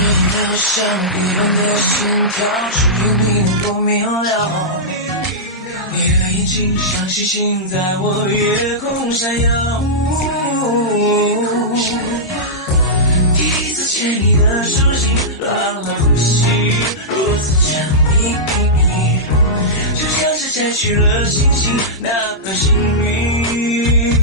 秒像一般的心跳，只有你能够明了。你的眼睛像星星，在我夜空闪耀。第一次牵你的手心，乱了呼吸，如此亲密，就像是摘去了星星那份幸运。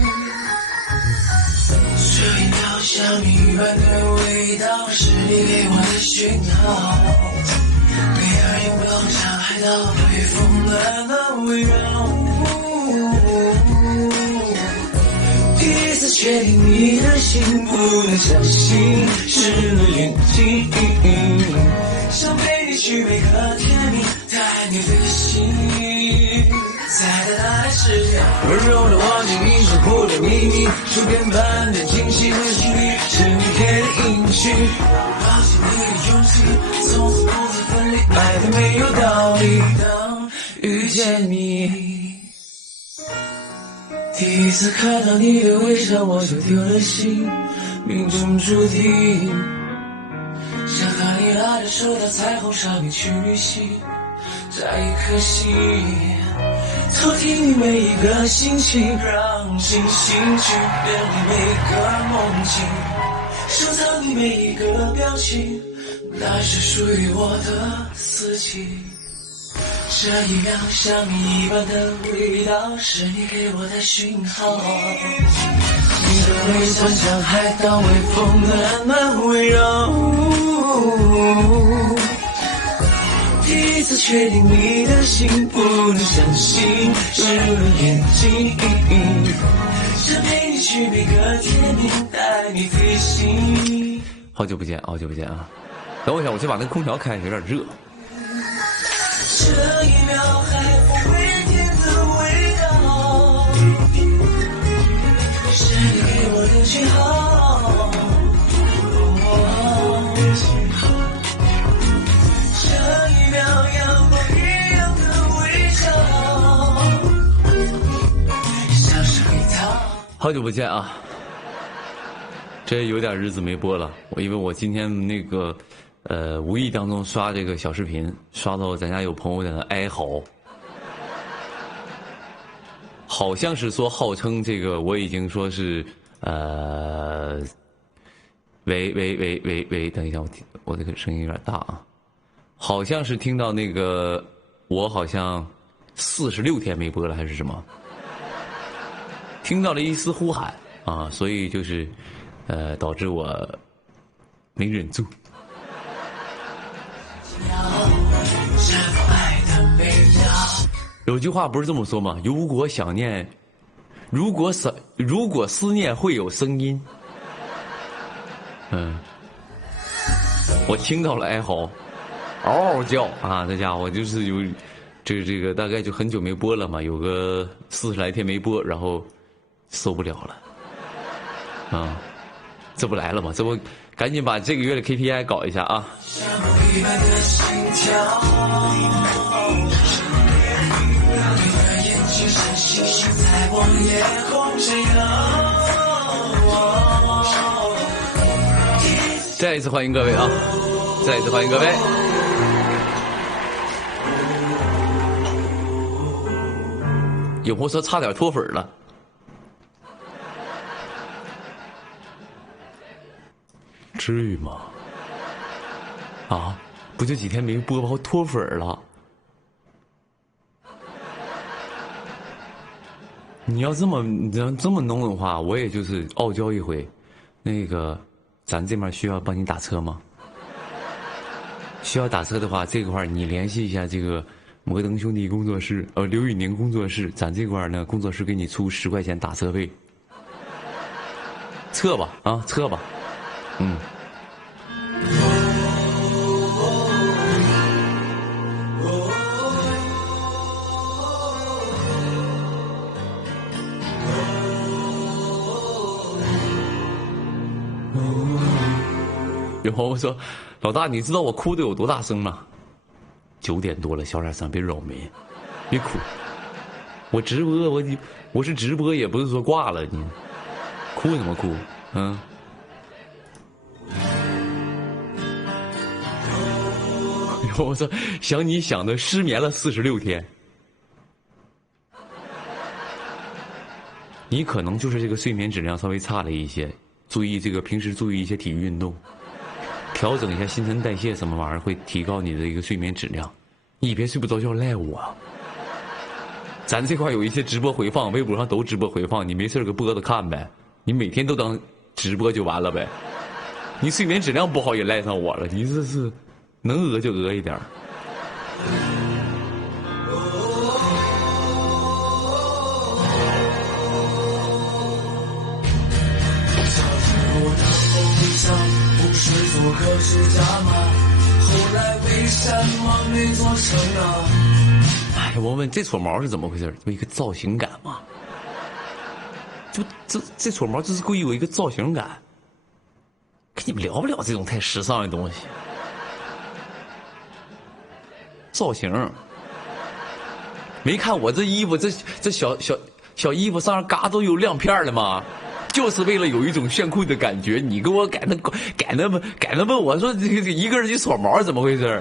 这一秒像一般的味道，是你给我的讯号。每而一秒像海盗被风暖暖围绕。第一次确定你的心，不能相信是眼睛，想陪你去每个甜蜜，带你飞行。在大大的世界，温柔的忘记你守护的秘密，书篇般的惊喜和距离，是你给的应许。放弃你的勇气，从此不再分离，爱的没有道理。当遇见你，第一次看到你的微笑，我就丢了心，命中注定。想和你拉着手到彩虹上面去旅行，摘一颗星，偷听你每一个心情，让星星去认你每个梦境，收藏你每一个表情，那是属于我的四季。这一秒像一般的味道，是你给我的讯号。你的微笑像海盗，微风暖暖围绕。第一次确定你的心，不能相信是眼睛，想陪你去每个天地，带你飞行。好久不见，好久不见啊！等我一下，我先把那个空调开，有点热。这一秒海风微甜的味道，是你给我的讯号。这一秒阳光一样的微笑，像是一套。好久不见啊！这有点日子没播了，因为我今天那个无意当中刷这个小视频，刷到咱家有朋友在那哀嚎，好像是说号称这个我已经说是喂，等一下，我这个声音有点大啊，好像是听到那个我好像46天没播了还是什么，听到了一丝呼喊啊，所以就是导致我没忍住。有句话不是这么说吗？如果想念，如果思念会有声音。我听到了哀嚎，嗷嗷叫啊！这家伙就是有这个大概就很久没播了嘛，有个40来天没播，然后受不了了啊！这不来了吗？这不赶紧把这个月的 KPI 搞一下啊！再一次欢迎各位啊！再一次欢迎各位。有朋友说差点脱粉了，至于吗？啊，不就几天没播吗？脱粉了。你要这么弄的话，我也就是傲娇一回。那个，咱这边需要帮你打车吗？需要打车的话，这块你联系一下这个摩登兄弟工作室，刘宇宁工作室，咱这块呢，工作室给你出10块钱打车费。撤吧，啊，撤吧，有朋友说：“老大，你知道我哭的有多大声吗？”9点多了，小点声，别扰民，别哭。我直播，我是直播，也不是说挂了，你哭什么哭？我说想你想的失眠了46天，你可能就是这个睡眠质量稍微差了一些，注意这个平时注意一些体育运动，调整一下新陈代谢什么玩意儿，会提高你的一个睡眠质量。你别睡不着觉赖我啊！咱这块有一些直播回放，微博上都直播回放，你没事给播着看呗。你每天都当直播就完了呗。你睡眠质量不好也赖上我了，你这是能讹就讹一点。不是做科学家吗？后来为什么没做成啊？哎，我问这撮毛是怎么回事？有一个造型感嘛？就这撮毛就是故意有一个造型感。跟你们聊不了这种太时尚的东西。造型，没看我这衣服，这小衣服上嘎都有亮片了吗？就是为了有一种炫酷的感觉。你给我改那问我说这一个人一撮毛怎么回事？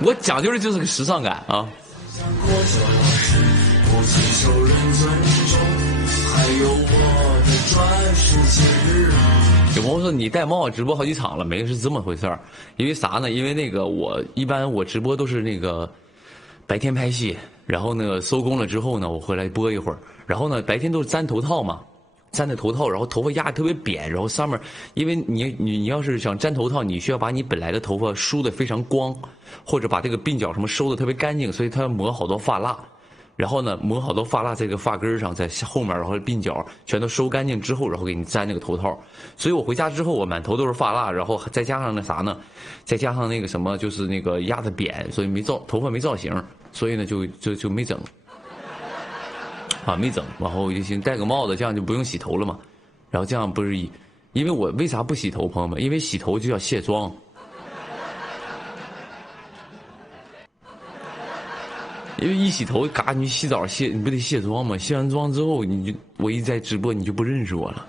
我讲究的就是个时尚感啊。有朋友说你戴帽直播好几场了，没是这么回事儿。因为啥呢？因为那个我一般我直播都是那个白天拍戏，然后呢收工了之后呢，我回来播一会儿，然后呢白天都是粘头套嘛。粘的头套，然后头发压得特别扁，然后上面，因为你要是想粘头套，你需要把你本来的头发梳得非常光，或者把这个鬓角什么收得特别干净，所以它要抹好多发蜡，然后呢抹好多发蜡在这个发根上，在后面，然后鬓角全都收干净之后，然后给你粘那个头套。所以我回家之后，我满头都是发蜡，然后再加上那啥呢，再加上那个什么，就是那个压得扁，所以头发没造型，所以呢就没整。啊，没整，然后就行，戴个帽子，这样就不用洗头了嘛。然后这样不是因为我为啥不洗头，朋友们？因为洗头就要卸妆。因为一洗头，嘎，你洗澡你不得卸妆吗？卸完妆之后，我一在直播，你就不认识我了。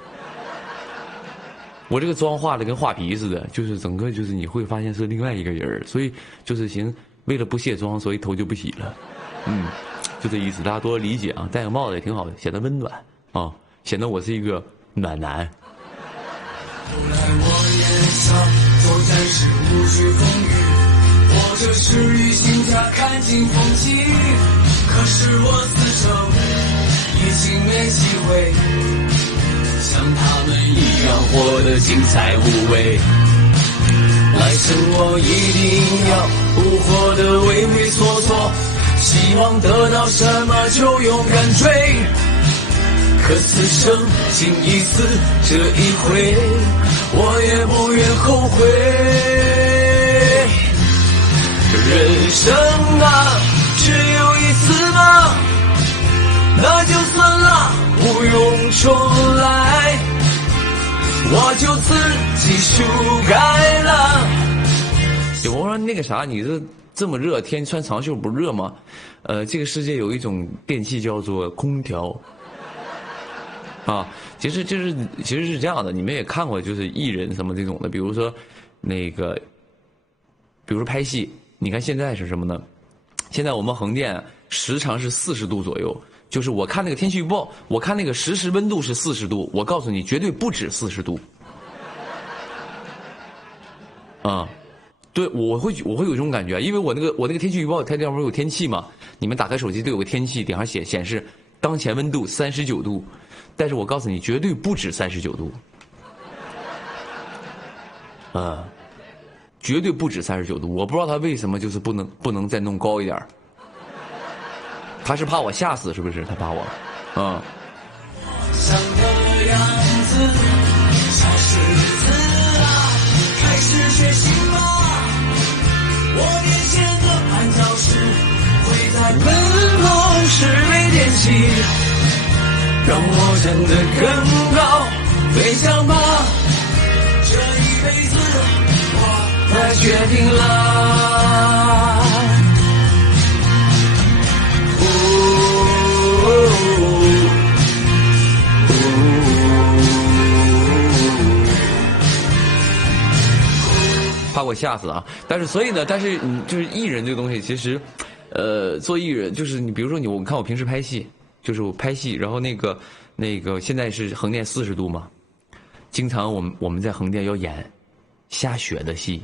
我这个妆化的跟画皮似的，就是整个就是你会发现是另外一个人，所以就是行，为了不卸妆，所以头就不洗了。就这意思，大家多理解啊！戴个帽子也挺好的，显得温暖啊，显得我是一个暖男。后来我也想做战士，不惧风雨，或者是旅行家，看尽风景。可是我自称已经没机会像他们一样活得精彩无畏。来生我一定要不活得畏畏缩缩，希望得到什么就勇敢追。可此生仅一次，这一回我也不愿后悔。人生啊，只有一次嘛，那就算了，不用重来，我就自己修改了。有朋友说那个啥，你这么热天穿长袖不热吗？这个世界有一种电器叫做空调。啊，其实是这样的，你们也看过，就是艺人什么这种的，比如说拍戏，你看现在是什么呢？现在我们横店时长是40度左右，就是我看那个天气预报，我看那个实时温度是40度，我告诉你，绝对不止40度。啊，对，我会有这种感觉，因为我那个天气预报，它那边有天气嘛，你们打开手机都有个天气，顶上显示当前温度39度。但是我告诉你，绝对不止39度，绝对不止39度。我不知道他为什么就是不能再弄高一点，他是怕我吓死是不是？他怕我，想的样子，小石子啊，开始学习吧。我面前的绊脚石会在奔跑时被点起。让我站得更高，飞翔吧！这一辈子，我快决定了。怕我吓死啊！但是所以呢，就是艺人这个东西，其实，做艺人就是你比如说我看我平时拍戏，就是我拍戏，然后那个现在是横店40度嘛，经常我们在横店要演下雪的戏。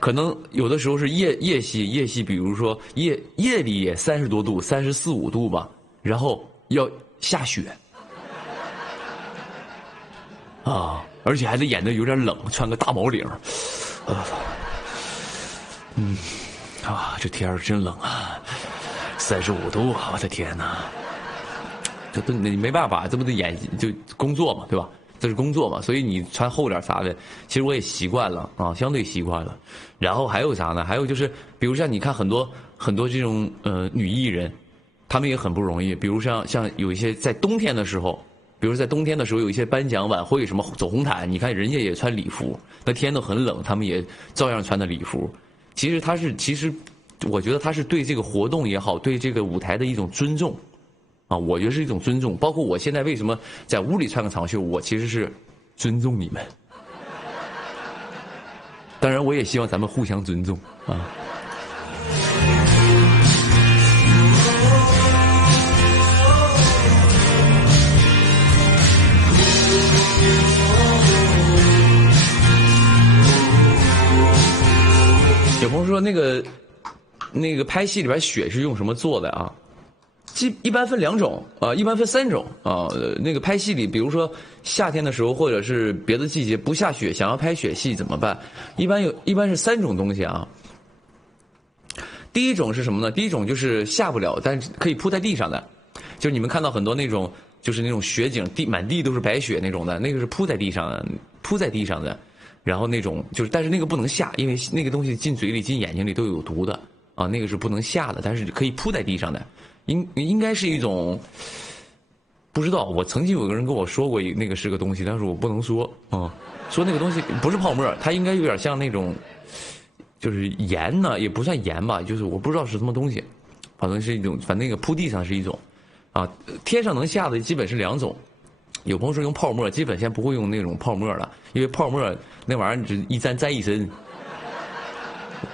可能有的时候是夜戏，比如说夜里也30多度，34、5度吧，然后要下雪，啊，而且还得演得有点冷，穿个大毛领，这天儿真冷啊，35度啊，我的天哪！你没办法，这不得演就工作嘛，对吧？这是工作嘛，所以你穿厚点啥的，其实我也习惯了啊，相对习惯了。然后还有啥呢？还有就是，比如像你看很多这种女艺人，她们也很不容易。比如像有一些在冬天的时候，有一些颁奖晚会什么走红毯，你看人家也穿礼服，那天都很冷，他们也照样穿的礼服。其实我觉得他是对这个活动也好，对这个舞台的一种尊重。啊，我觉得是一种尊重，包括我现在为什么在屋里穿个长袖，我其实是尊重你们。当然，我也希望咱们互相尊重啊。有朋友说那个拍戏里边雪是用什么做的啊？一般分2种啊，一般分3种啊。那个拍戏里，比如说夏天的时候，或者是别的季节不下雪，想要拍雪戏怎么办？一般是3种东西啊。第一种是什么呢？第一种就是下不了，但是可以铺在地上的，就是你们看到很多那种就是那种雪景，满地都是白雪那种的，那个是铺在地上的。然后那种就是，但是那个不能下，因为那个东西进嘴里、进眼睛里都有毒的啊，那个是不能下的，但是可以铺在地上的。应该是一种，不知道。我曾经有个人跟我说过那个是个东西，但是我不能说啊。说那个东西不是泡沫，它应该有点像那种，就是盐呢，也不算盐吧，就是我不知道是什么东西，反正是一种，反正那个铺地上是一种，啊，天上能下的基本是2种。有朋友说用泡沫，基本现在不会用那种泡沫了，因为泡沫那玩意儿只一沾一身。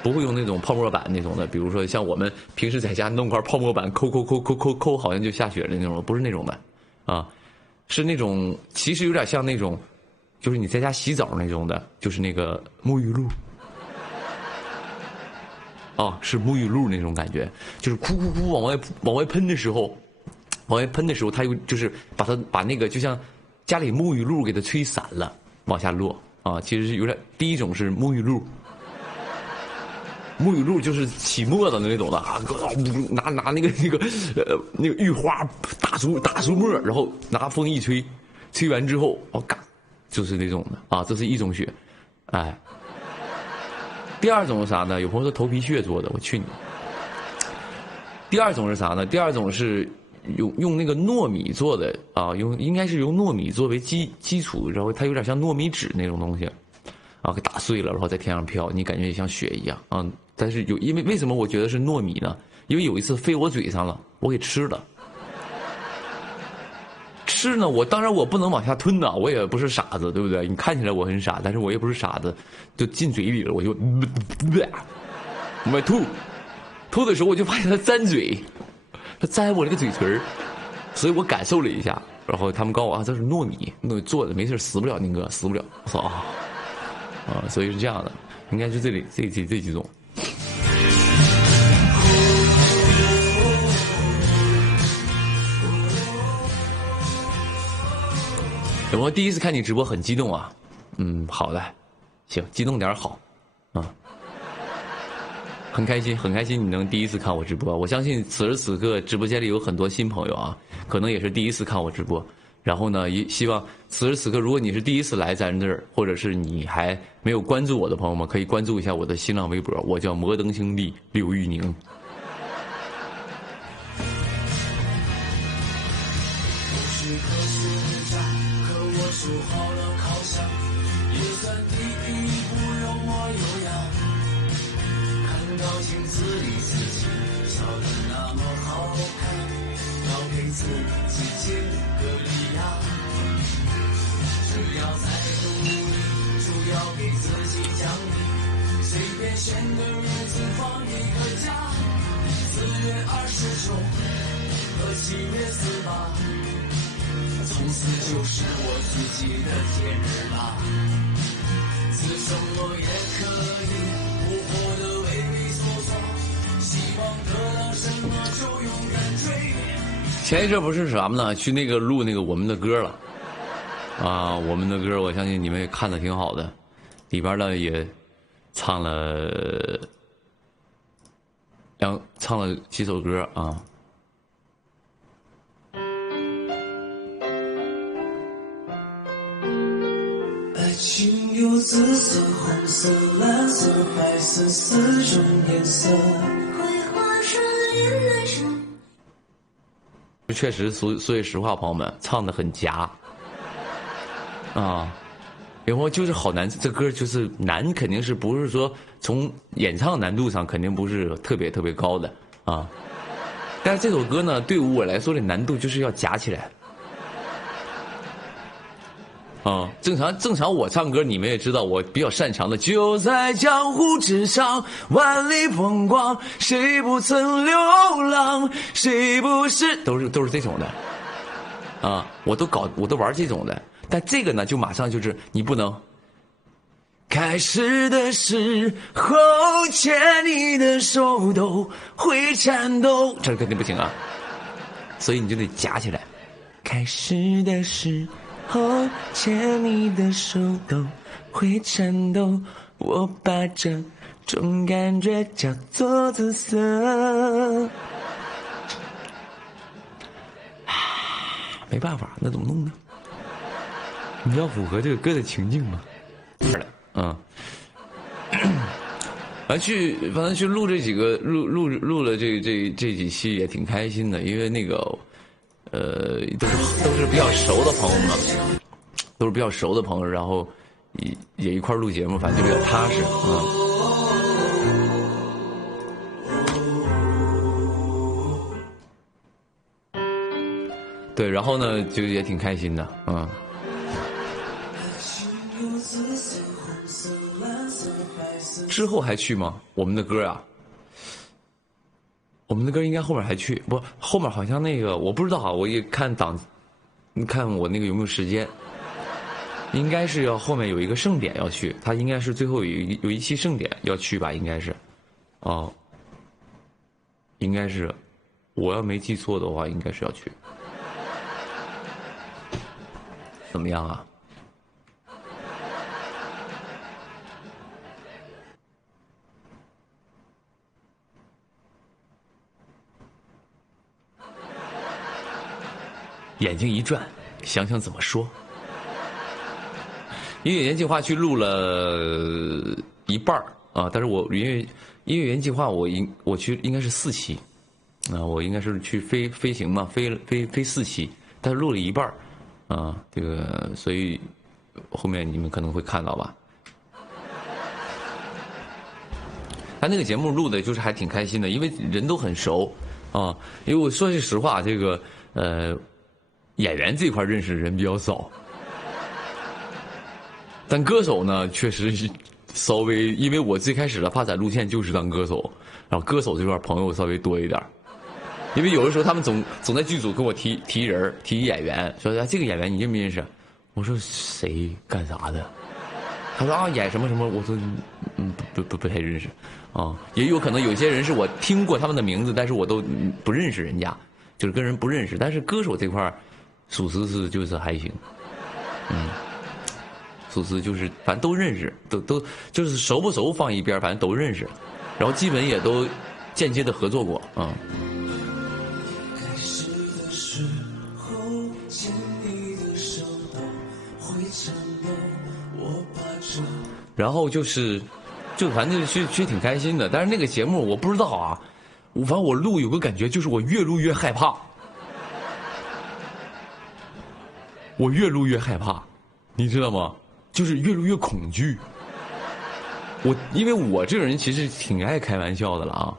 不会用那种泡沫板那种的，比如说像我们平时在家弄块泡沫板抠，好像就下雪的那种，不是那种的，啊，是那种其实有点像那种，就是你在家洗澡那种的，就是那个沐浴露，啊，是沐浴露那种感觉，就是哭往外喷的时候，它又就是把那个就像家里沐浴露给它吹散了，往下落啊，其实是有点。第一种是沐浴露。沐浴露就是起沫子的那种的啊，拿那个浴花打出沫，然后拿风一吹，吹完之后嘎，就是那种的啊，这是一种雪，哎。第2种是啥呢？有朋友说头皮屑做的，我去你。第2种是啥呢？第2种是用那个糯米做的啊，应该是用糯米作为基础，然后它有点像糯米纸那种东西。啊，给打碎了，然后在天上飘，你感觉也像雪一样啊。但是因为什么我觉得是糯米呢？因为有一次飞我嘴上了，我给吃了。吃呢，当然我不能往下吞呐，我也不是傻子，对不对？你看起来我很傻，但是我也不是傻子，就进嘴里了，我就往外吐的时候我就发现它粘嘴，它粘我这个嘴唇，所以我感受了一下，然后他们告诉我啊，这是糯米做的，没事死不了，宁哥死不了。我操啊，所以是这样的，应该是这几种。有没有第一次看你直播很激动啊？好的，行，激动点好，啊，很开心你能第一次看我直播。我相信此时此刻直播间里有很多新朋友啊，可能也是第一次看我直播。然后呢，也希望此时此刻，如果你是第一次来咱这儿，或者是你还没有关注我的朋友们，可以关注一下我的新浪微博，我叫摩登兄弟刘玉宁。电线的日子放一个假，4月20中和7月4、8，从此就是我自己的节日啦。此生我也可以不活得畏畏缩缩，希望得到什么就勇敢追。前一阵不是什么呢？去那个录那个我们的歌了，啊，我们的歌，我相信你们也看的挺好的，里边呢也唱了几首歌啊。爱情有紫色、红色、蓝色、白色4种颜色，绘画出恋爱上。确实，说句实话，朋友们唱的很夹啊，然后就是好难，这歌就是难，肯定是不是说从演唱难度上肯定不是特别高的啊，但是这首歌呢，对于我来说的难度就是要夹起来。啊，正常，我唱歌你们也知道，我比较擅长的。就在江湖之上，万里风光，谁不曾流浪？谁不是都是这种的，啊，我都玩这种的。但这个呢，就马上就是你不能。开始的时候，牵你的手都会颤抖，这肯定不行啊，所以你就得夹起来。开始的时候，牵你的手都会颤抖，我把这种感觉叫做紫色。没办法，那怎么弄呢？你要符合这个歌的情境嘛。反正去录这几个录了这几期也挺开心的，因为那个都是比较熟的朋友们，都是比较熟的朋友，然后也一块录节目，反正就比较踏实啊。对，然后呢就也挺开心的，嗯。之后还去吗？我们的歌啊，我们的歌应该后面还去，不，后面好像那个我不知道啊，我也看你看我那个有没有时间，应该是要后面有一个盛典要去，他应该是最后有一期盛典要去吧，应该是，哦，应该是，我要没记错的话，应该是要去，怎么样啊？眼睛一转，想想怎么说。音乐原计划去录了一半啊，但是我因为音乐原计划我去应该是4期，啊，我应该是去飞行嘛，飞4期，但是录了一半啊，这个所以后面你们可能会看到吧。他那个节目录的就是还挺开心的，因为人都很熟啊。因为我说句实话，这个演员这块认识的人比较少，但歌手呢，确实稍微，因为我最开始的发展路线就是当歌手，然后歌手这块朋友稍微多一点，因为有的时候他们总在剧组跟我提演员，说这个演员你认不认识？我说谁干啥的？他说啊演什么什么，我说不太认识啊，也有可能有些人是我听过他们的名字，但是我都不认识人家，就是跟人不认识，但是歌手这块。属实是就是还行，属实就是反正都认识，都就是熟不熟放一边，反正都认识，然后基本也都间接的合作过啊。然后就反正就挺开心的，但是那个节目我不知道啊，反正我录有个感觉，就是我越录越害怕。我越录越害怕，你知道吗？就是越录越恐惧。因为我这个人其实挺爱开玩笑的了啊，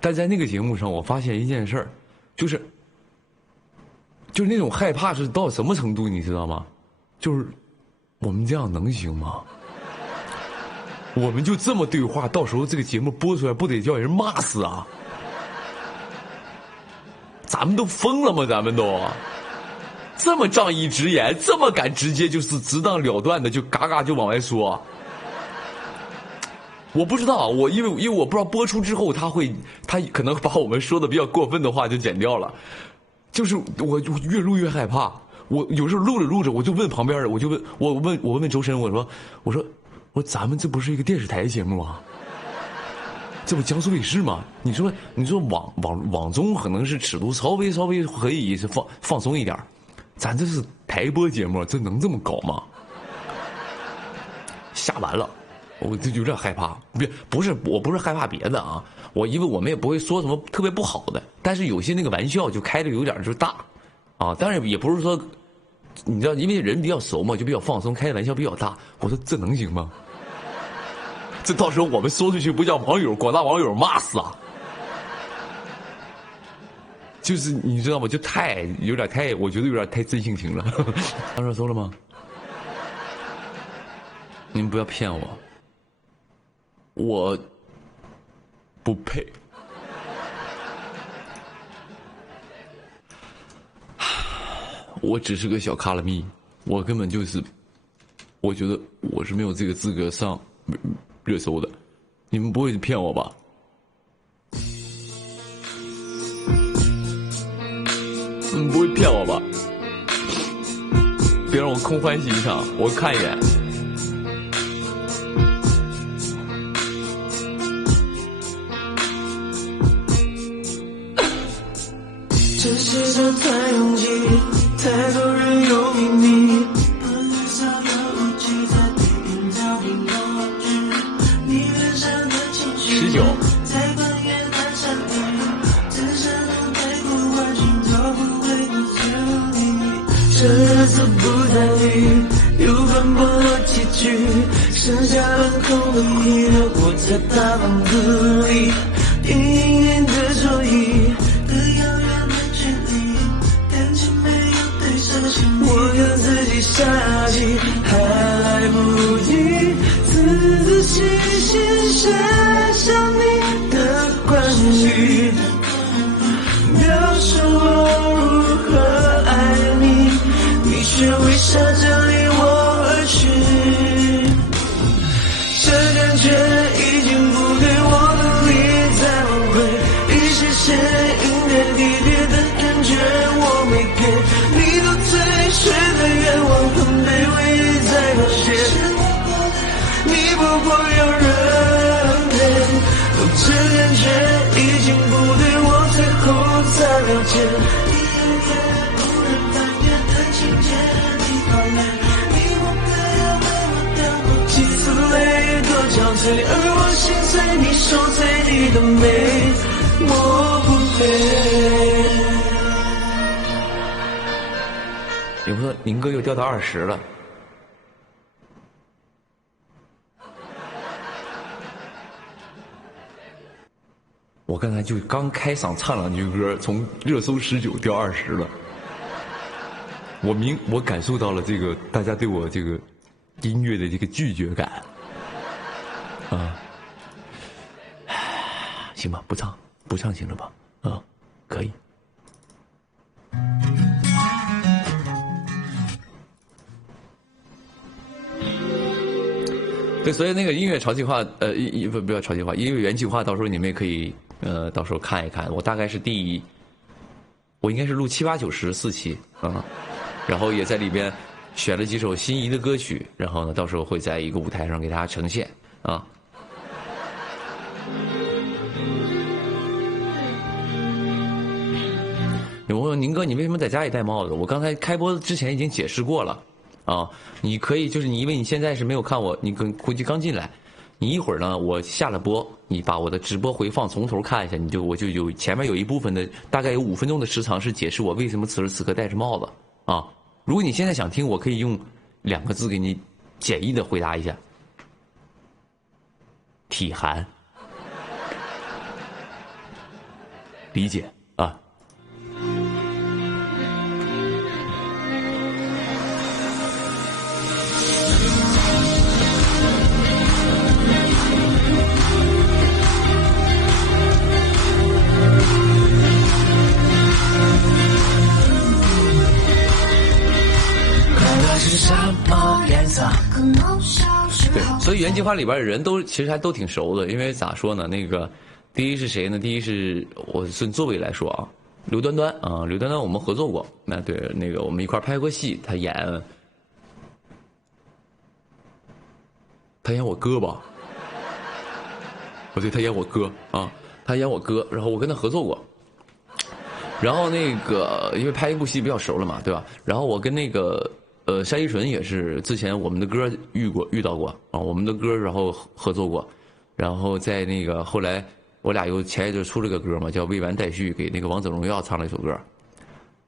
但在那个节目上，我发现一件事儿，就是那种害怕是到什么程度，你知道吗？就是我们这样能行吗？我们就这么对话，到时候这个节目播出来，不得叫人骂死啊？咱们都疯了吗？咱们都这么仗义直言，这么敢直接就是直当了断的，就嘎嘎就往外说。我不知道，因为我不知道播出之后他可能把我们说的比较过分的话就剪掉了。就是我越录越害怕，我有时候录着录着，我就问旁边人，我问周深，我说咱们这不是一个电视台节目吗？这不江苏卫视吗？你说网综可能是尺度稍微可以是放松一点，咱这是台播节目，这能这么搞吗？吓完了，我就有点害怕。我不是害怕别的啊，因为我们也不会说什么特别不好的，但是有些那个玩笑就开的有点就是大，啊，当然也不是说，你知道，因为人比较熟嘛，就比较放松，开的玩笑比较大。我说这能行吗？这到时候我们说出去，不叫广大网友骂死啊！就是你知道吗？就我觉得有点太真性情了。上热搜了吗？你们不要骗我，我不配。我只是个小卡拉咪，我根本就是，我觉得我是没有这个资格上热搜的，你们不会骗我吧？你们不会骗我吧？别让我空欢喜一场，我看一眼。这世上太拥挤，太多人有秘密。19。这日子不太理，又奔波了几句，剩下半空的你和我在大房子里，隐隐的桌椅，隔遥远的距离，感情没有对手戏，我跟自己下棋，还来不及仔仔细细写下你的关于，描述我如何爱你，你却微笑着离我而去，这感觉已经不对，我努力在挽回，一些些隐点地别的感觉我没给，你都最许的愿望很卑微在妥协，你不过有人陪，这感觉已经不对，我最后才了解，而我心在你手，在你的美，我不配。你不说宁哥又掉到20了？我刚才就刚开嗓唱两句歌，从热搜19掉20了。我感受到了这个大家对我这个音乐的这个拒绝感。啊，行吧，不唱行了吧？啊，可以。对，所以那个音乐潮计划，不要潮计划，音乐原计划，到时候你们也可以，到时候看一看。我大概是我应该是录7、8、9、10 4期啊，然后也在里边选了几首心仪的歌曲，然后呢，到时候会在一个舞台上给大家呈现啊。有朋友，宁哥，你为什么在家里戴帽子？我刚才开播之前已经解释过了，啊，你可以就是因为你现在是没有看我，你估计刚进来，你一会儿呢，我下了播，你把我的直播回放从头看一下，我就有前面有一部分的大概有5分钟的时长是解释我为什么此时此刻戴着帽子啊。如果你现在想听，我可以用2个字给你简易的回答一下：体寒，理解啊。对，所以原计划里边的人都其实还都挺熟的，因为咋说呢？那个第一是谁呢？第一是我顺座位来说啊，刘端端啊，刘端端我们合作过，那对那个我们一块拍过戏，他演我哥吧？对，他演我哥啊，他演我哥，然后我跟他合作过。然后那个因为拍一部戏比较熟了嘛，对吧？然后我跟那个单依纯也是之前我们的歌遇到过啊，我们的歌然后合作过，然后在那个后来我俩又前一阵出了个歌嘛，叫《未完待续》，给那个王者荣耀唱了一首歌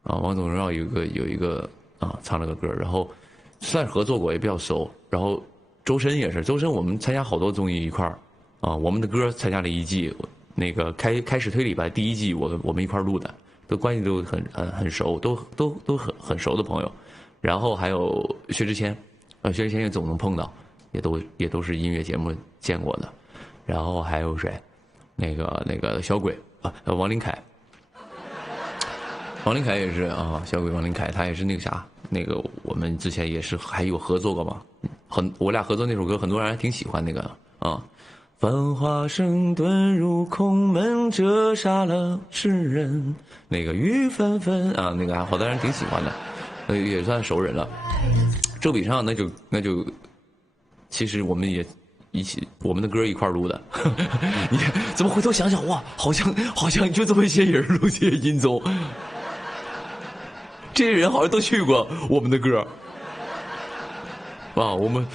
啊，王者荣耀有一个啊唱了个歌，然后算是合作过，也比较熟。然后周深也是，周深我们参加好多综艺一块儿啊，我们的歌参加了一季，那个开始推理吧第一季我们一块儿录的。都关系都很熟，都很熟的朋友，然后还有薛之谦，薛之谦也总能碰到，也都是音乐节目见过的，然后还有谁，那个小鬼啊，王林凯，王林凯也是啊，小鬼王林凯他也是那个啥，那个我们之前也是还有合作过嘛，我俩合作那首歌很多人还挺喜欢那个啊。繁华声遁入空门，折煞了世人。那个雨纷纷啊，那个好多人挺喜欢的，也算熟人了。周笔畅那就，其实我们也一起，我们的歌一块录的。你怎么回头想想，哇，好像就这么一些人录这些音综，这些人好像都去过我们的歌。啊，我们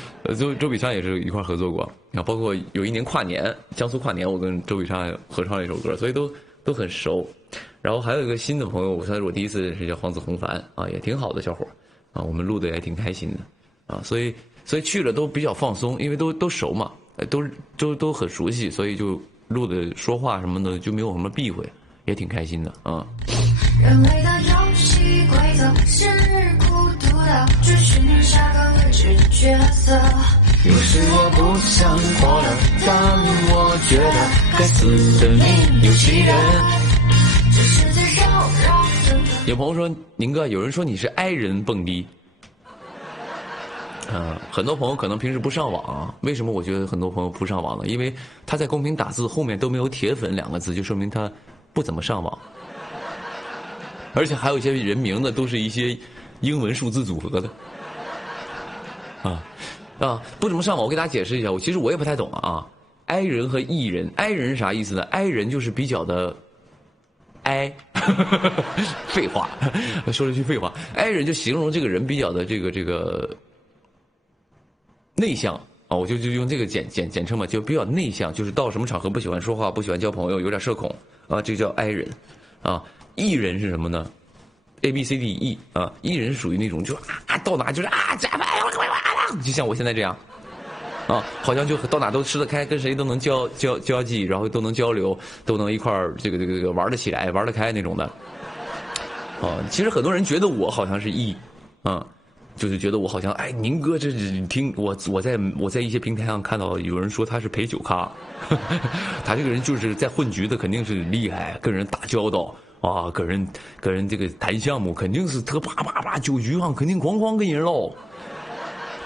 周笔畅也是一块合作过，啊，包括有一年跨年，江苏跨年，我跟周笔畅合唱了一首歌，所以都很熟。然后还有一个新的朋友，我算是我第一次认识，叫黄子弘凡啊，也挺好的小伙啊，我们录的也挺开心的啊，所以去了都比较放松，因为都熟嘛，都很熟悉，所以就录的说话什么的就没有什么避讳，也挺开心的啊。人类的游戏规则是孤独的，追寻下个未知的角色。有时我不想活了，但我觉得该死的命有其人。这世界绕绕。有朋友说，宁哥，有人说你是 I 人蹦迪。很多朋友可能平时不上网啊，为什么我觉得很多朋友不上网呢？因为他在公屏打字后面都没有铁粉2个字，就说明他不怎么上网。而且还有一些人名呢，都是一些英文数字组合的，不怎么上网。我给大家解释一下，其实我也不太懂啊。I 人和 E 人 ，I 人是啥意思呢 ？I 人就是比较的 I， 废话，说了句废话。I 人就形容这个人比较的这个内向啊，我就用这个简称嘛，就比较内向，就是到什么场合不喜欢说话，不喜欢交朋友，有点社恐啊，这叫 I 人啊。E 人是什么呢 ？A B C D E 啊 ，E 人是属于那种就到哪就是就像我现在这样，啊，好像就到哪都吃得开，跟谁都能交际，然后都能交流，都能一块儿这个玩得起来，玩得开那种的。其实很多人觉得我好像是 E， 就是觉得我好像宁哥这听我在一些平台上看到有人说他是陪酒咖，他这个人就是在混局的，肯定是厉害，跟人打交道。啊，跟人这个谈项目肯定是特啪酒局上肯定哐跟人唠，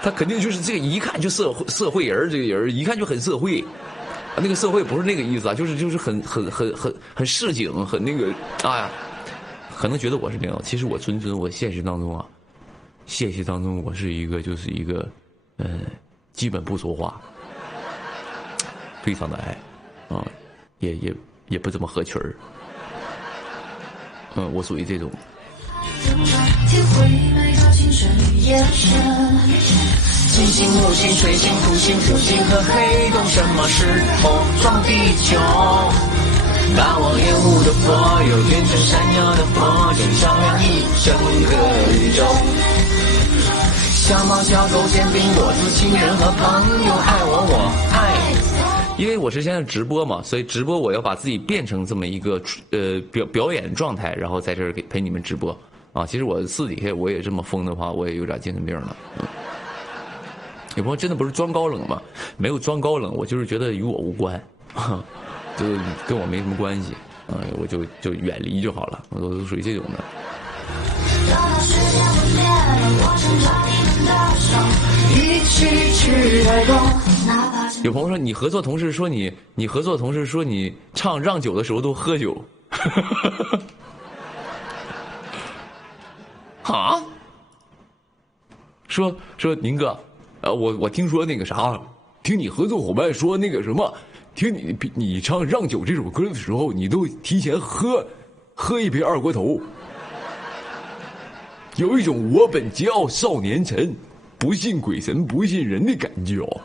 他肯定就是这个一看就社会人，这个人一看就很社会，那个社会不是那个意思啊，就是很市井，很那个可能觉得我是这样，其实我纯我现实当中我是一个基本不说话，非常的爱啊，也不怎么合群儿。我属于这种。金星、木星、水星、土星、土星和黑洞，什么时候撞地球？大望烟雾的火，有电闪闪耀的火，正照亮一整个宇宙。小猫、小狗、煎饼果子、情人和朋友，爱我爱。因为我是现在直播嘛，所以直播我要把自己变成这么一个表演状态，然后在这儿陪你们直播啊。其实我私底下我也这么疯的话，我也有点精神病了。有朋友真的不是装高冷吗？没有装高冷，我就是觉得与我无关，就跟我没什么关系啊，我就远离就好了，我都属于这种的。一起去抬头。有朋友说你合作同事说你合作同事说你唱让酒的时候都喝酒，啊？说宁哥，我听说那个啥，听你合作伙伴说那个什么，听你唱让酒这首歌的时候，你都提前喝一杯二锅头，有一种我本骄傲少年沉，不信鬼神不信人的感觉哦。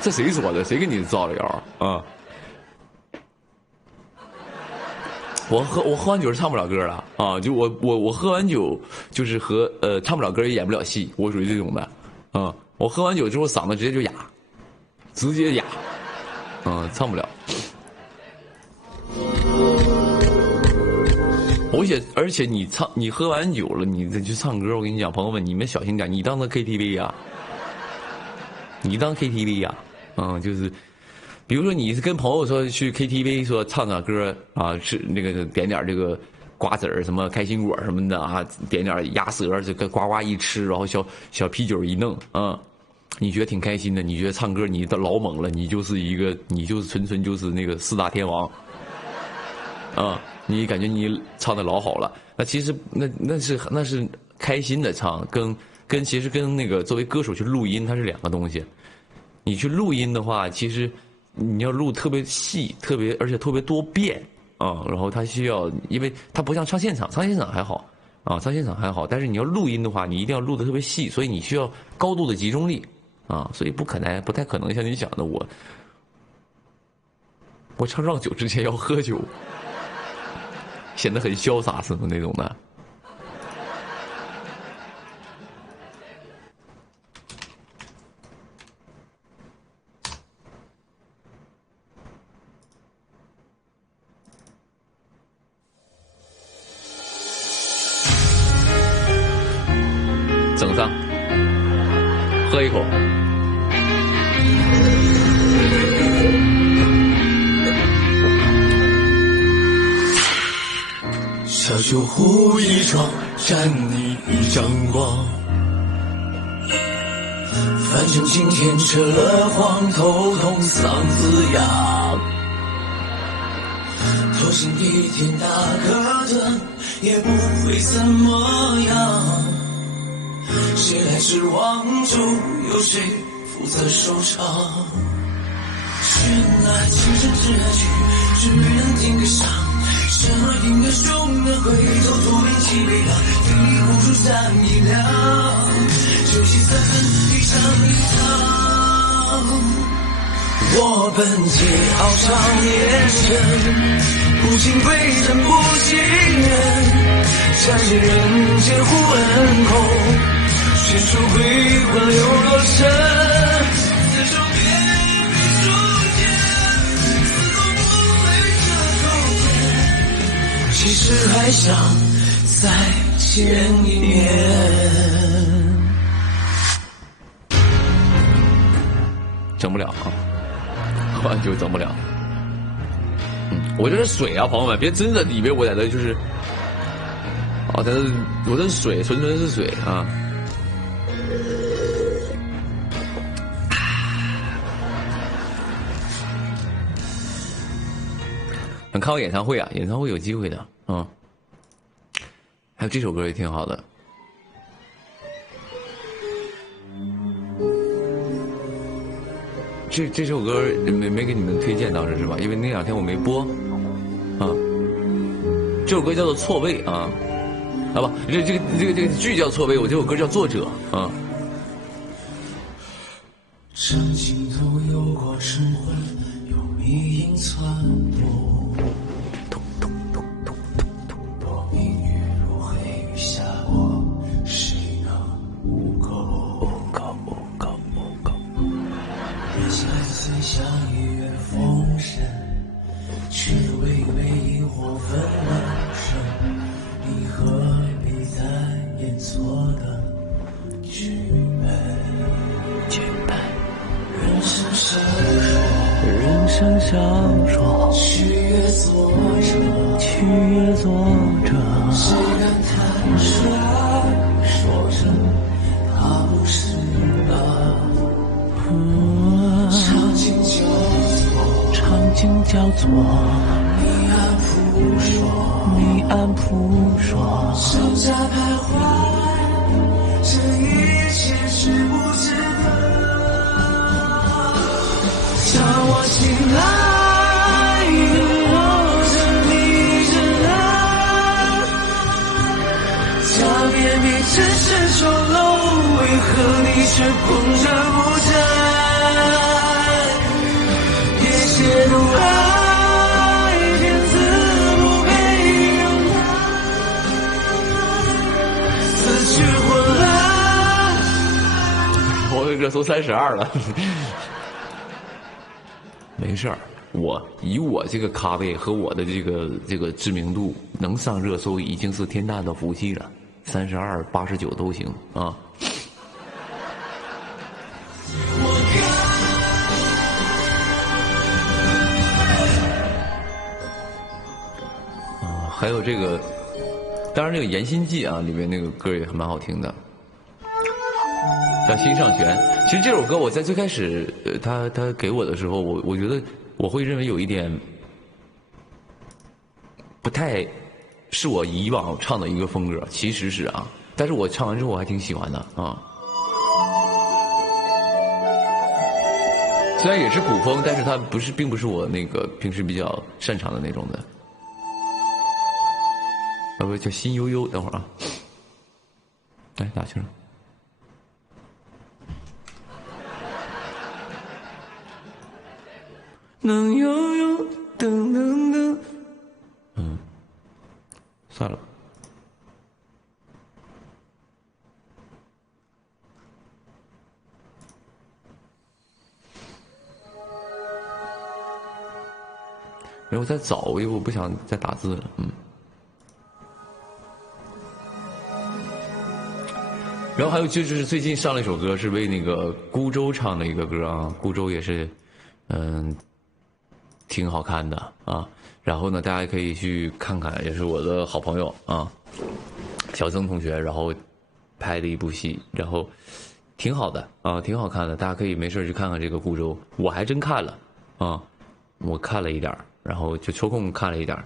这谁说的？谁给你造的谣啊？我喝完酒是唱不了歌了啊！就我喝完酒就是唱不了歌也演不了戏，我属于这种的啊！我喝完酒之后嗓子直接就哑，直接哑，唱不了。而且你喝完酒了，你再去唱歌，我跟你讲，朋友们，你们小心点，你当个 KTV 呀，你当 KTV 呀，就是。比如说你是跟朋友说去 KTV 说唱点歌啊，是那个点点这个瓜子儿什么开心果什么的啊，点点鸭舌这个呱呱一吃，然后小啤酒一弄啊，你觉得挺开心的，你觉得唱歌你的老猛了，你就是纯就是那个四大天王啊，你感觉你唱的老好了，那其实那是开心的唱，其实跟那个作为歌手去录音它是两个东西，你去录音的话，其实。你要录特别细，而且特别多遍啊，然后它需要，因为它不像唱现场还好啊，唱现场还好，但是你要录音的话，你一定要录得特别细，所以你需要高度的集中力啊，所以不太可能像你想的我唱让酒之前要喝酒，显得很潇洒似的那种的。整上，喝一口。小酒壶一装，沾你一张光。反正今天扯了谎，头痛嗓子哑。头先一天打个盹，也不会怎么样。谁来指望就由谁负责收场。绚烂青春之去，只能听个响，生而听个胸的回头突然起悲凉，一壶煮三一两，酒席三分一场一场。我本桀骜少年身，不信鬼神不信人，展现人间护恩空。血手归魂流落身，此生别比书剑，死后不会这口甜，其实还想再见一面。整不了啊，喝完酒整不了。我这是水啊，朋友们，别真的以为我在这就是，我这是水，纯是水啊。想看我演唱会啊？演唱会有机会的，还有这首歌也挺好的。这首歌没给你们推荐，当时是吧？因为那两天我没播，这首歌叫做《错位》啊，不，这个剧叫《错位》，我这首歌叫《作者》啊。这镜头有过晨昏，有迷影窜动。多明月如黑雨下过，谁能悟够？人心虽像一月风声，却微微疑惑分了身。你何必再演错的剧本？人生小说，曲约作者，谁敢坦率说声他不是人？竟叫做迷安扑朔，迷安扑朔，手下徘徊，这一切值不值得？叫我醒来的我是你真爱，假面你只是丑陋，为何你却碰着不在？也写懂爱，骗子不配拥有，死去活来。我的热搜32了。没事儿，以我这个咖位和我的这个知名度，能上热搜已经是天大的福气了。32、89都行啊。还有这个，当然这个《言心计》啊，里面那个歌也还蛮好听的，叫《心上悬》。其实这首歌我在最开始，他给我的时候，我觉得我会认为有一点不太是我以往唱的一个风格，其实是啊，但是我唱完之后我还挺喜欢的啊。虽然也是古风，但是它并不是我那个平时比较擅长的那种的。不叫心悠悠，等会儿啊，来打去了。能悠悠，噔噔噔。算了吧。没有再找，因为我不想再打字了。然后还有就是最近上了一首歌，是为那个孤舟唱的一个歌啊，孤舟也是，挺好看的啊。然后呢，大家可以去看看，也是我的好朋友啊，小曾同学，然后拍的一部戏，然后挺好的啊，挺好看的，大家可以没事去看看这个孤舟。我还真看了啊，我看了一点，然后就抽空看了一点，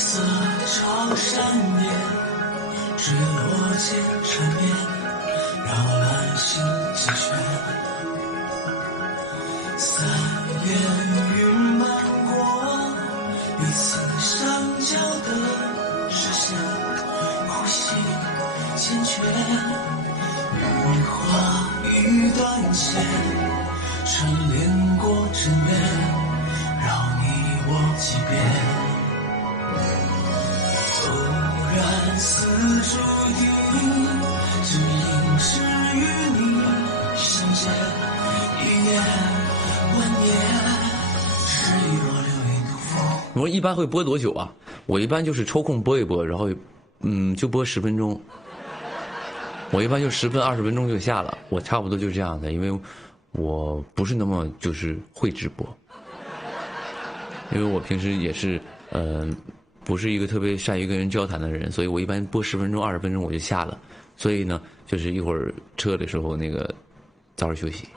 色朝山巅，坠落间缠绵，绕兰心几圈。三月云漫过，彼此上交的视线，呼吸缱绻，雨花雨断线，串联过枕边，绕你我几遍。偶然似注定，只因是与你相见，一年万年，只已若流连独风。我一般会播多久啊？我一般就是抽空播一播，然后就播10分钟。我一般就10分20分钟就下了，我差不多就是这样的，因为我不是那么就是会直播，因为我平时也是不是一个特别善于跟人交谈的人，所以我一般播10分钟20分钟我就下了，所以呢，就是一会儿撤的时候那个早点休息。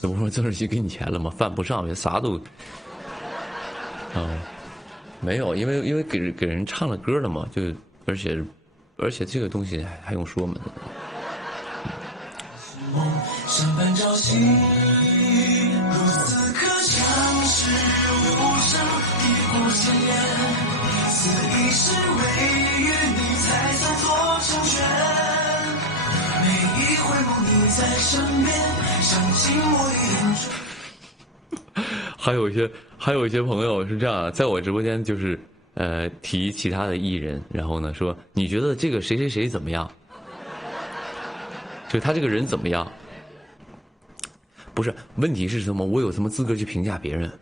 怎么说郑世熙给你钱了吗？犯不上，啥都，没有，因为给人唱了歌了嘛，就而且这个东西还用说吗？山般朝夕，如此可相识无声，地过千年，此一世唯与你才算做成全。每一回眸你在身边，伤尽我的眼珠。还有一些朋友是这样，在我直播间就是提其他的艺人，然后呢说你觉得这个谁谁谁怎么样？就他这个人怎么样？不是，问题是什么？我有什么资格去评价别人？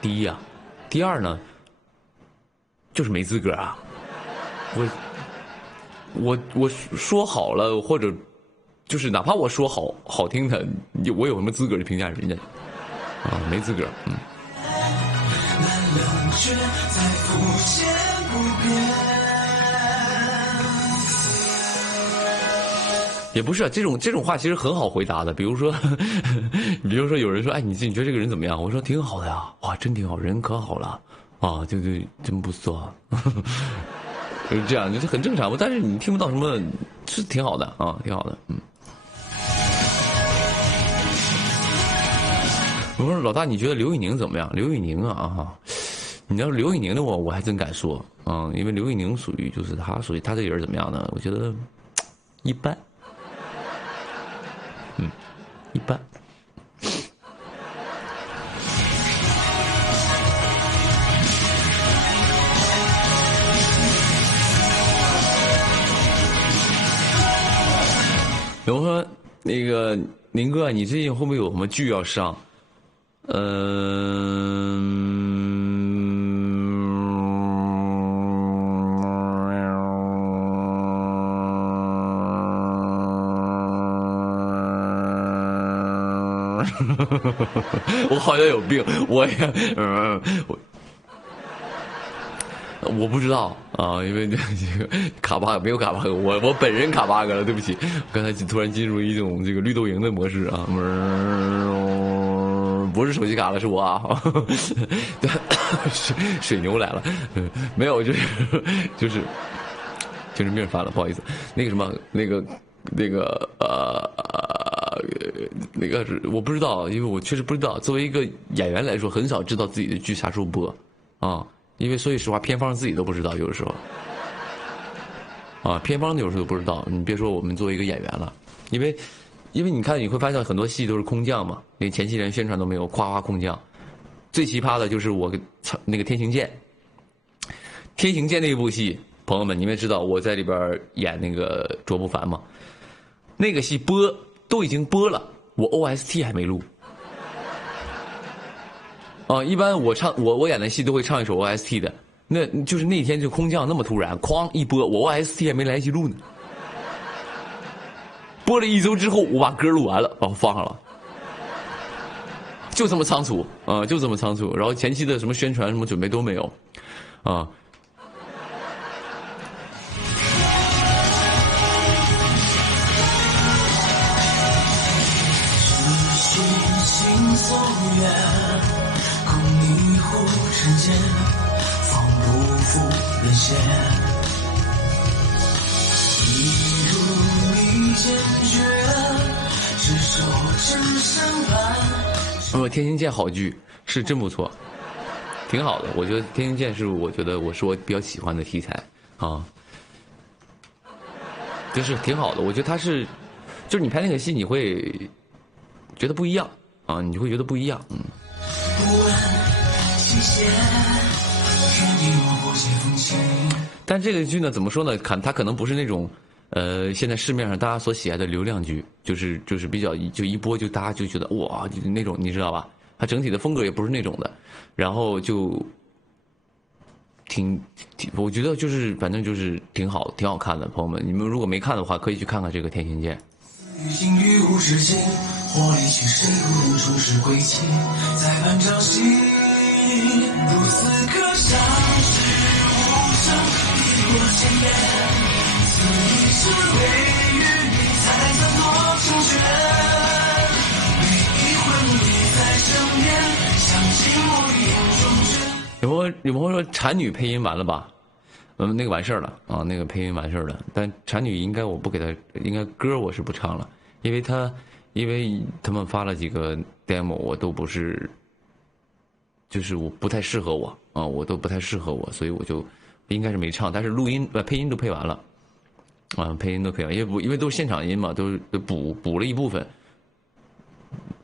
第一啊，第二呢，就是没资格啊。我说好了，或者就是哪怕我说好听的，我有什么资格去评价人家？啊，没资格。蓝蓝冷却再不见不变。也不是啊，这种话其实很好回答的。比如说有人说，哎，你觉得这个人怎么样？我说挺好的呀，哇，真挺好，人可好了啊，对，真不错，就是这样，就是很正常。但是你听不到什么，是挺好的啊，挺好的，嗯。我说老大，你觉得刘宇宁怎么样？刘宇宁啊，你要是刘宇宁的我还真敢说啊，因为刘宇宁属于他这个人怎么样呢？我觉得一般。一般。有人说那个宁哥，你最近会不会有什么剧要上？我好像有病，我不知道啊，因为这个卡 bug 没有卡 bug，我本人卡 bug 了，对不起，刚才突然进入一种这个绿豆蝇的模式啊，不是手机卡了，是我啊，对，水牛来了，没有，就是命犯了，不好意思，那个什么，那个我不知道，因为我确实不知道。作为一个演员来说，很少知道自己的剧啥时候播，啊，因为说句实话，片方自己都不知道，有的时候，啊，片方有时候都不知道。你别说我们作为一个演员了，因为你看你会发现很多戏都是空降嘛，连前期连宣传都没有，夸夸空降。最奇葩的就是我那个《天行健》，《天行健》那部戏，朋友们你们也知道我在里边演那个卓不凡嘛，那个戏都已经播了。我 OST 还没录，啊，一般我演的戏都会唱一首 OST 的，那就是那天就空降那么突然，哐一播，我 OST 还没来得及录呢，播了1周之后，我把歌录完了，放上了，就这么仓促啊，就这么仓促，然后前期的什么宣传什么准备都没有，啊。天行健好剧是真不错，挺好的。我觉得天行健是我比较喜欢的题材啊，就是挺好的。我觉得就是你拍那个戏，你会觉得不一样啊，你会觉得不一样，嗯。但这个剧呢，怎么说呢？它可能不是那种，现在市面上大家所喜爱的流量剧，就是比较就一播就大家就觉得哇，就是那种你知道吧？它整体的风格也不是那种的，然后就我觉得就是反正就是挺好看的，朋友们，你们如果没看的话，可以去看看这个《天行健》。火力去谁不能重拾归期，在半朝夕如此可笑，是无声一过千年，此一世为与你才曾多成全，每一魂你在身边，相信我永忠贞。有朋友说产女配音完了吧？那个完事儿了啊，那个配音完事儿了。但产女应该我不给他，应该歌我是不唱了，因为他们发了几个 demo， 我都不是，就是我不太适合我啊，我都不太适合我，所以我就应该是没唱，但是配音都配完了，啊，配音都配完，因为都是现场音嘛，都是补了一部分，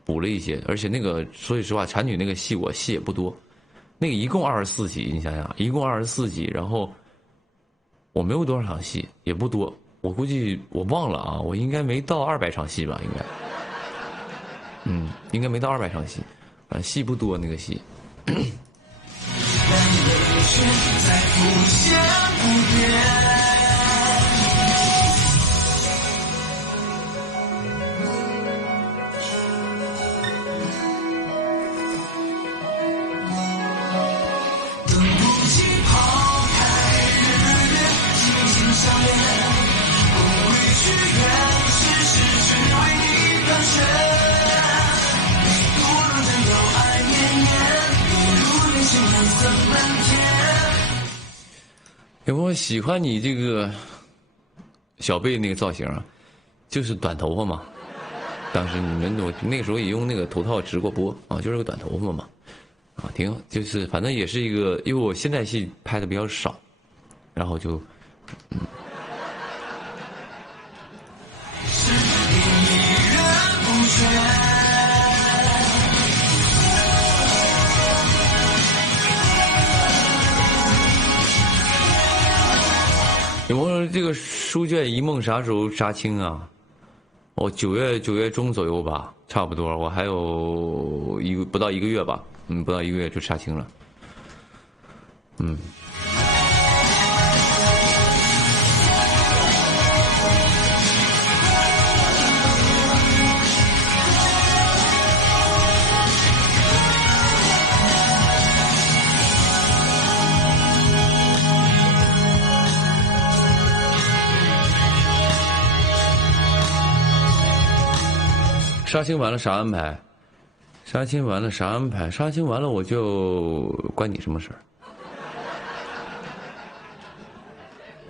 补了一些，而且那个说句实话，产女那个戏我戏也不多，那个一共24集，你想想，一共24集，然后我没有多少场戏，也不多，我估计我忘了啊，我应该没到200场戏吧，应该。应该没到200场戏，反正戏不多那个戏。我喜欢你这个小贝那个造型啊，就是短头发嘛。当时我那个时候也用那个头套直过播啊，就是个短头发嘛，啊，就是反正也是一个，因为我现代戏拍的比较少，然后就有没有这个书卷一梦啥时候杀青啊？我9月中左右吧，差不多。我还有不到一个月吧，不到一个月就杀青了。杀青完了啥安排？杀青完了啥安排？杀青完了我就关你什么事儿？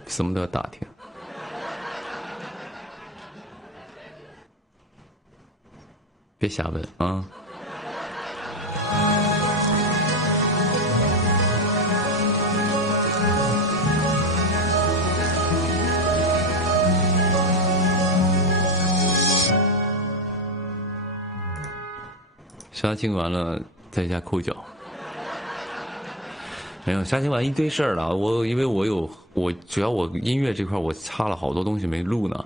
什么都要打听。别瞎问啊！杀青完了在家抠脚，没有杀青完一堆事儿了。因为我主要我音乐这块我插了好多东西没录呢，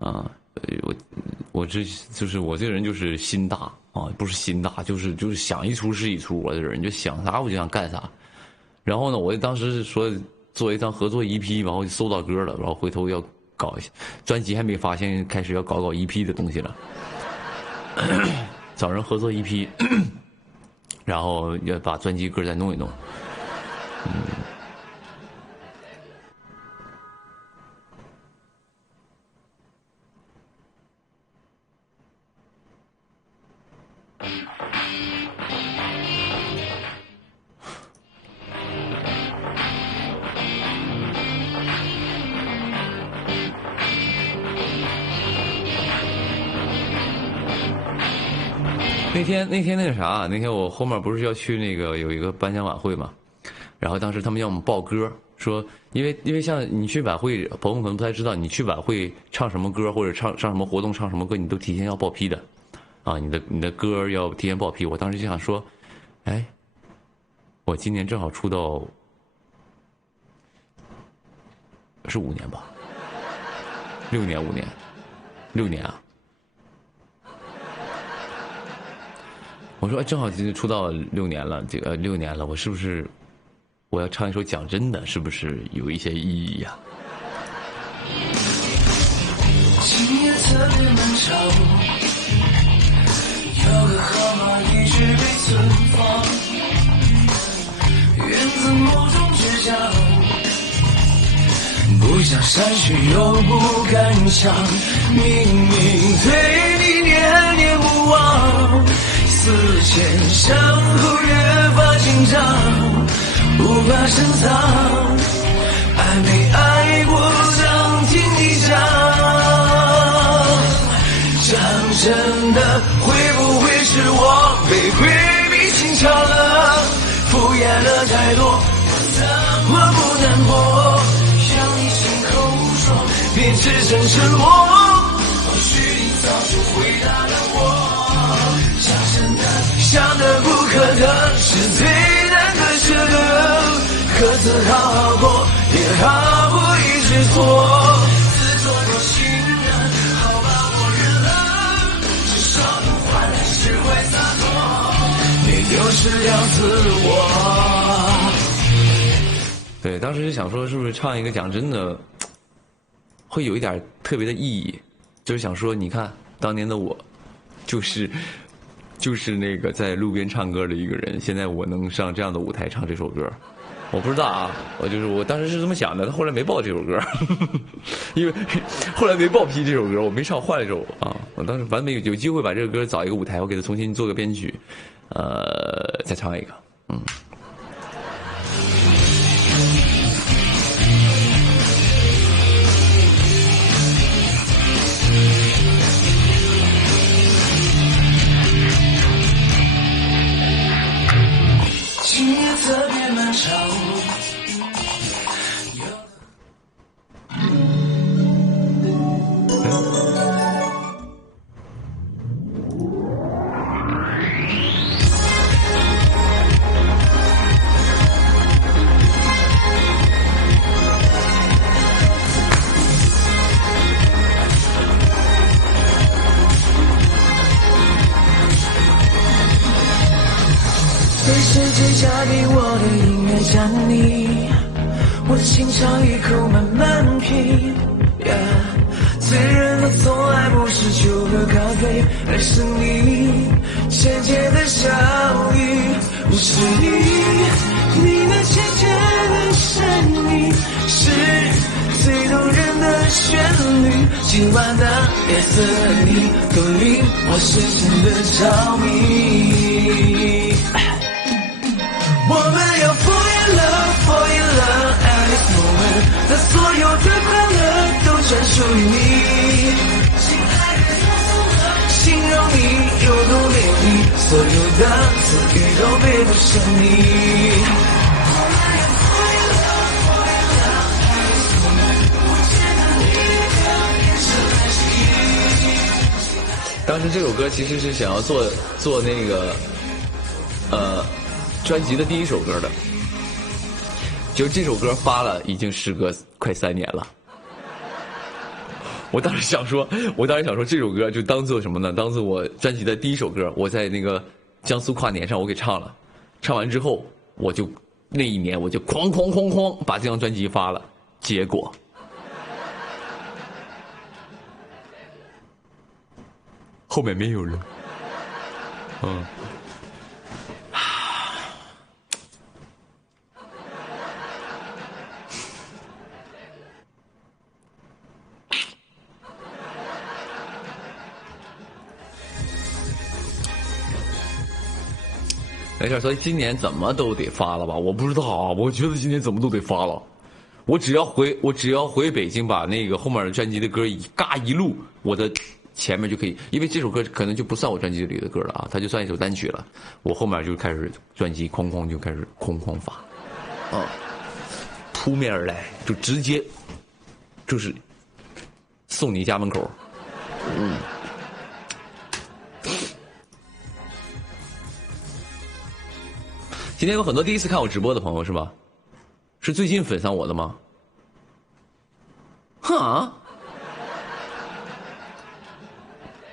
啊，我就是我这个人就是心大啊，不是心大，就是想一出是一出。我这人就想啥我就想干啥。然后呢，我当时是说做一张合作 EP， 然后就搜到歌了，然后回头要搞一下专辑还没发现，开始要搞 EP 的东西了。找人合作EP，然后要把专辑歌再弄一弄。那天那个啥，那天我后面不是要去那个有一个颁奖晚会嘛，然后当时他们要我们报歌，说因为像你去晚会，朋友们可能不太知道，你去晚会唱什么歌或者上什么活动唱什么歌，你都提前要报批的，啊，你的歌要提前报批。我当时就想说，哎，我今年正好出道是5年吧，6年啊。我说正好出道6年了，这个6年了，我是不是我要唱一首讲真的，是不是有一些意义呀？今夜特别漫长，有个号码一直被存放，源自某种倔强，不想删去又不敢抢，明明对你念念不忘，思前想后越发紧张，无法深藏，爱没爱过想听你讲，讲真的会不会是我被规避心窍了，敷衍了太多，我怎么不难过，让你亲口说别只剩沉默，或许你早就回答了我，想得不可得是最难割舍的，各自好好过，也好过一直错，自作多情人，好吧我认了，至少能换来释怀洒脱，也就是两自我。对，当时就想说，是不是唱一个讲真的，会有一点特别的意义，就是想说，你看当年的我，就是那个在路边唱歌的一个人，现在我能上这样的舞台唱这首歌，我不知道啊，我当时是这么想的，他后来没报这首歌，因为后来没报批这首歌，我没唱，换了一首啊，我当时反正有机会把这个歌找一个舞台，我给他重新做个编曲，再唱一个，情也特别漫长。随时最佳给我的音乐加你，我轻尝一口慢慢品。醉人的从来不是酒和咖啡，而是你浅浅的笑语，不是你的浅浅的声音，是最动人的旋律。今晚的夜色和你都令我深深的着迷。我们要 fall in love at this moment， 那所有的快乐都专属于你。形容你有多美丽，所有的词语都配不上你。当时这首歌其实是想要做那个专辑的第一首歌的，就这首歌发了已经时隔快3年了。我当时想说这首歌就当做什么呢？当做我专辑的第一首歌，我在那个江苏跨年上我给唱了，唱完之后我就那一年我就哐把这张专辑发了，结果后面没有了。没事，所以今年怎么都得发了吧？我不知道啊，我觉得今年怎么都得发了。我只要回北京，把那个后面的专辑的歌一录，我的前面就可以，因为这首歌可能就不算我专辑里的歌了啊，它就算一首单曲了。我后面就开始专辑就开始哐发，扑面而来，就直接就是送你家门口。今天有很多第一次看我直播的朋友是吧？是最近粉上我的吗？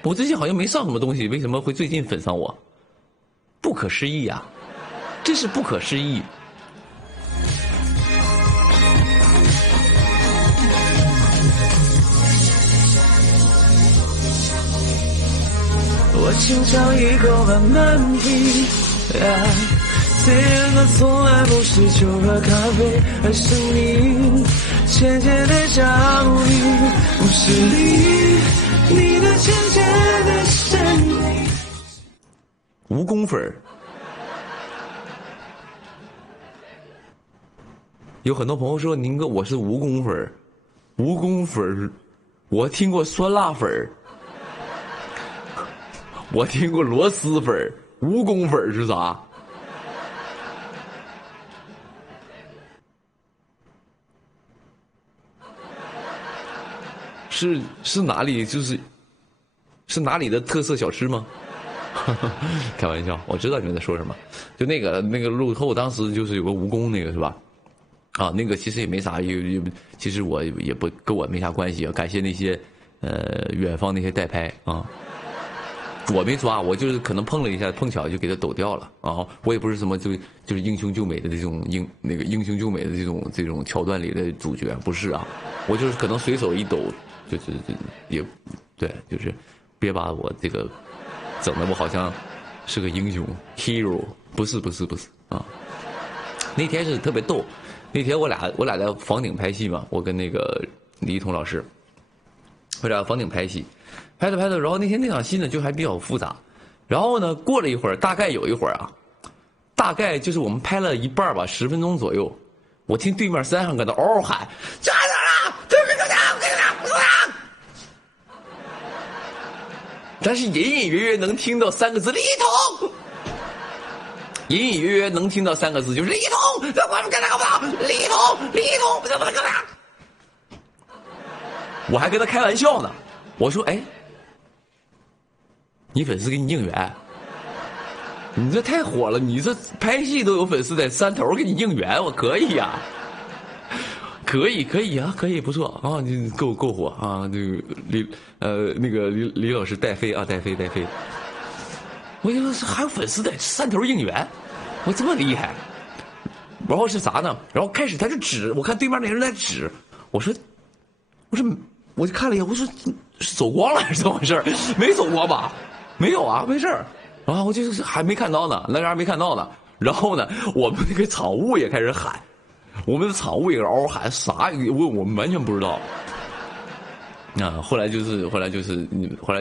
我最近好像没上什么东西，为什么会最近粉上我？不可思议啊，真是不可思议。我轻尝一口慢慢品，醉人的从来不是酒和咖啡，而是你浅浅的笑语，不是你的浅浅的声音。蜈蚣粉儿，有很多朋友说宁哥我是蜈蚣粉儿，蜈蚣粉儿，我听过酸辣粉儿，我听过螺蛳粉儿，蜈蚣粉儿是啥？是哪里？是哪里的特色小吃吗？开玩笑，我知道你们在说什么。就那个路后，当时就是有个蜈蚣，那个是吧？啊，那个其实也没啥，其实我也不跟我没啥关系啊。感谢那些远方那些代拍啊，我没抓，我就是可能碰了一下，碰巧就给它抖掉了啊。我也不是什么就是英雄救美的这种英雄救美的这种桥段里的主角，不是啊，我就是可能随手一抖。就是也对，就是别把我这个整的我好像是个英雄 hero， 不是啊。那天是特别逗，那天我俩在房顶拍戏嘛，我跟那个李一桐老师，我俩房顶拍戏，拍着，然后那天那场戏呢就还比较复杂，然后呢过了一会儿，大概有一会儿啊，大概就是我们拍了一半吧，10分钟左右，我听对面山上搁那嗷嗷喊，站着了，对面但是隐隐约约能听到3个字“李一桐”，隐隐约约能听到3个字，就是李彤，我们干啥干嘛？李彤，干嘛？我还跟他开玩笑呢，我说，哎，你粉丝给你应援，你这太火了，你这拍戏都有粉丝在山头给你应援，我可以呀、可以啊，可以不错啊，你够火啊，这个李老师带飞啊，带飞。我就说还有粉丝在山头应援，我这么厉害。然后是啥呢？然后开始他就指，我看对面那人在指，我说，我就看了一眼，我说是走光了还是怎么回事？没走光吧？没有啊，没事儿。然后我就是还没看到呢，那人还没看到呢。然后呢，我们那个场务也开始喊，我们的场务也嗷嗷喊，啥我们完全不知道。后来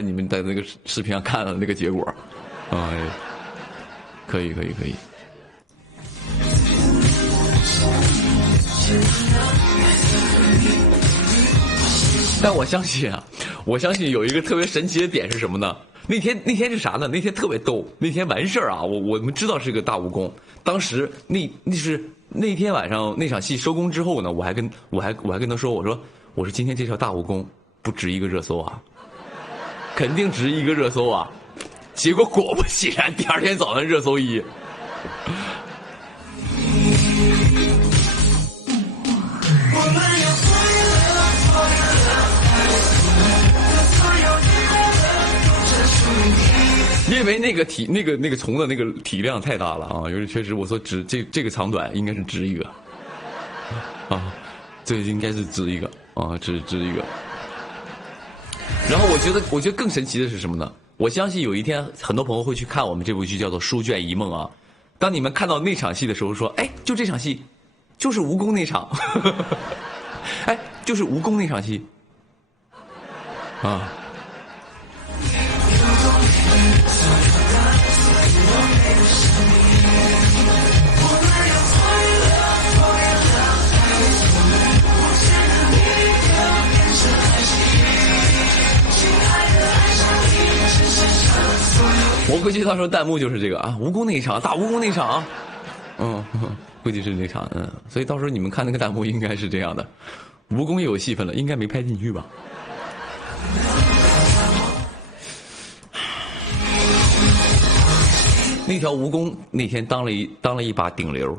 你们在那个视频上看了那个结果，可以。但我相信有一个特别神奇的点是什么呢？那天是啥呢？那天特别逗。那天完事儿啊，我们知道是个大蜈蚣。当时那天晚上那场戏收工之后呢，我还跟他说，我说今天这条大蜈蚣不值一个热搜啊，肯定值一个热搜啊。结果果不其然，第2天早上热搜1。因为那个虫的那个体量太大了啊，因为确实我说这个长短应该是值一个啊，这应该是值一个啊，值一个。然后我觉得更神奇的是什么呢？我相信有一天很多朋友会去看我们这部剧叫做《书卷一梦》啊。当你们看到那场戏的时候，说，哎，就这场戏，就是蜈蚣那场，哎，就是蜈蚣那场戏啊。我估计到时候弹幕就是这个啊，蜈蚣那一场，大蜈蚣那一场，估计是那场，所以到时候你们看那个弹幕应该是这样的，蜈蚣也有戏份了，应该没拍进去吧？那条蜈蚣那天当了一把顶流，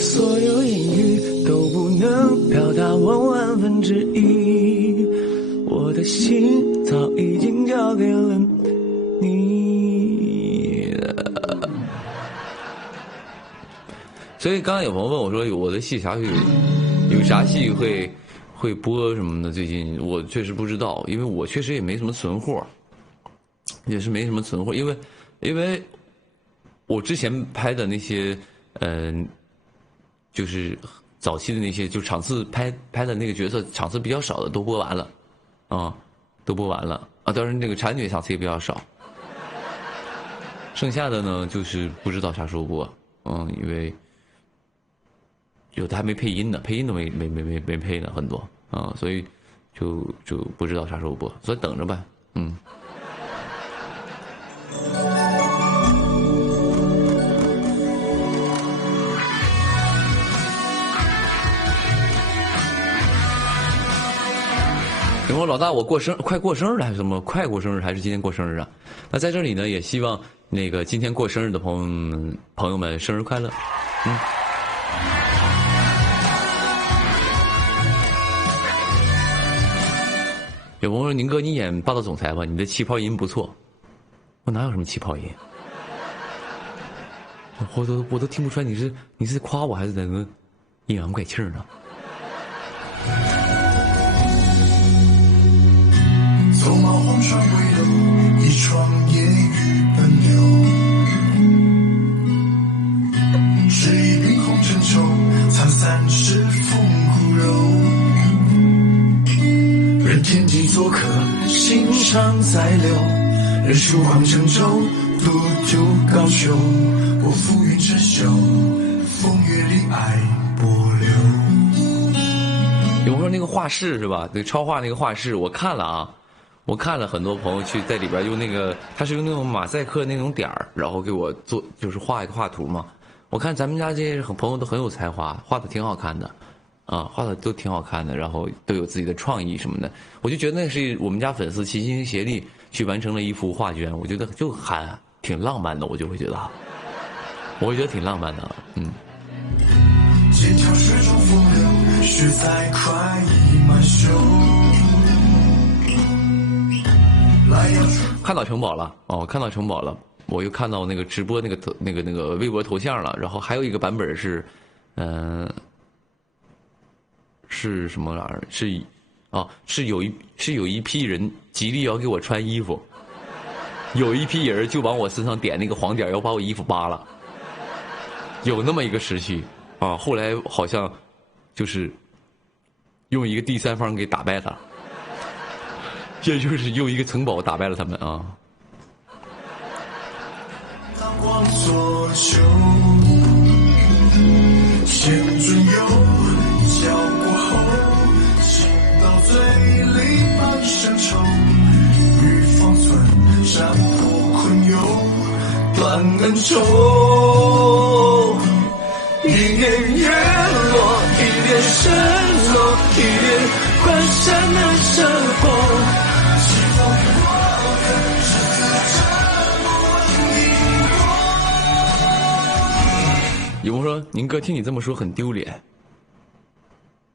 所有言语都不能表达我1/1000，我的心早已经交给了你。所以刚才有朋友问我说，我的戏有啥戏会播什么的？最近我确实不知道，因为我确实也没什么存货，因为我之前拍的那些就是早期的那些，就场次拍的那个角色场次比较少的都播完了，当然这个产女场次也比较少，剩下的呢就是不知道啥时候播，因为有的还没配音呢，配音都没配呢，很多所以就不知道啥时候播，所以等着呗，然后老大，我快过生日了还是什么？快过生日还是今天过生日啊？那在这里呢，也希望那个今天过生日的朋友们生日快乐。有朋友说宁哥，你演霸道总裁吧，你的气泡音不错。我哪有什么气泡音？我都听不出来你是夸我还是在那阴阳怪气呢？走马黄川归路，一窗夜雨奔流。是一柄红尘愁，残散是风骨柔。天地做客，心上再留。任数皇乘舟，独丢高俅。我浮云遮袖，风月里爱波流。有人说那个画室是吧？对，超话那个画室我看了啊，我看了很多朋友去在里边用那个，他是用那种马赛克那种点儿，然后给我做就是画一个画图嘛。我看咱们家这些朋友都很有才华，画的挺好看的，啊，画的都挺好看的，然后都有自己的创意什么的。我就觉得那是我们家粉丝齐心协力去完成了一幅画卷，我觉得就还挺浪漫的，我就会觉得，我会觉得挺浪漫的，嗯。几条水中风流，雪在快意满袖。看到城堡了哦，看到城堡了，我又看到那个直播那个微博头像了，然后还有一个版本是，是什么玩意儿？是有一批人极力要给我穿衣服，有一批人就往我身上点那个黄点，要把我衣服扒了，有那么一个时期啊，后来好像就是用一个第三方给打败他。这就是用一个城堡打败了他们啊！当光作秀，千尊游，笑过后，情到醉里半生愁。欲方寸，山坡困游，断恩仇。一年月落，一点深落，一点关山的山峰。有人说：“宁哥，听你这么说很丢脸，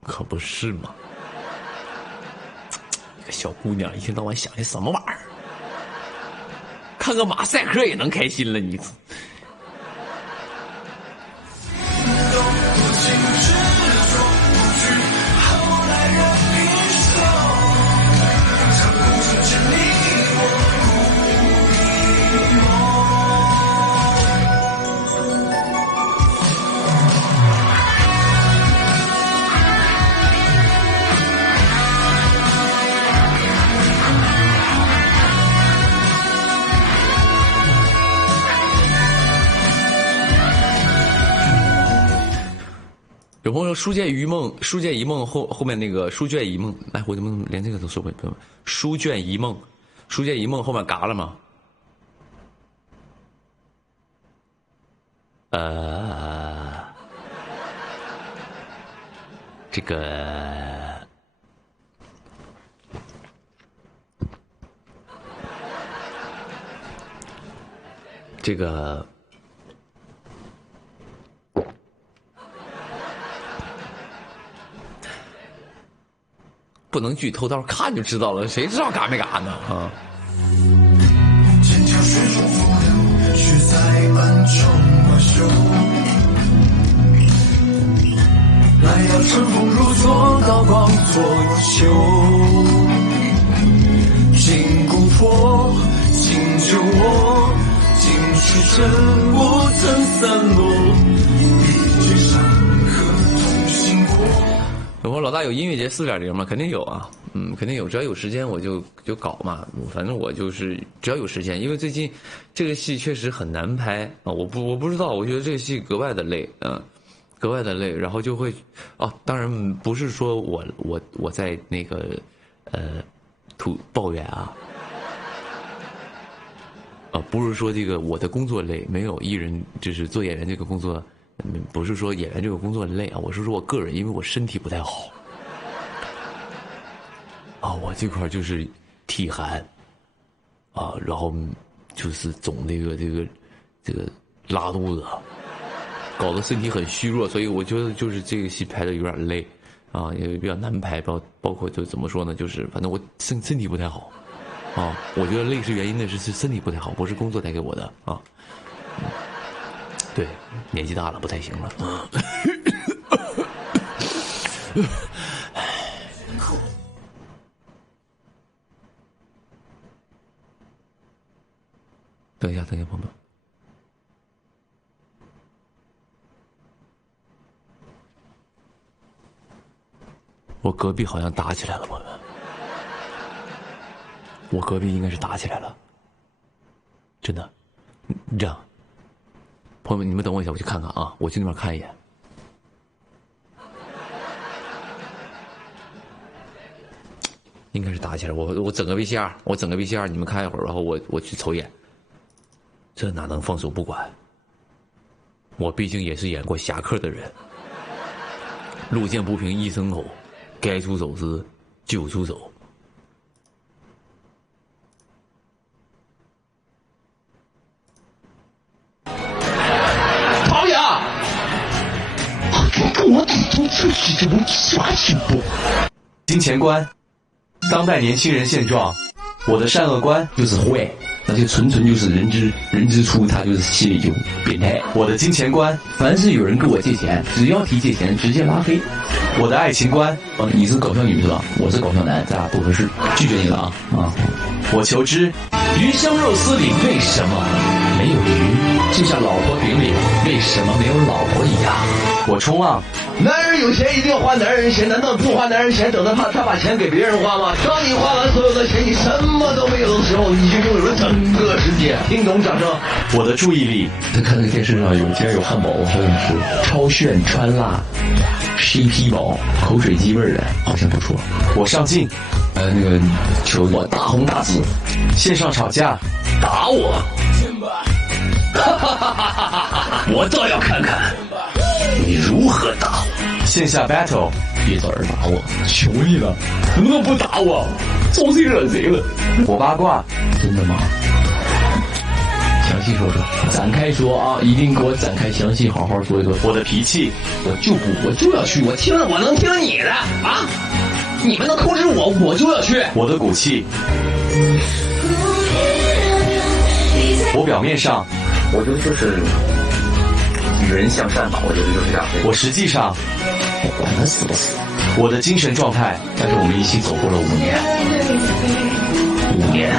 可不是嘛？一个小姑娘一天到晚想些什么玩意儿？看个马赛克也能开心了，你。”有朋友说书剑一梦后面那个书卷一梦，哎，我怎么连这个都说不对？书卷一梦后面嘎了吗？这个不能剧透，到时候看就知道了，谁知道嘎没嘎呢？啊！千条水中风流，雪在半中挂袖。来要乘风入座，刀光作秋。金古佛，金酒窝，金曲尘不曾散落。一剑山河同心火。有朋友老大有音乐节4.0吗？肯定有啊，肯定有，只要有时间我就搞嘛，反正我就是只要有时间，因为最近这个戏确实很难拍啊，我不知道，我觉得这个戏格外的累，格外的累，然后就会，当然不是说我在那个抱怨啊，不是说这个我的工作累，没有艺人就是做演员这个工作。不是说演员这个工作累啊，我是说我个人，因为我身体不太好，我这块就是体寒，然后就是总这个拉肚子，搞得身体很虚弱，所以我觉得就是这个戏拍的有点累，也比较难拍，包括就怎么说呢，就是反正我身体不太好，我觉得累是原因的是身体不太好，不是工作带给我的啊。对，年纪大了不太行了。等一下，朋友们，我隔壁好像打起来了，朋友们。我隔壁应该是打起来了，真的。这样，朋友们，你们等我一下，我去看看啊，我去那边看一眼。应该是打起来，我整个 VCR， 我整个 VCR， 你们看一会儿，然后我去瞅一眼。这哪能放手不管？我毕竟也是演过侠客的人。路见不平一声吼，该出手时就出手。讨厌！我这是这种啥情况？金钱观，当代年轻人现状。我的善恶观就是坏，那就纯就是人之初，他就是心里就变态。我的金钱观，凡是有人跟我借钱，只要提借钱，直接拉黑。我的爱情观，你是搞笑女是吧？我是搞笑男，咱俩不合适，拒绝你了啊！我求知，鱼香肉丝里为什么没有鱼？就像老婆饼里为什么没有老婆一样。我冲浪，男人有钱一定要花男人钱，难道不花男人钱，等着他把钱给别人花吗？当你花完所有的钱，你什么都没有的时候，你就拥有了整个世界。听懂掌声。我的注意力，他看那个电视上竟然有汉堡，好想吃。超炫川辣，CP 堡，口水鸡味儿的，好像不错。我上镜，那个求我大红大紫，线上吵架，打我，我倒要看看你如何打我。线下 battle， 别找人打我，求你了，能不能不打我？招谁惹谁了？我八卦，真的吗？详细说说，展开说啊，一定给我展开详细好好说一说。我的脾气，我就要去，我能听你的啊！你们能控制我就要去。我的骨气，我表面上，我觉得就是与人向善吧，我觉得就是这样。我实际上，我管他死不死。我的精神状态，但是我们一起走过了5年，5年，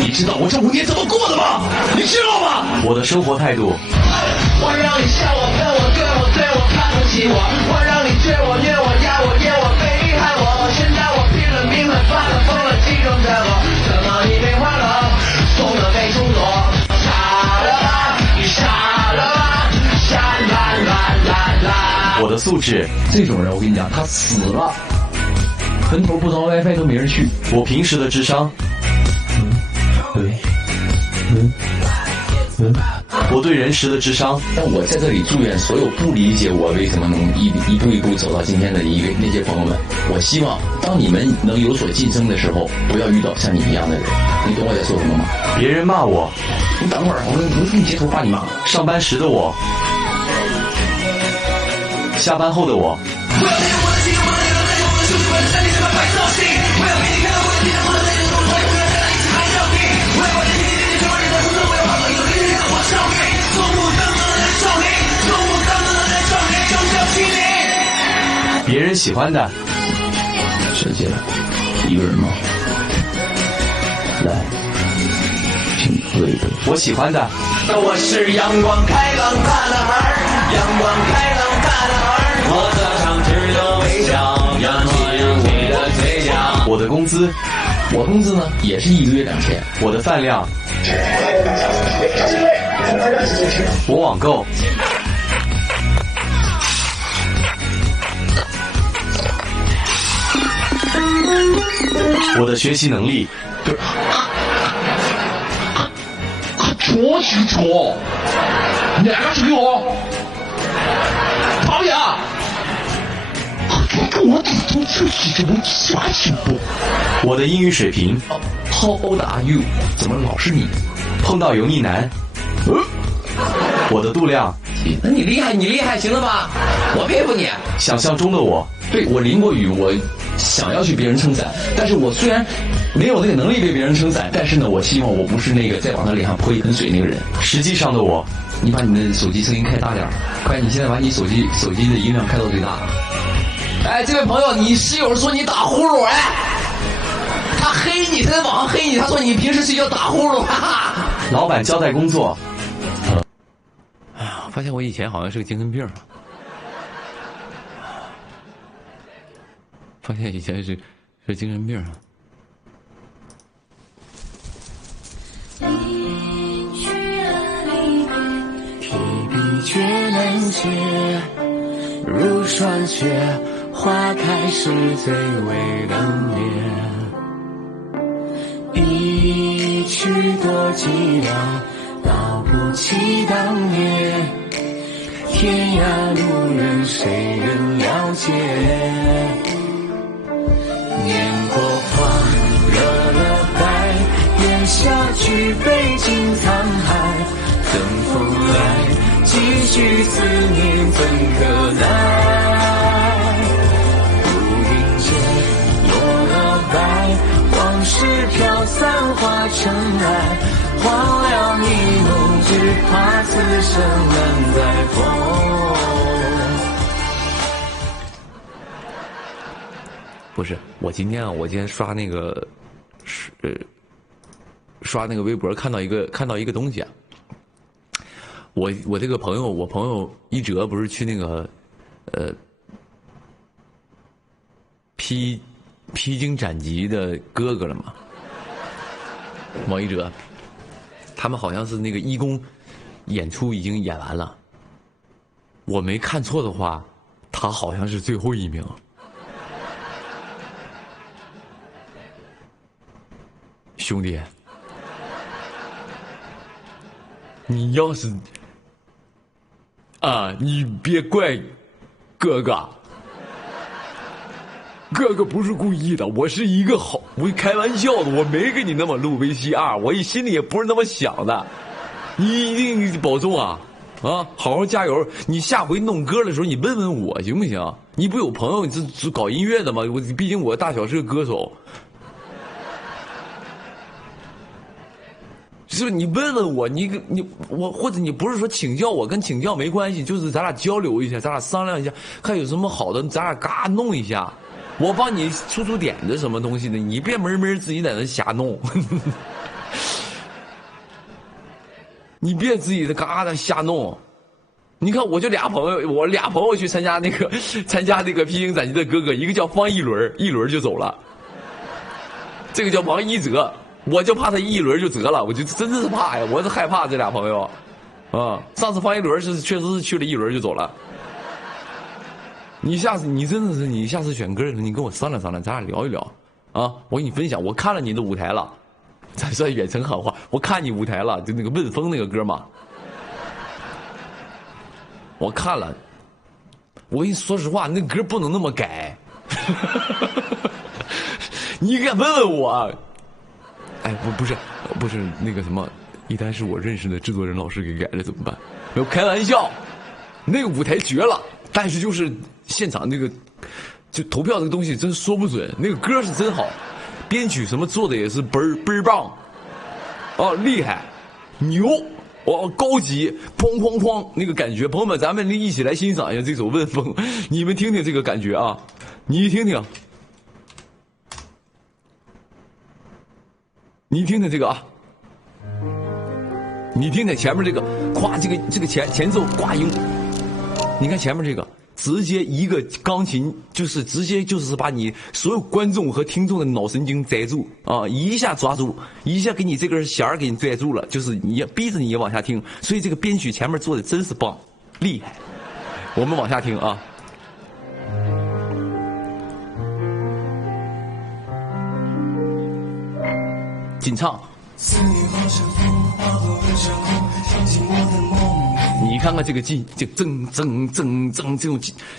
你知道我这5年怎么过的吗？你知道吗？我的生活态度，我让你笑我喷我对我看不起我让你追我虐我压我淹我背叛我，现在我拼了命了发了疯了集中在我，怎么你没欢乐，疯了被冲动，傻了吧你傻了吧，傻啦。我的素质，这种人我跟你讲，他死了，坟头不装 WiFi 都没人去。我平时的智商，对，我对人时的智商。但我在这里祝愿所有不理解我为什么能一步一步走到今天的那些朋友们，我希望当你们能有所晋升的时候，不要遇到像你一样的人。你懂我在说什么吗？别人骂我，你等会儿，我给你截图把你骂。上班时的我，下班后的我。别人喜欢的，谁接了？一个人吗？来，请喝一杯。我喜欢的，我是阳光开朗大男孩，阳光开朗大男孩，我的唱只有微笑，扬起你的嘴角。我的工资，我工资呢也是1个月2000。我的饭量，我网购，我的学习能力，戳去戳，哪个去我？讨厌！我这是这种啥情况？我的英语水平， How old are you？ 怎么老是你？碰到油腻男，我的度量，那你厉害，行了吧？我佩服你。想象中的我，对，我淋过雨，我想要去别人撑伞，但是我虽然没有那个能力被别人撑伞，但是呢，我希望我不是那个在往他脸上泼一盆水那个人。实际上的我，你把你的手机声音开大点，快！你现在把你手机的音量开到最大。哎，这位朋友，你室友说你打呼噜，哎，他黑你，他在网上黑你，他说你平时睡觉打呼噜，哈哈。老板交代工作，哎呀，发现我以前好像是个精神病，发现以前是精神病。解，如霜雪，花开时最为冷冽。一曲多寂寥，道不起当年。天涯路人，谁人了解？年过花，热了白，咽下去北京沧海。等风来，继续思念怎可耐？浮云间落了白，往事飘散化尘埃。荒凉一梦，只怕此生难再逢。不是，我今天刷那个刷那个微博，看到一个东西啊。我这个朋友，我朋友一哲不是去那个披荆斩棘的哥哥了吗？王一哲，他们好像是那个义工演出已经演完了，我没看错的话，他好像是最后一名。兄弟，你要是你别怪哥哥，哥哥不是故意的，我是一个我开玩笑的，我没给你那么录 VCR， 我心里也不是那么想的，你一定保重啊，好好加油！你下回弄歌的时候，你问问我行不行？你不有朋友你是搞音乐的吗？毕竟我大小是个歌手。是不是你问问我，我或者你不是说请教我，跟请教没关系，就是咱俩交流一下，咱俩商量一下，看有什么好的，咱俩嘎弄一下，我帮你出点子什么东西的，你别闷闷自己在那瞎弄，你别自己的嘎的瞎弄。你看我就俩朋友，我俩朋友去参加那个披荆斩棘的哥哥，一个叫方一轮就走了，这个叫王一哲。我就怕他一轮就折了，我就真是怕呀！我是害怕这俩朋友，上次方一轮确实是去了一轮就走了。你下次你下次选歌的时候，你跟我商量商量，咱俩聊一聊啊！我给你分享，我看了你的舞台了，咱算远程喊话，我看你舞台了，就那个问风那个歌嘛，我看了。我跟你说实话，那歌不能那么改，你敢问问我？哎，不是那个什么，一旦是我认识的制作人老师给改了怎么办？没有开玩笑，那个舞台绝了，但是就是现场那个就投票这个东西真说不准，那个歌是真好，编曲什么做的也是倍儿棒，厉害，牛，高级，哐哐哐那个感觉，朋友们，咱们一起来欣赏一下这首《问风》，你们听听这个感觉啊，你听听。你听听这个啊，你听听前面这个，夸这个前奏挂音，你看前面这个，直接一个钢琴就是直接就是把你所有观众和听众的脑神经摘住啊，一下抓住，一下给你这根弦给你拽住了，就是你也逼着你也往下听，所以这个编曲前面做的真是棒，厉害。我们往下听啊。紧唱，你看看这个劲，就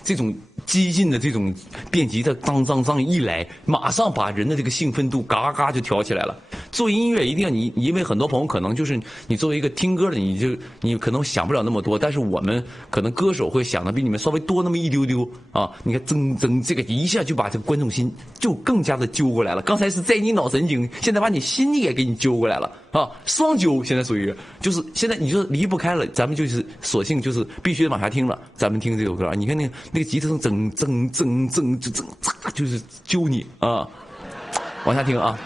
这种激进的这种电吉他，当一来，马上把人的这个兴奋度嘎嘎就调起来了。做音乐一定要因为很多朋友可能就是你作为一个听歌的，你可能想不了那么多，但是我们可能歌手会想的比你们稍微多那么一丢丢啊。你看这个一下就把这个观众心就更加的揪过来了。刚才是在你脑神经，现在把你心也给你揪过来了啊，双揪。现在属于就是现在你说离不开了，咱们就是索性就是必须得往下听了。咱们听这首歌啊，你看那个吉他声就是揪你啊，往下听啊。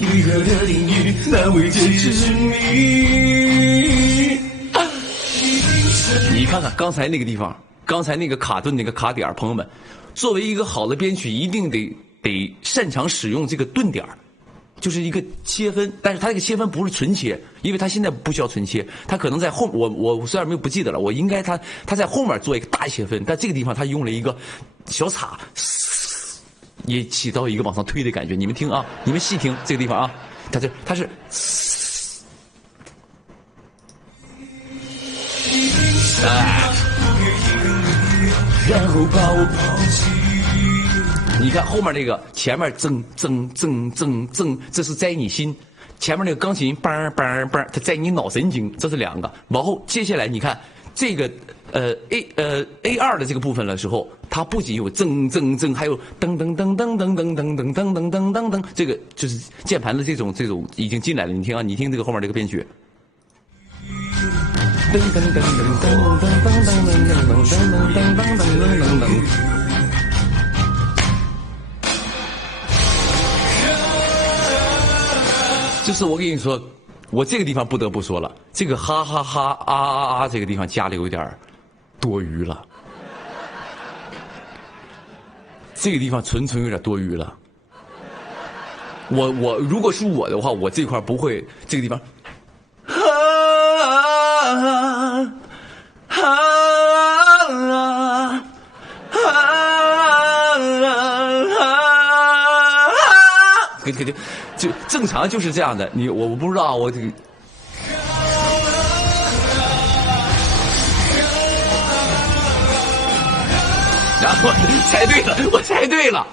愈合的领域难为解之谜。你看看刚才那个地方，刚才那个卡顿那个卡点，朋友们，作为一个好的编曲，一定得擅长使用这个顿点就是一个切分，但是它这个切分不是纯切，因为它现在不需要纯切，它可能在后我虽然不记得了，我应该它在后面做一个大切分，但这个地方它用了一个小叉，也起到一个往上推的感觉。你们听啊，你们细听这个地方啊，它是。然后把我抛弃。你看后面那个，前面铮，这是在你心；前面那个钢琴梆，它在你脑神经，这是两个。往后接下来你看这个A2的这个部分的时候，它不仅有铮，还有噔，这个就是键盘的这种已经进来了。你听啊，你听这个后面这个编曲。就是我跟你说，我这个地方不得不说了，这个哈哈哈啊这个地方加的有点多余了，这个地方纯有点多余了。我如果是我的话，我这块不会这个地方。就正常就是这样的，我不知道我这个。然后猜对了，我猜对了。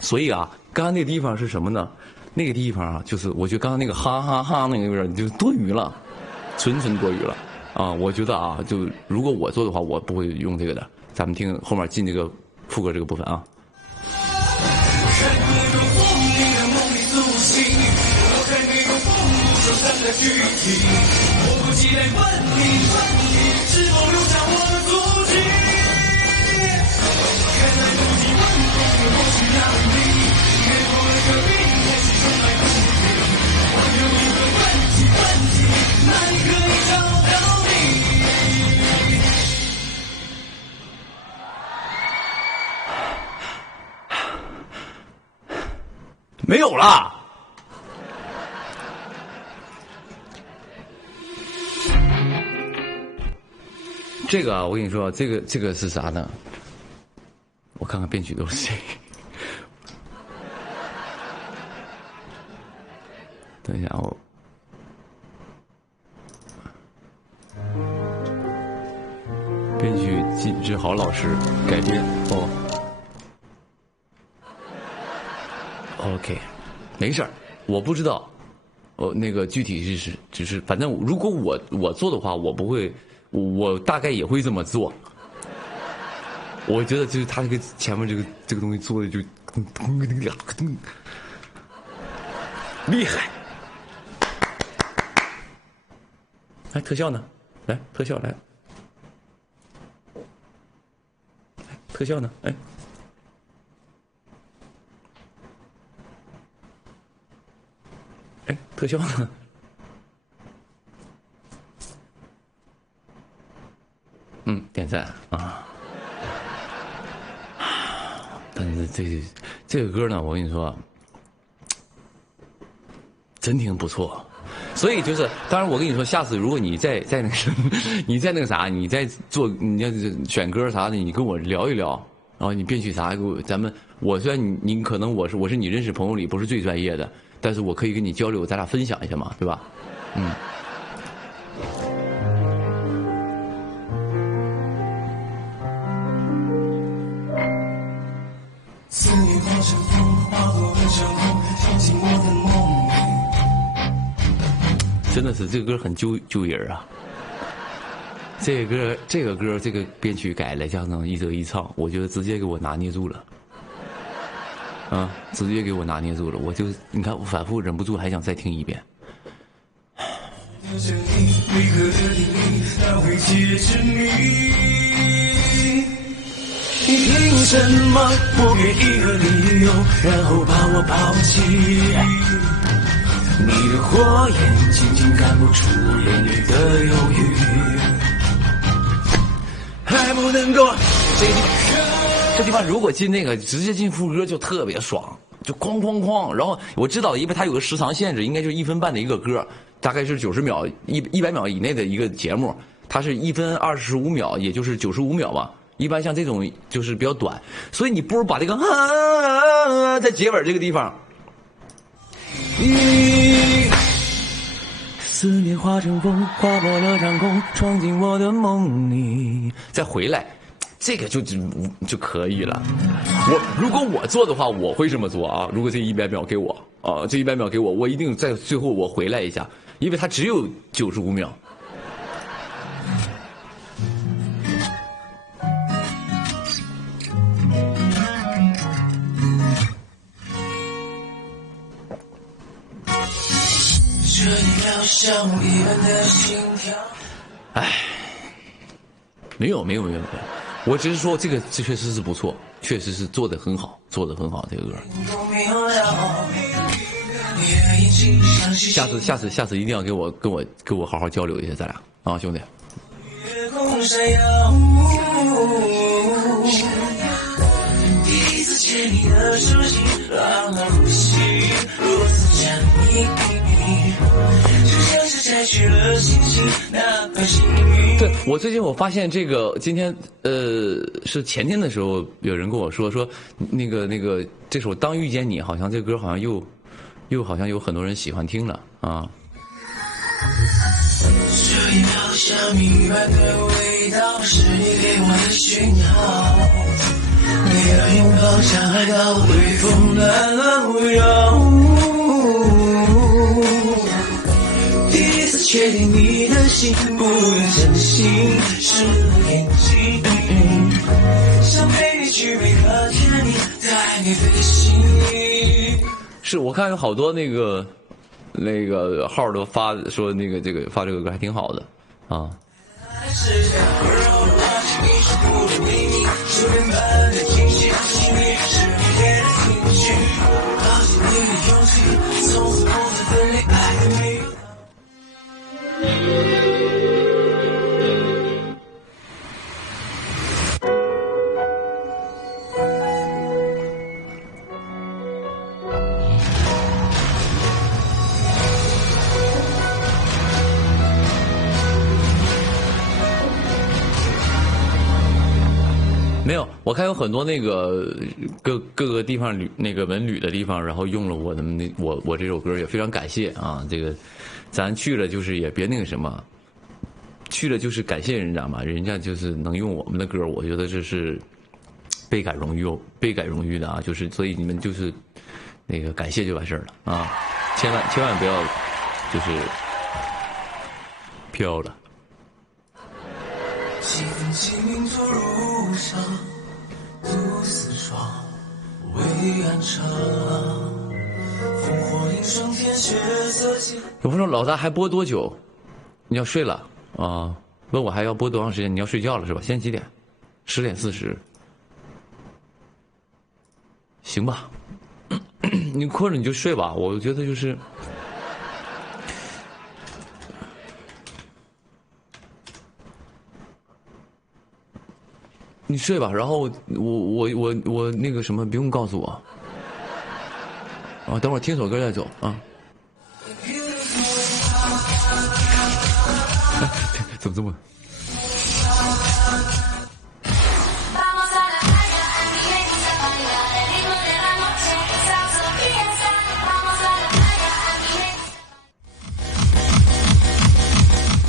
所以啊，刚刚那个地方是什么呢？那个地方啊，就是我觉得刚刚那个哈哈哈那个有点就多余了，纯多余了啊！我觉得啊，就如果我做的话，我不会用这个的。咱们听后面进这个副歌这个部分啊。没有了。这个啊，我跟你说，这个是啥呢？我看看编曲都是谁。等一下，编曲金志豪老师改编哦。OK， 没事儿，我不知道，那个具体只是，反正如果我做的话，我不会，我大概也会这么做。我觉得就是他这个前面这个东西做的就厉害。来特效呢？来特效来，特效呢？哎。哎，特效呢？点赞啊！但是这个歌呢，我跟你说，真挺不错。所以就是，当然我跟你说，下次如果你在那个你在那个啥，你在做你要选歌啥的，你跟我聊一聊，然后你编曲啥，我虽然你可能我是你认识朋友里不是最专业的。但是我可以跟你交流，咱俩分享一下嘛，对吧？思念化成风，化作了伤口，跳进我的梦里。真的是这个歌很揪人啊！这个歌这个编曲改了，加上一歌一唱，我觉得直接给我拿捏住了。直接给我拿捏住了，你看我反复忍不住还想再听一遍。你凭什么不给一个理由，然后把我抛弃？你的火焰紧紧赶不出眼里的忧郁，还不能够这个这地方如果进那个直接进副歌就特别爽，就哐哐哐。然后我知道，因为它有个时长限制，应该就是1分半的一个歌，大概是90秒100秒以内的一个节目，它是1分25秒，也就是95秒吧。一般像这种就是比较短，所以你不如把这个在结尾这个地方，思念化成风，划破了长空，闯进我的梦里，再回来，这个就可以了。如果我做的话，我会这么做啊。如果这100秒给我啊，这100秒给我，我一定在最后我回来一下，因为它只有95秒。这一秒像我一般的心跳。哎，没有，我只是说这个确实是不错，确实是做得很好，这个歌。下次一定要跟我好好交流一下，咱俩啊，兄弟。月光闪耀，第一次牵你的手心，让我呼吸，如此着迷，就像是摘去了星星，那块幸运。对，我最近我发现这个，今天是前天的时候，有人跟我说那个这首《当遇见你》，好像这歌好像又好像有很多人喜欢听了啊。这一秒像蜜般的味道，是你给我的讯号。你的拥抱像海岛微风般冷摇。第一次确定你的心不能相信，是眼睛，想陪你去每个天地，带你飞行。是我看有好多那个号都发说发这个歌还挺好的啊。没有，我看有很多那个各个地方那个文旅的地方，然后用了我这首歌，也非常感谢啊。这个咱去了就是也别那个什么，去了就是感谢人家嘛，人家就是能用我们的歌，我觉得这是倍感荣誉的啊。就是所以你们就是那个感谢就完事儿了啊，千万不要就是飘了。清清途路上，独自闯，未安常。烽火映霜天，血色间。有朋友说老大还播多久？你要睡了啊？问我还要播多长时间？你要睡觉了是吧？现在几点？10点40。行吧，你困了你就睡吧。我觉得就是。你睡吧，然后我那个什么，不用告诉我啊，等会儿听首歌再走啊。怎么这么？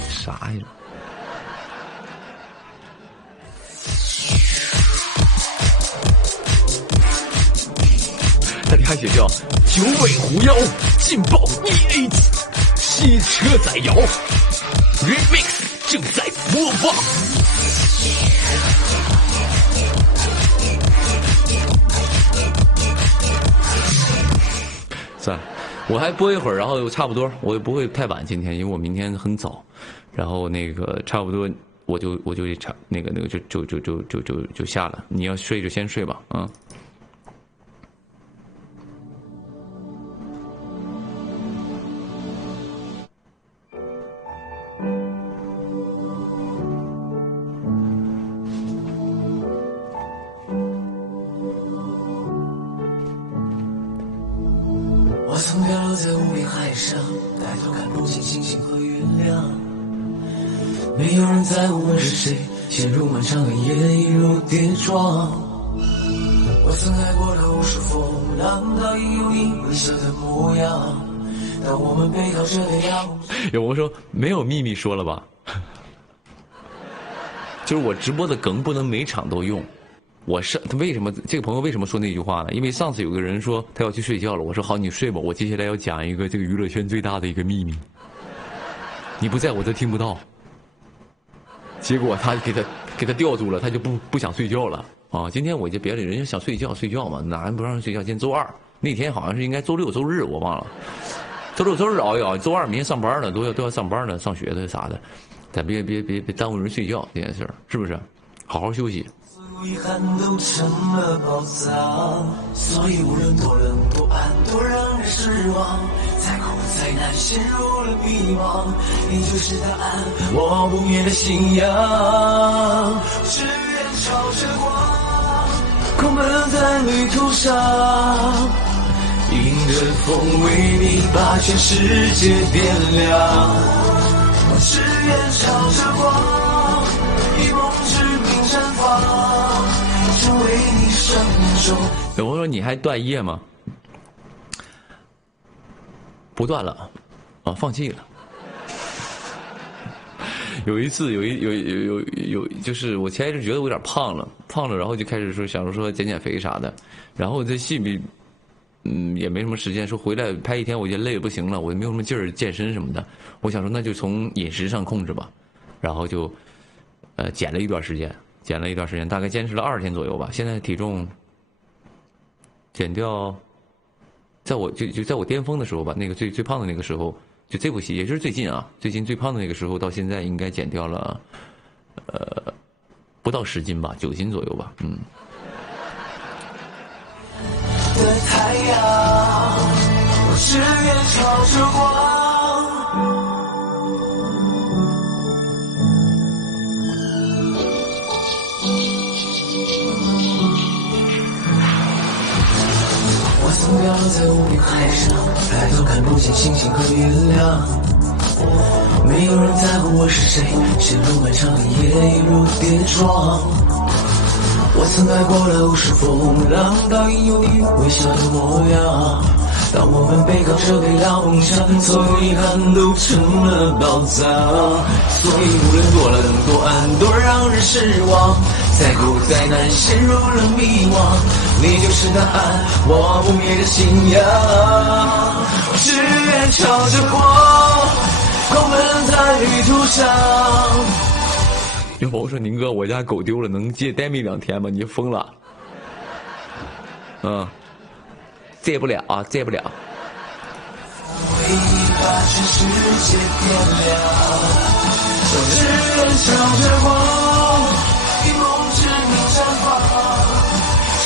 啥呀？那里还写叫九尾狐妖劲爆 EA 西车载摇 Remix 正在播放。算了，我还播一会儿，然后差不多，我也不会太晚今天，因为我明天很早，然后那个差不多我就那个就下了。你要睡就先睡吧，啊。没有人在乎我是谁，陷入漫长的夜，一如跌撞。我曾爱过的无数风浪，倒影有你微笑的模样。当我们背靠着太阳，有朋友说没有秘密说了吧？就是我直播的梗不能每场都用。他为什么这个朋友为什么说那句话呢？因为上次有个人说他要去睡觉了，我说好，你睡吧，我接下来要讲一个这个娱乐圈最大的一个秘密，你不在我都听不到。结果他给他吊住了，他就不想睡觉了啊！今天我就别的人家想睡觉嘛，哪人不让人睡觉？今天周二，那天好像是应该周六周日我忘了，周六周日熬一熬，周二明天上班呢，都要上班呢，上学的啥的，咱别耽误人睡觉这件事儿，是不是？好好休息。遗憾都成了宝藏，所以无论多冷多暗多让人失望，再苦再难陷入了迷茫，你就是答案，我不灭的信仰。只愿朝着光，狂奔在旅途上，迎着风为你把全世界点亮。我只愿朝着光，以梦之名绽放。有朋友说你还断业吗？不断了，啊，放弃了。有一次，就是我前一阵觉得我有点胖了，然后就开始想说减肥啥的，然后这戏里，也没什么时间，说回来拍一天，我觉得累得不行了，我也没有什么劲儿健身什么的，我想说那就从饮食上控制吧，然后就，减了一段时间，大概坚持了20天左右吧。现在体重减掉，在我在我巅峰的时候吧，那个最胖的那个时候，就这部戏，也就是最近最胖的那个时候，到现在应该减掉了，不到10斤吧，9斤左右吧，的太阳，我只愿朝着光。我曾飘落在无边海上，抬头看不见星星和月亮。没有人在乎我是谁，陷入漫长的夜，一如跌撞。我曾爱过了无数风浪，倒影有你微笑的模样。当我们背靠着太阳上，所有遗憾都成了宝藏。所以无论多冷多暗，多让人失望，再苦再难，陷入了迷惘，你就是答案，我不灭的信仰。我只愿朝着光，狂奔在旅途上。有朋友说宁哥，我家狗丢了，能借待命2天吗？你疯了？借不了啊，借不了。为你把全世界点亮，我只愿朝着光，以梦之名绽放，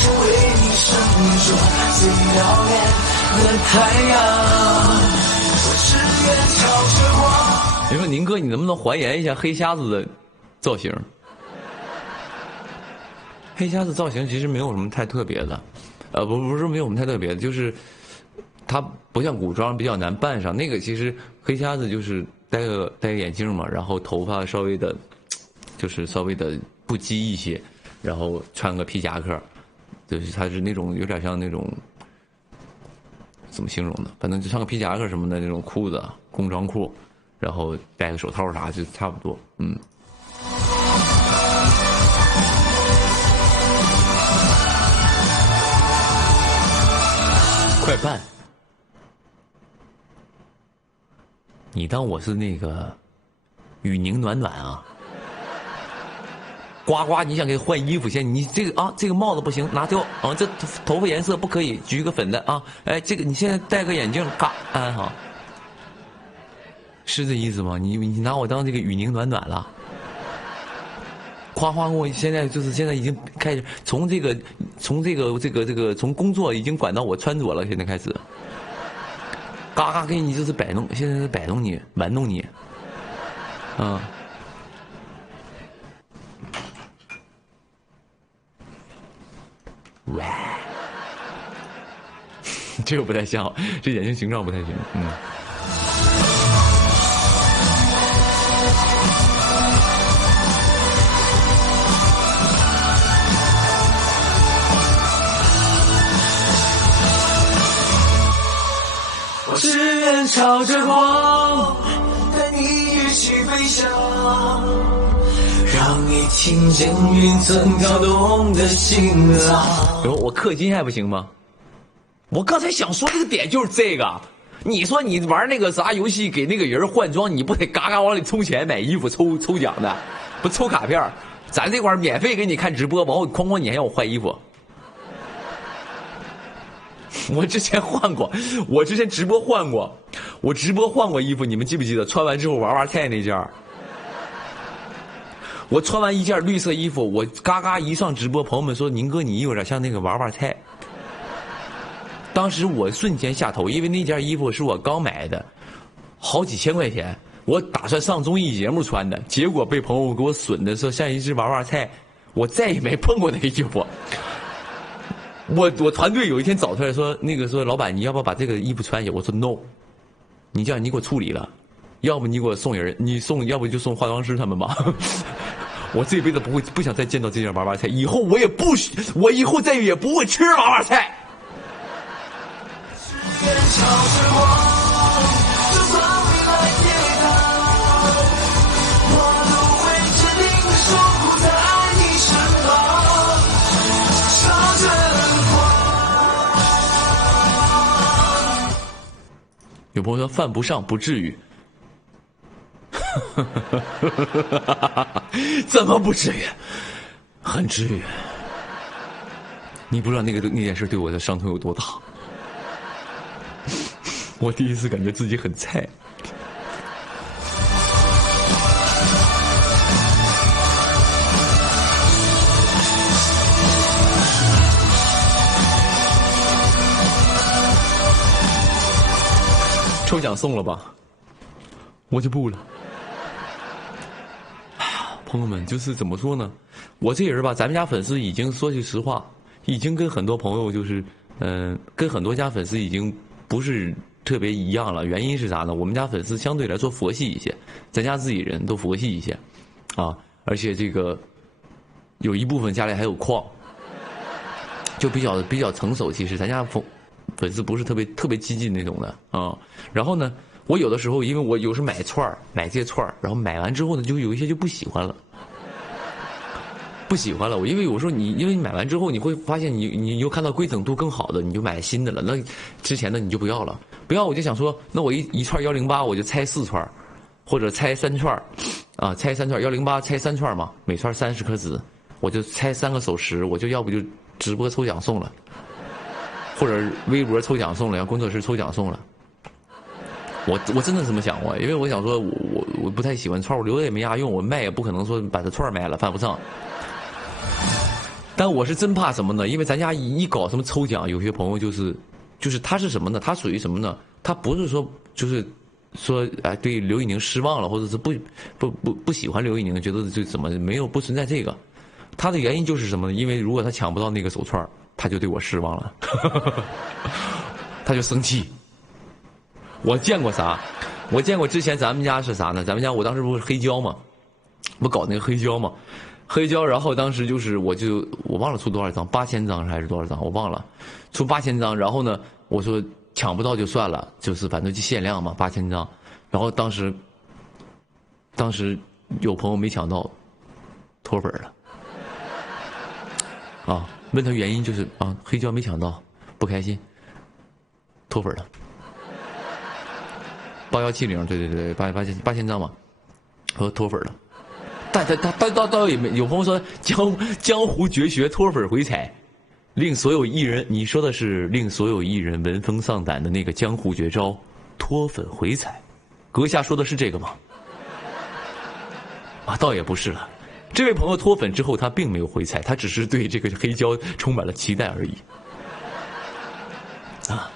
成为你生命中最耀眼的太阳。我只愿朝着光。你说宁哥，你能不能还原一下黑瞎子的造型？黑瞎子造型其实没有什么太特别的，不是没有什么太特别的，就是它不像古装比较难扮上。那个其实黑瞎子就是戴个眼镜嘛，然后头发稍微的不羁一些，然后穿个皮夹克，就是他是那种有点像那种怎么形容呢？反正就穿个皮夹克什么的那种裤子，工装裤，然后戴个手套啥就差不多，快办！你当我是那个雨宁暖暖啊？呱呱，你想给换衣服先？你这个这个帽子不行，拿掉啊！这头发颜色不可以，橘个粉的啊！哎，这个你现在戴个眼镜，嘎安好，是这意思吗？你拿我当这个雨宁暖暖了？夸夸，我现在已经开始从工作已经管到我穿着了，现在开始，嘎嘎给你就是摆弄，现在是摆弄你，玩弄你，喂，这个不太像，这眼睛形状不太行，朝着光，带你一起飞翔，让你听见云层跳动的心脏。我氪金还不行吗？我刚才想说这个点就是这个。你说你玩那个啥游戏给那个人换装，你不得嘎嘎往里充钱买衣服抽奖的，不抽卡片？咱这块免费给你看直播，往后哐哐你还让我换衣服。我之前换过，我之前直播换过，我直播换过衣服，你们记不记得？穿完之后玩菜那件，我穿完一件绿色衣服，我嘎嘎一上直播，朋友们说宁哥你有点像那个玩菜。当时我瞬间下头，因为那件衣服是我刚买的，好几千块钱，我打算上综艺节目穿的，结果被朋友给我损的说像一只玩菜，我再也没碰过那个衣服。我团队有一天找出来说，说老板你要不要把这个衣服穿下？我说 no， 你这样你给我处理了，要不你给我送人，要不就送化妆师他们吧。我这辈子不想再见到这件玩菜，以后我以后再也不会吃玩菜。有朋友说犯不上不至于，怎么不至于？很至于。你不知道那件事对我的伤痛有多大。我第一次感觉自己很菜。抽奖送了吧，我就不了。朋友们，就是怎么说呢？我这人吧，咱们家粉丝已经说句实话，已经跟很多朋友就是，跟很多家粉丝已经不是特别一样了。原因是啥呢？我们家粉丝相对来说佛系一些，咱家自己人都佛系一些，啊，而且这个有一部分家里还有矿，就比较成熟。其实咱家粉丝不是特别激进那种的啊。然后呢，我有的时候因为我有时买串儿，买这些串儿，然后买完之后呢，就有一些就不喜欢了。我因为有时候因为你买完之后，你会发现你又看到规整度更好的，你就买新的了。那之前的你就不要了，不要我就想说，那我一串108我就拆4串，或者拆3串，啊，拆3串108拆3串嘛，每串30颗子，我就拆3个手持，我就要不就直播抽奖送了，或者微博抽奖送了，让工作室抽奖送了。我真的这么想过，因为我想说我不太喜欢串，我留着也没啥用，我卖也不可能说把这串卖了，犯不上。但我是真怕什么呢？因为咱家一搞什么抽奖，有些朋友就是他是什么呢？他属于什么呢？他不是说就是说哎对刘宇宁失望了，或者是不喜欢刘宇宁，觉得就怎么不存在这个。他的原因就是什么呢？因为如果他抢不到那个手串，他就对我失望了，他就生气。我见过啥？我见过之前咱们家是啥呢？咱们家我当时不是黑胶嘛，不搞那个黑胶嘛。黑胶，然后当时就是我忘了出多少张，8000张还是多少张，我忘了，出8000张。然后呢，我说抢不到就算了，就是反正就限量嘛，8000张。然后当时有朋友没抢到，脱粉了。啊，问他原因就是啊，黑胶没抢到，不开心，脱粉了。8170，对，8000张嘛，说脱粉了。但倒也没有朋友说江湖绝学脱粉回踩，令所有艺人，你说的是令所有艺人闻风丧胆的那个江湖绝招脱粉回踩，阁下说的是这个吗？啊，倒也不是了。这位朋友脱粉之后，他并没有回踩，他只是对这个黑胶充满了期待而已。啊，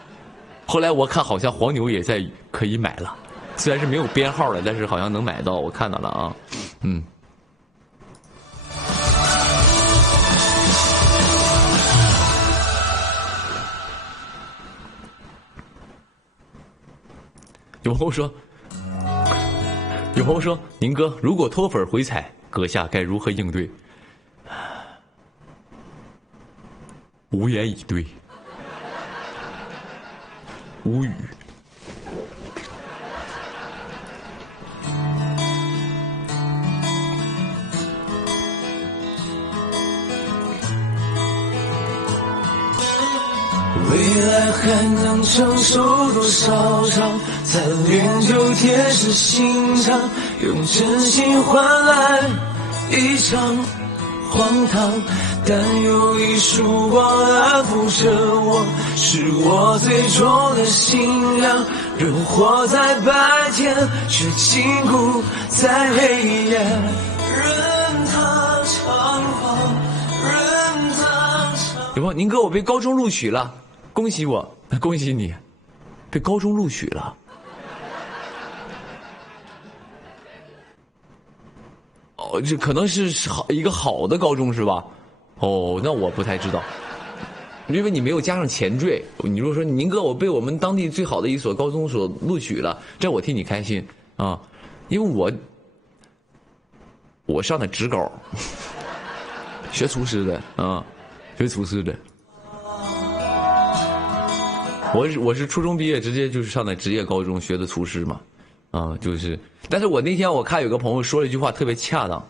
后来我看好像黄牛也在可以买了，虽然是没有编号了，但是好像能买到，我看到了啊，嗯。有朋友说，宁哥，如果脱粉回踩，阁下该如何应对？无言以对，无语。未来还能承受多少伤？残恋就铁石心肠，用真心换来一场荒唐。但有一束光安抚着我，是我最终的信仰。人活在白天，却禁锢在黑夜。任它长跑，任它长。有朋友，宁哥，我被高中录取了，恭喜我，恭喜你，被高中录取了。哦，这可能是一个好的高中是吧？哦，那我不太知道，因为你没有加上前缀。你如果说宁哥，我被我们当地最好的一所高中所录取了，这我替你开心啊，因为我上的职高，学厨师的啊，学厨师的。我是初中毕业，直接就是上的职业高中学的厨师嘛，啊，就是。但是我那天我看有个朋友说了一句话特别恰当。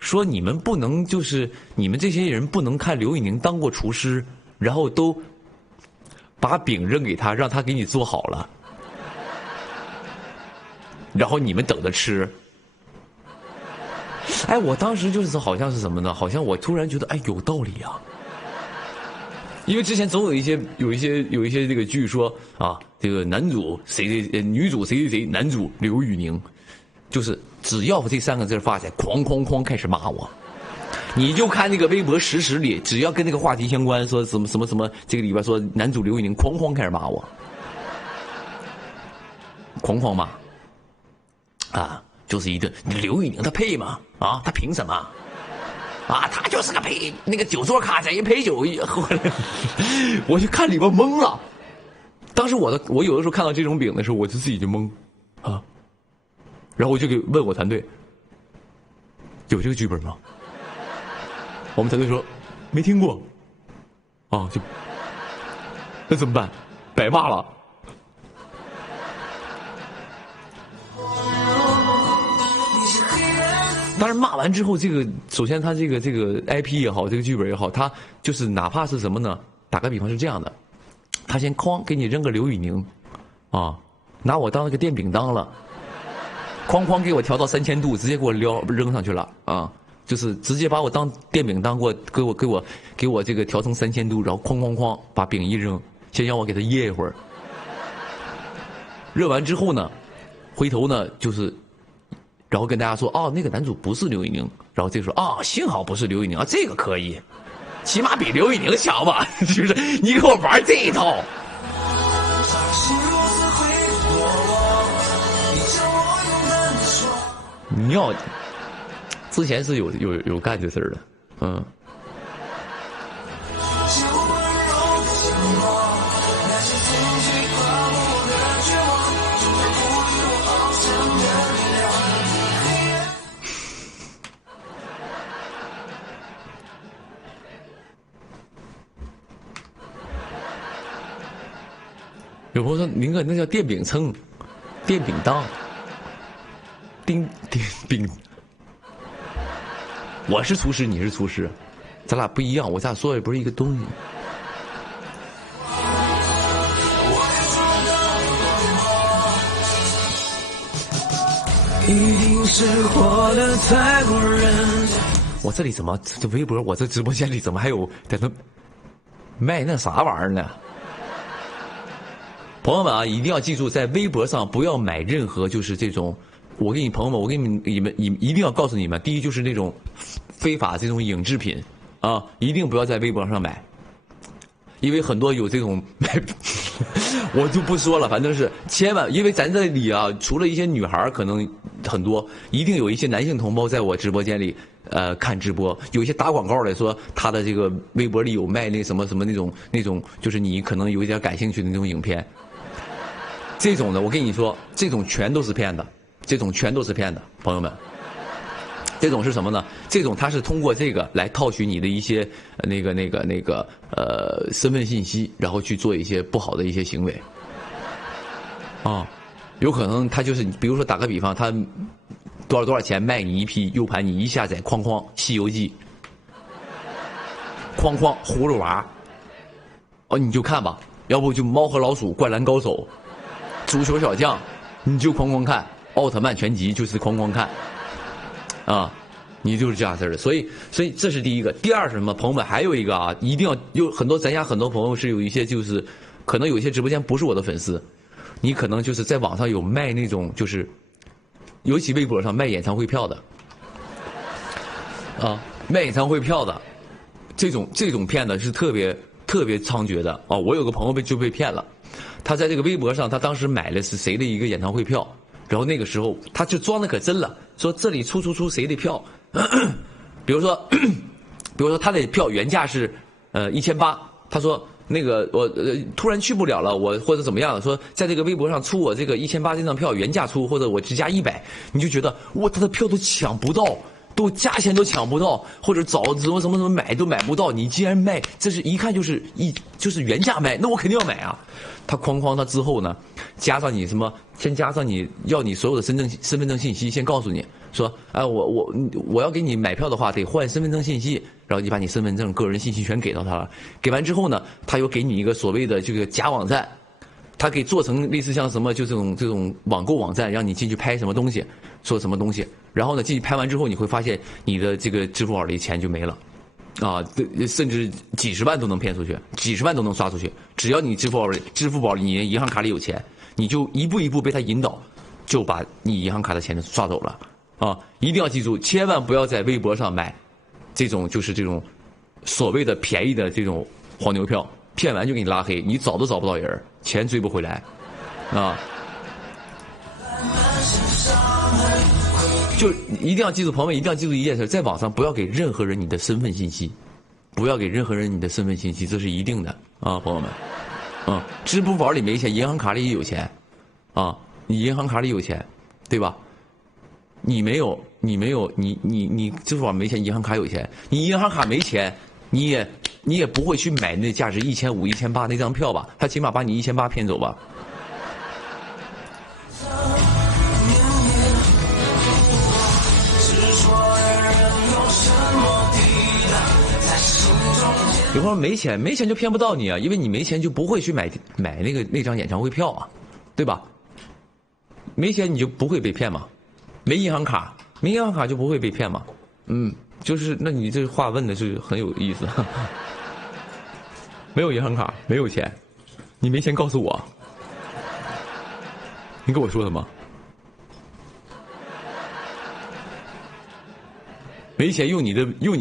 说你们不能，就是你们这些人不能看刘宇宁当过厨师，然后都把饼扔给他，让他给你做好了，然后你们等着吃。哎，我当时就是好像是什么呢？好像我突然觉得，哎，有道理啊。因为之前总有一些这个剧说啊，这个男主女主谁，男主刘宇宁，就是只要这3个字发起来，哐开始骂我。你就看那个微博实时里，只要跟那个话题相关，说什么，这个里边说男主刘宇宁哐开始骂我，哐骂，啊，就是一顿刘宇宁他配吗？啊，他凭什么？啊，他就是个那个酒桌卡贼陪酒喝的，我就看里边懵了。当时我有的时候看到这种饼的时候，我就自己就懵啊，然后我就问我团队，有这个剧本吗？我们团队说没听过，啊，就那怎么办？白骂了。但是骂完之后，这个首先他这个 IP 也好，这个剧本也好，他就是哪怕是什么呢？打个比方是这样的，他先哐给你扔个刘宇宁，啊，拿我当那个电饼当了，哐给我调到3000度，直接给我扔上去了啊，就是直接把我当电饼当过，给我这个调成3000度，然后哐把饼一扔，先让我给它热一会儿，热完之后呢，回头呢就是。然后跟大家说，哦，那个男主不是刘宇宁，然后这个说，啊，幸好不是刘宇宁啊，这个可以，起码比刘宇宁强吧，是不是？你给我玩这一套。你要之前是有干这事儿的，嗯。有朋友说：“宁哥，那叫电饼铛，电饼当，电饼。我是厨师，你是厨师，咱俩不一样，我咱俩说的不是一个东西。”一定是活得太过认真。我这里怎么这微博？我这直播间里怎么还有在那卖那啥玩意儿呢？朋友们啊，一定要记住，在微博上不要买任何就是这种，我给你朋友们，我给你们一定要告诉你们，第一就是那种非法这种影制品啊，一定不要在微博上买，因为很多有这种我就不说了，反正是千万，因为咱这里啊，除了一些女孩可能很多，一定有一些男性同胞在我直播间里看直播，有一些打广告的说他的这个微博里有卖那什么那种，就是你可能有一点感兴趣的那种影片。这种的，我跟你说，这种全都是骗的，这种全都是骗的，朋友们。这种是什么呢？这种它是通过这个来套取你的一些身份信息，然后去做一些不好的一些行为。啊，有可能他就是，比如说打个比方，他多少钱卖你一批 U 盘，你一下载，哐《西游记》，哐葫芦娃，哦，你就看吧，要不就猫和老鼠、灌篮高手、足球小将，你就哐哐看，奥特曼全集就是哐哐看，啊，你就是这样式的。所以这是第一个。第二是什么？朋友们还有一个啊，一定要有很多咱家很多朋友是有一些就是可能有些直播间不是我的粉丝，你可能就是在网上有卖那种就是尤其微博上卖演唱会票的啊，卖演唱会票的这种骗子是特别猖獗的啊！我有个朋友就被骗了，他在这个微博上，他当时买了是谁的一个演唱会票，然后那个时候他就装的可真了，说这里出谁的票，比如说他的票原价是1800，他说那个我突然去不了了，我或者怎么样，说在这个微博上出我这个1800这张票原价出，或者我只加100，你就觉得哇，他的票都抢不到。都价钱都抢不到，或者找什么买都买不到，你既然卖，这是一看就是原价卖，那我肯定要买啊。他他之后呢，加上你什么，先加上你要你所有的身份证信息，先告诉你说，哎，我要给你买票的话，得换身份证信息，然后你把你身份证、个人信息全给到他了。给完之后呢，他又给你一个所谓的这个假网站。他给做成类似像什么就这种网购网站，让你进去拍什么东西，说什么东西，然后呢进去拍完之后，你会发现你的这个支付宝里钱就没了，啊，甚至几十万都能骗出去，几十万都能刷出去。只要你支付宝里你银行卡里有钱，你就一步一步被他引导，就把你银行卡的钱刷走了啊！一定要记住，千万不要在微博上买这种所谓的便宜的这种黄牛票。骗完就给你拉黑，你找都找不到人，钱追不回来，啊！就一定要记住，朋友们一定要记住一件事，在网上不要给任何人你的身份信息，不要给任何人你的身份信息，这是一定的啊，朋友们，支付宝里没钱，银行卡里也有钱，啊，你银行卡里有钱，对吧？你支付宝没钱，银行卡有钱，你银行卡没钱。你也不会去买那价值1500、1800那张票吧？他起码把你1800骗走吧？有朋友没钱就骗不到你啊，因为你没钱就不会去买那张演唱会票啊，对吧？没钱你就不会被骗嘛，没银行卡就不会被骗嘛，就是那你这话问的是很有意思，没有银行卡，没有钱，你没钱告诉我，你跟我说什么？没钱用你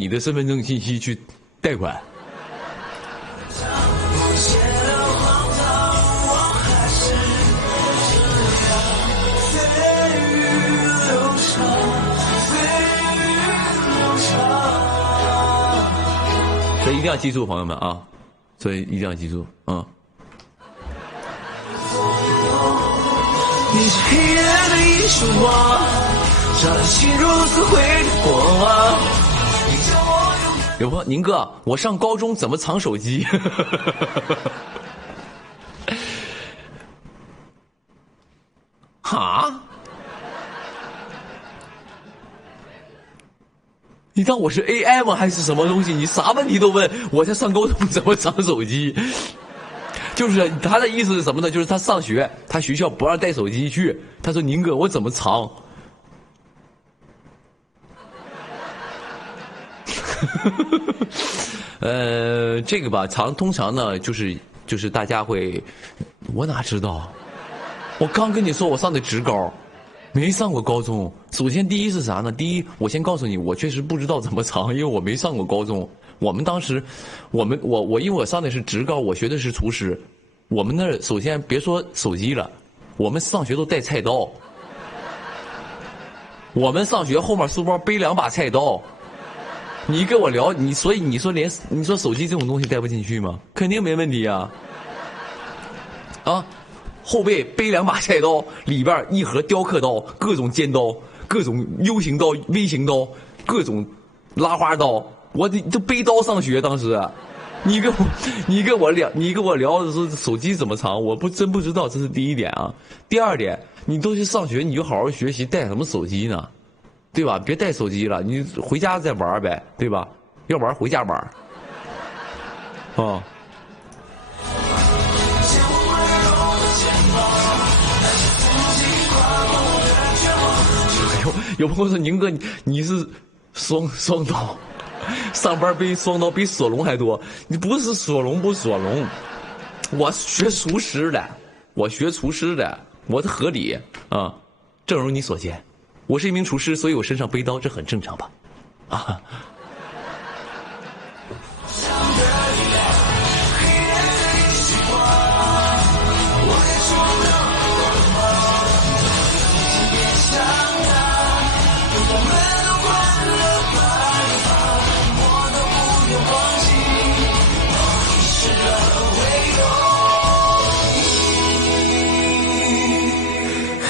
的身份证信息去贷款。所以一定要记住，朋友们啊！所以一定要记住，你是黑暗的一束光，照亮心如此辉的过往。有朋友，宁哥，我上高中怎么藏手机？哈？你当我是 AI 吗？还是什么东西？你啥问题都问？我在上高中怎么藏手机？就是他的意思是什么呢？就是他上学，他学校不让带手机去。他说：“宁哥，我怎么藏？”这个吧，通常呢，就是大家会，我哪知道？我刚跟你说我上的职高。没上过高中。首先第一是啥呢？第一，我先告诉你，我确实不知道怎么藏，因为我没上过高中。我们当时，我因为我上的是职高，我学的是厨师。我们那儿首先别说手机了，我们上学都带菜刀。我们上学后面书包背2把菜刀。你跟我聊所以你说手机这种东西带不进去吗？肯定没问题啊。啊。后背背2把菜刀，里边一盒雕刻刀，各种尖刀，各种 U 型刀、V 型刀，各种拉花刀，我都背刀上学。当时，你跟我聊的说手机怎么藏，我真不知道，这是第一点啊。第二点，你都去上学，你就好好学习，带什么手机呢？对吧？别带手机了，你回家再玩呗，对吧？要玩回家玩。啊。有朋友说宁哥你是双刀，上班背双刀比索隆还多。你不是索隆不索隆，我学厨师的，我这合理啊。正如你所见，我是一名厨师，所以我身上背刀，这很正常吧？啊。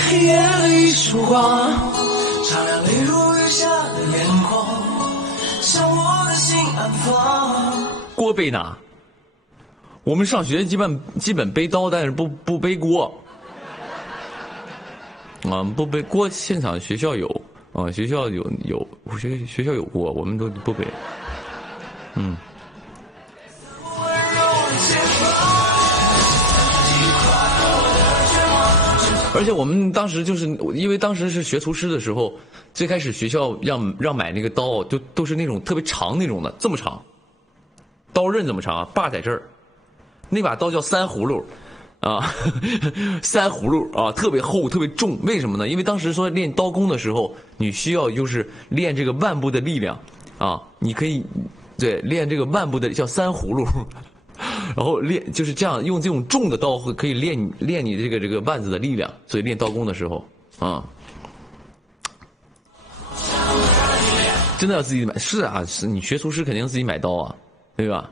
黑夜的一束光，照亮泪如雨下的眼眶，向我的心安放。锅背哪？我们上学基本背刀，但是不背锅。啊，不背锅，现场学校有啊，学校有学校有锅，我们都不背。嗯。而且我们当时就是因为当时是学厨师的时候，最开始学校让买那个刀，都是那种特别长那种的，这么长，刀刃这么长，把在这儿，那把刀叫三葫芦，啊，三葫芦啊，特别厚，特别重。为什么呢？因为当时说练刀工的时候，你需要就是练这个腕部的力量，啊，你可以对练这个腕部的叫三葫芦。然后练就是这样，用这种重的刀可以练你这个腕子的力量，所以练刀工的时候啊，真的要自己买。是啊，是你学厨师肯定自己买刀啊，对吧？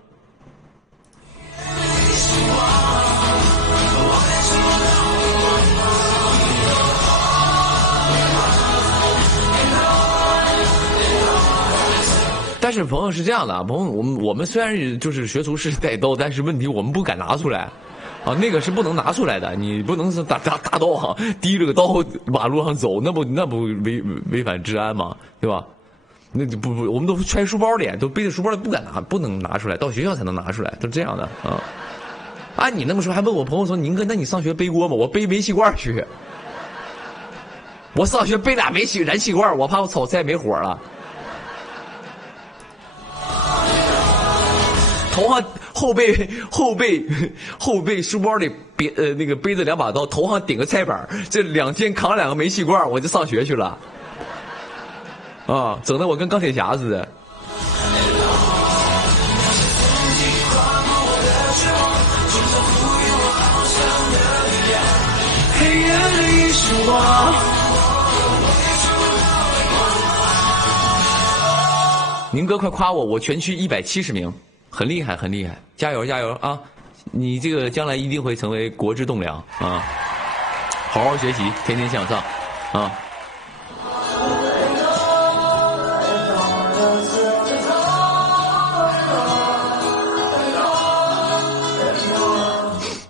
但是朋友是这样的啊，朋友，我们虽然是就是学厨师带刀，但是问题我们不敢拿出来，啊，那个是不能拿出来的，你不能是大刀啊，提着个刀马路上走，那不违反治安吗？对吧？那不，我们都揣书包里，都背着书包里，不能拿出来，到学校才能拿出来，都这样的啊。按你那么说，还问我朋友说，宁哥，那你上学背锅吗？我背煤气罐去，我上学背俩燃气罐，我怕我炒菜没火了。头上后背书包里那个背着两把刀，头上顶个菜板，这2天扛2个煤气罐，我就上学去了，啊，整得我跟钢铁侠似的。黑夜的一束光。宁哥快夸我，我全区170名。很厉害，很厉害，加油加油啊！你这个将来一定会成为国之栋梁啊！好好学习，天天向上啊！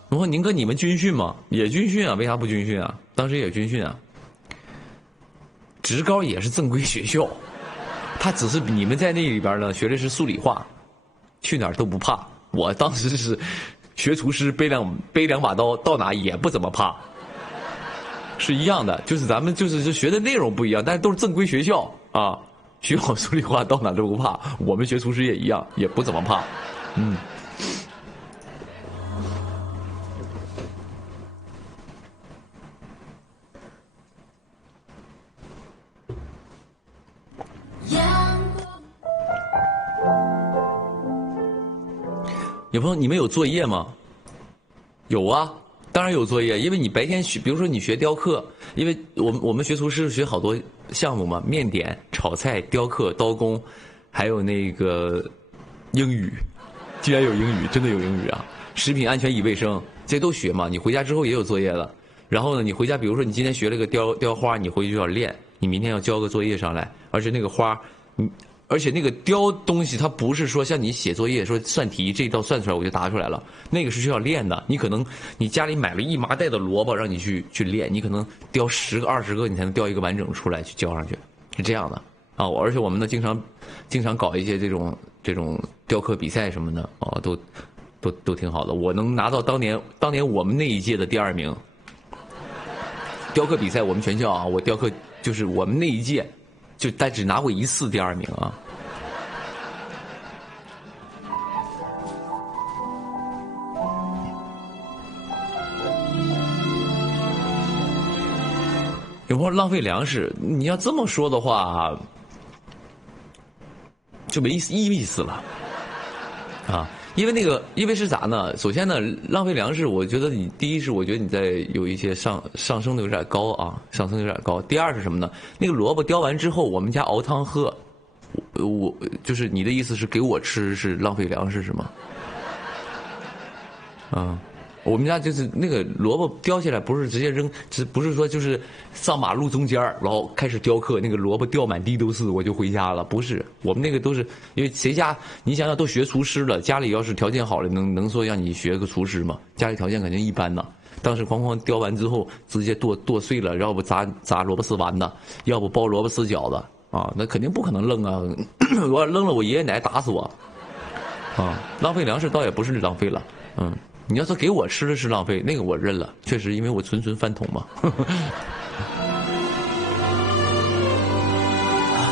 我说宁哥，你们军训吗？也军训啊？为啥不军训啊？当时也军训啊。职高也是正规学校，他只是你们在那里边呢学的是数理化。去哪儿都不怕，我当时是学厨师，背两把刀，到哪也不怎么怕，是一样的，就是咱们就是学的内容不一样，但是都是正规学校啊，学好数理化，到哪都不怕。我们学厨师也一样，也不怎么怕，嗯。有朋友，你们有作业吗？有啊，当然有作业，因为你白天学，比如说你学雕刻，因为我们学厨师学好多项目嘛，面点、炒菜、雕刻、刀工，还有那个英语，竟然有英语，真的有英语啊！食品安全与卫生，这些都学嘛。你回家之后也有作业了，然后呢，你回家，比如说你今天学了个雕花，你回去就要练，你明天要交个作业上来，而且那个花，而且那个雕东西，它不是说像你写作业说算题，这一道算出来我就答出来了，那个是需要练的。你可能你家里买了一麻袋的萝卜，让你去练，你可能雕10个20个，你才能雕一个完整出来去交上去，是这样的啊。而且我们呢，经常搞一些这种雕刻比赛什么的啊，都挺好的。我能拿到当年我们那一届的第2名。雕刻比赛，我们全校啊，我雕刻就是我们那一届，但只拿过一次第2名啊。有朋友浪费粮食，你要这么说的话，就没意思了啊！因为是啥呢？首先呢，浪费粮食，我觉得第一是我觉得你在有一些上升的有点高啊，上升有点高。第二是什么呢？那个萝卜雕完之后，我们家熬汤喝，我就是你的意思是给我吃是浪费粮食是吗？啊。我们家就是那个萝卜雕起来不是直接扔，不是说就是上马路中间然后开始雕刻，那个萝卜掉满地都是我就回家了，不是，我们那个都是因为谁家你想想都学厨师了，家里要是条件好了，能说让你学个厨师吗？家里条件肯定一般呐。当时哐哐雕完之后，直接剁碎了，要不炸萝卜丝丸子，要不包萝卜丝饺子啊，那肯定不可能扔啊！我扔了，我爷爷奶奶打死我啊！浪费粮食倒也不是浪费了，嗯。你要说给我吃的是浪费，那个我认了，确实因为我纯饭桶嘛。那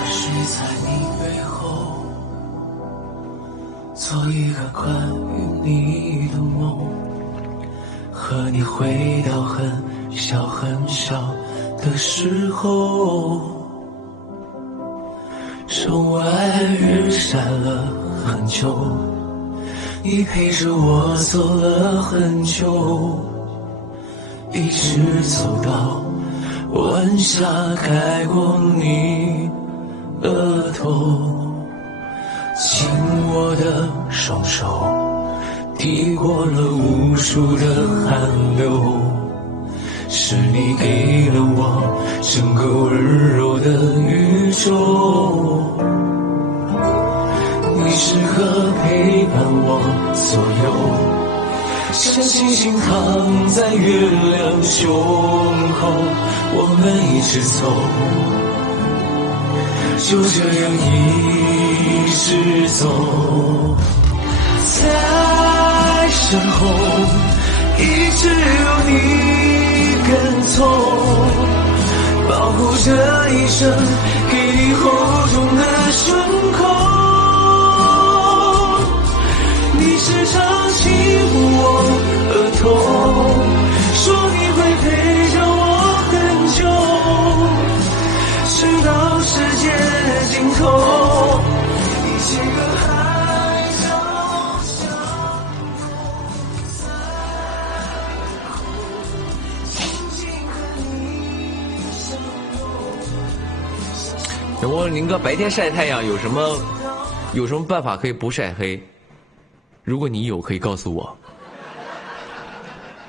是在你背后做一个关于你的梦，和你回到很小的时候，窗外日晒了很久，你陪着我走了很久，一直走到晚霞盖过你额头，紧握的双手抵过了无数的寒流，是你给了我整个温柔的宇宙，你时刻陪伴我左右，像星星躺在月亮胸口，我们一直走，就这样一直走，在身后一直有你跟从，保护着一生，给你厚重的胸口，你时常轻抚我额头，说你会陪着我很久，直到世界尽头，一千个海角相逢，在后静静和你相拥。有问宁哥，白天晒太阳有什么办法可以不晒黑？如果你有，可以告诉我。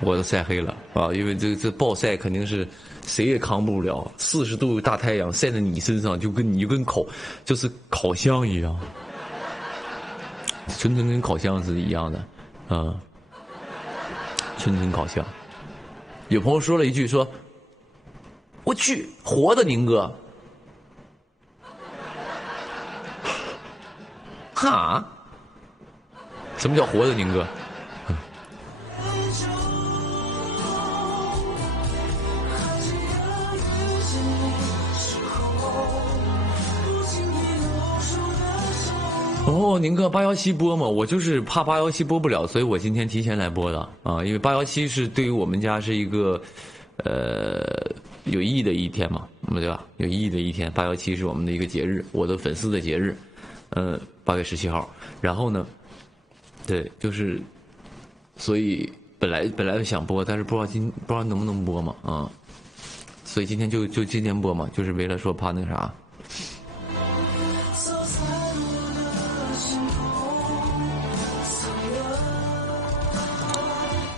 我都晒黑了啊，因为这暴晒肯定是谁也扛不了，40度大太阳晒在你身上，就跟烤箱一样，纯跟烤箱是一样的，啊，纯烤箱。有朋友说了一句说：“我去，活的宁哥。”哈？什么叫活的宁哥？哦，宁哥817播嘛，我就是怕817播不了，所以我今天提前来播的啊，因为817是对于我们家是一个有意义的一天嘛，对吧？有意义的一天，817是我们的一个节日，我的粉丝的节日，8月17号。然后呢，对，就是，所以本来想播，但是不知道能不能播嘛啊，所以今天就今天播嘛，就是为了说怕那啥。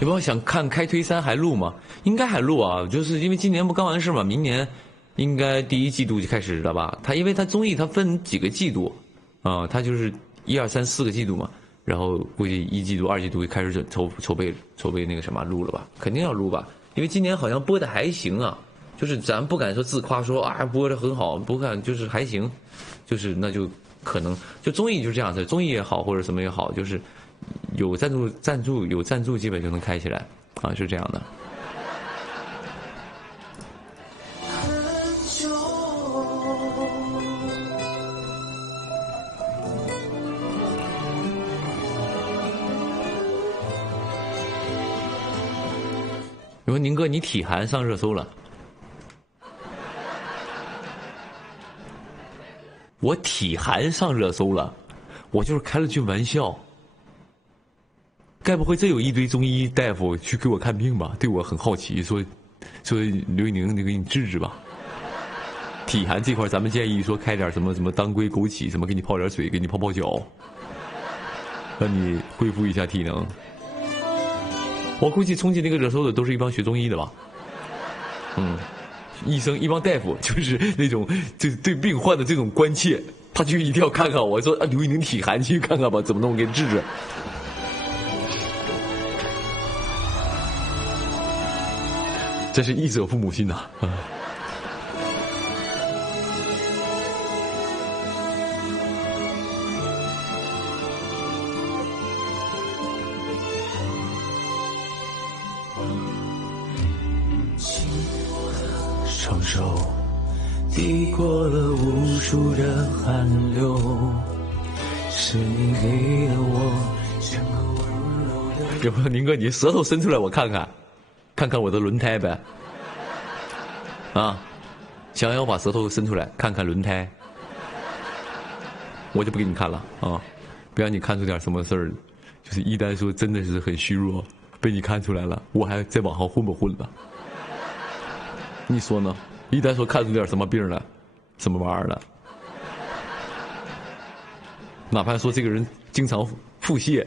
有朋友想看开推3还录吗？应该还录啊，就是因为今年不刚完事嘛，明年应该第1季度就开始了吧？因为它综艺它分几个季度啊，它就是1、2、3、4个季度嘛，然后估计1季度、2季度开始筹备那个什么录了吧？肯定要录吧？因为今年好像播的还行啊，就是咱不敢说自夸说啊播的很好，不敢就是还行，就是那就可能就综艺就是这样子，综艺也好或者什么也好，就是。有赞助基本就能开起来啊，是这样的。很久说宁哥你体寒上热搜了，我体寒上热搜了，我就是开了句玩笑。该不会这有一堆中医大夫去给我看病吧？对我很好奇，说刘宇宁，你给你治治吧。体寒这块，咱们建议说开点什么当归、枸杞，什么给你泡点水，给你泡泡脚，让你恢复一下体能。我估计冲进那个热搜的都是一帮学中医的吧？医生一帮大夫，就是那种对病患的这种关切，他就一定要看看我说刘宇宁体寒去看看吧，怎么弄给你治治。这是医者父母心呐！双手抵过了无数的寒流，是你给了我像个温柔的。有没有宁哥，你舌头伸出来我看看，看看我的轮胎呗。啊，想要把舌头伸出来看看轮胎，我就不给你看了啊，不让你看出点什么事儿。就是一丹说真的是很虚弱，被你看出来了，我还在网上混不混了？你说呢？一丹说看出点什么病了，什么玩意儿了？哪怕说这个人经常腹泻，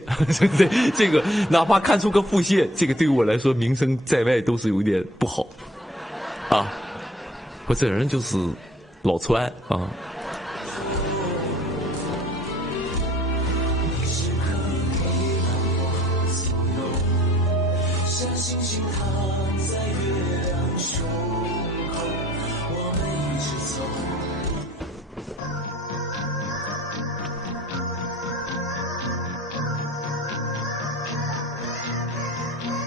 对这个哪怕看出个腹泻，这个对于我来说名声在外都是有点不好啊。我这人就是老川啊。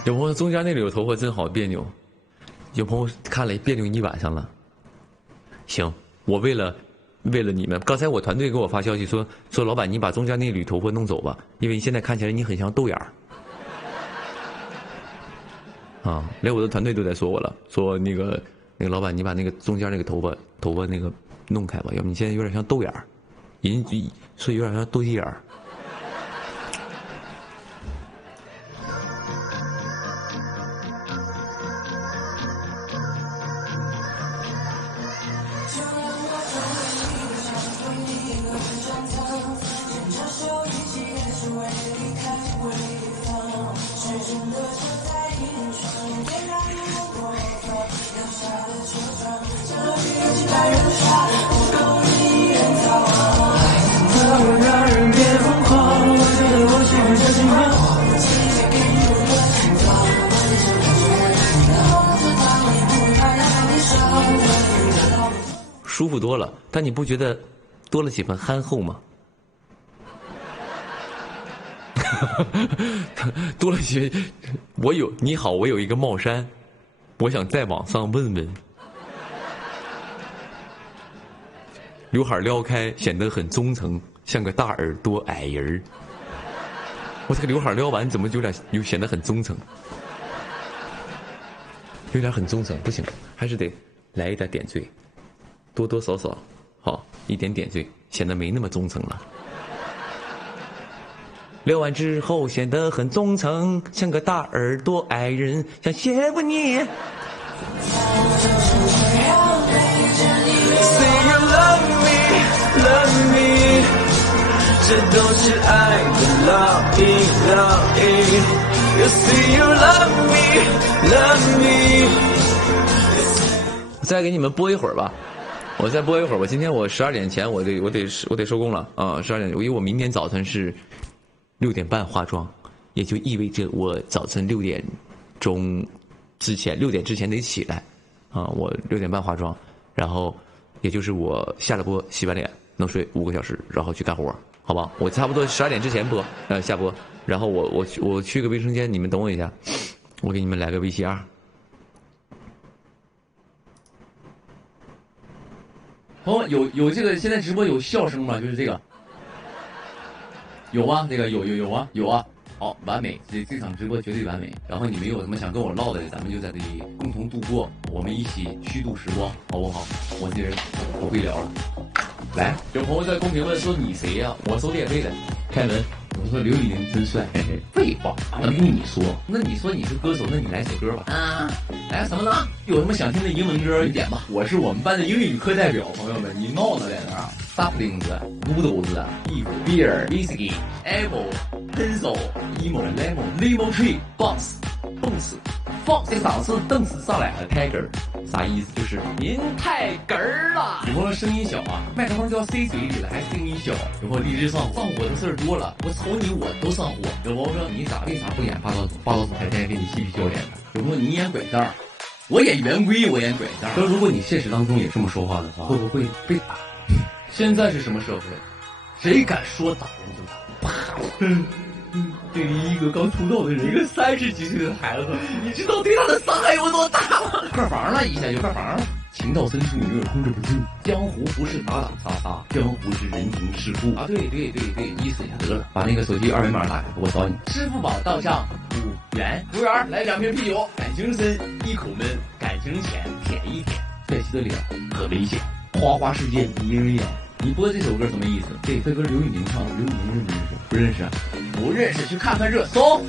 有朋友中间那里有头发真好别扭，有朋友看了别扭一晚上了。行，我为了你们，刚才我团队给我发消息说老板你把中间那缕头发弄走吧，因为现在看起来你很像豆眼儿。啊，连我的团队都在说我了，说那个老板你把那个中间那个头发那个弄开吧，要不你现在有点像豆眼儿，人说有点像豆鸡眼儿。舒服多了，但你不觉得多了几分憨厚吗？多了些，你好，我有一个帽衫，我想在网上问问。刘海撩开，显得很忠诚，像个大耳朵矮人。我这个刘海撩完，怎么有显得很忠诚？有点很忠诚，不行，还是得来一点点缀。多多少少，好一点点缀，显得没那么忠诚了。撩完之后显得很忠诚，像个大耳朵矮人，想谢过你。这都是爱的烙印。You say you love me, love me。再给你们播一会儿吧。我再播一会儿，我今天12点前我得收工了啊！12点，因为我明天早晨是6点半化妆，也就意味着我早晨6点之前得起来啊！我6点半化妆，然后也就是我下了播洗完脸能睡5个小时，然后去干活，好吧？我差不多12点之前播下播，然后我去个卫生间，你们等我一下，我给你们来个 VCR。朋友有这个现在直播有笑声吗？就是这个，有吗？这个有啊有啊，好，完美，这场直播绝对完美。然后你们有什么想跟我唠的，咱们就在这里共同度过，我们一起虚度时光，好不好？我这人我会聊了。来，有朋友在公屏问说你谁呀？我收电费的，开门。我说刘宇宁真帅，嘿嘿，废话，能跟你说？那你说你是歌手，那你来首歌吧。啊，来什么呢？有什么想听的英文歌，你点吧。我是我们班的英语课代表，朋友们，你闹呢在那儿？Dumplings, noodles, beef, beer, whiskey, apple, pencil, emo, lemon, lemon tree, box, 蹦次 ，fox 这嗓子蹬死上来了 ，tiger， 啥意思？就是您太哏儿了。有朋友声音小啊，麦克风就要塞嘴里了，还声音小。有朋友励志上火的事儿多了，我瞅你我都上火。有朋友说你为啥不演霸道总裁天天给你嬉皮笑脸的？有朋友你演拐杖，我演圆规，我演拐杖。说如果你现实当中也这么说话的话，会不会被打？现在是什么社会？谁敢说打人就打，啪！对于一个刚出道的人，一个30几岁的孩子，你知道对他的伤害有多大吗？破防了，一下就破防了。情到深处，你有点控制不住。江湖不是打打杀杀，江湖是人情世故啊！对，意思也得了。把那个手机2维码打开，我找你。支付宝到账5元。服务员，来2瓶啤酒。感情深，一口闷；感情浅，舔一舔。帅气的脸，可危险。花花世界迷人眼。你播这首歌什么意思？这歌刘宇宁唱的，刘宇宁认不认识？不认识，去看看热搜。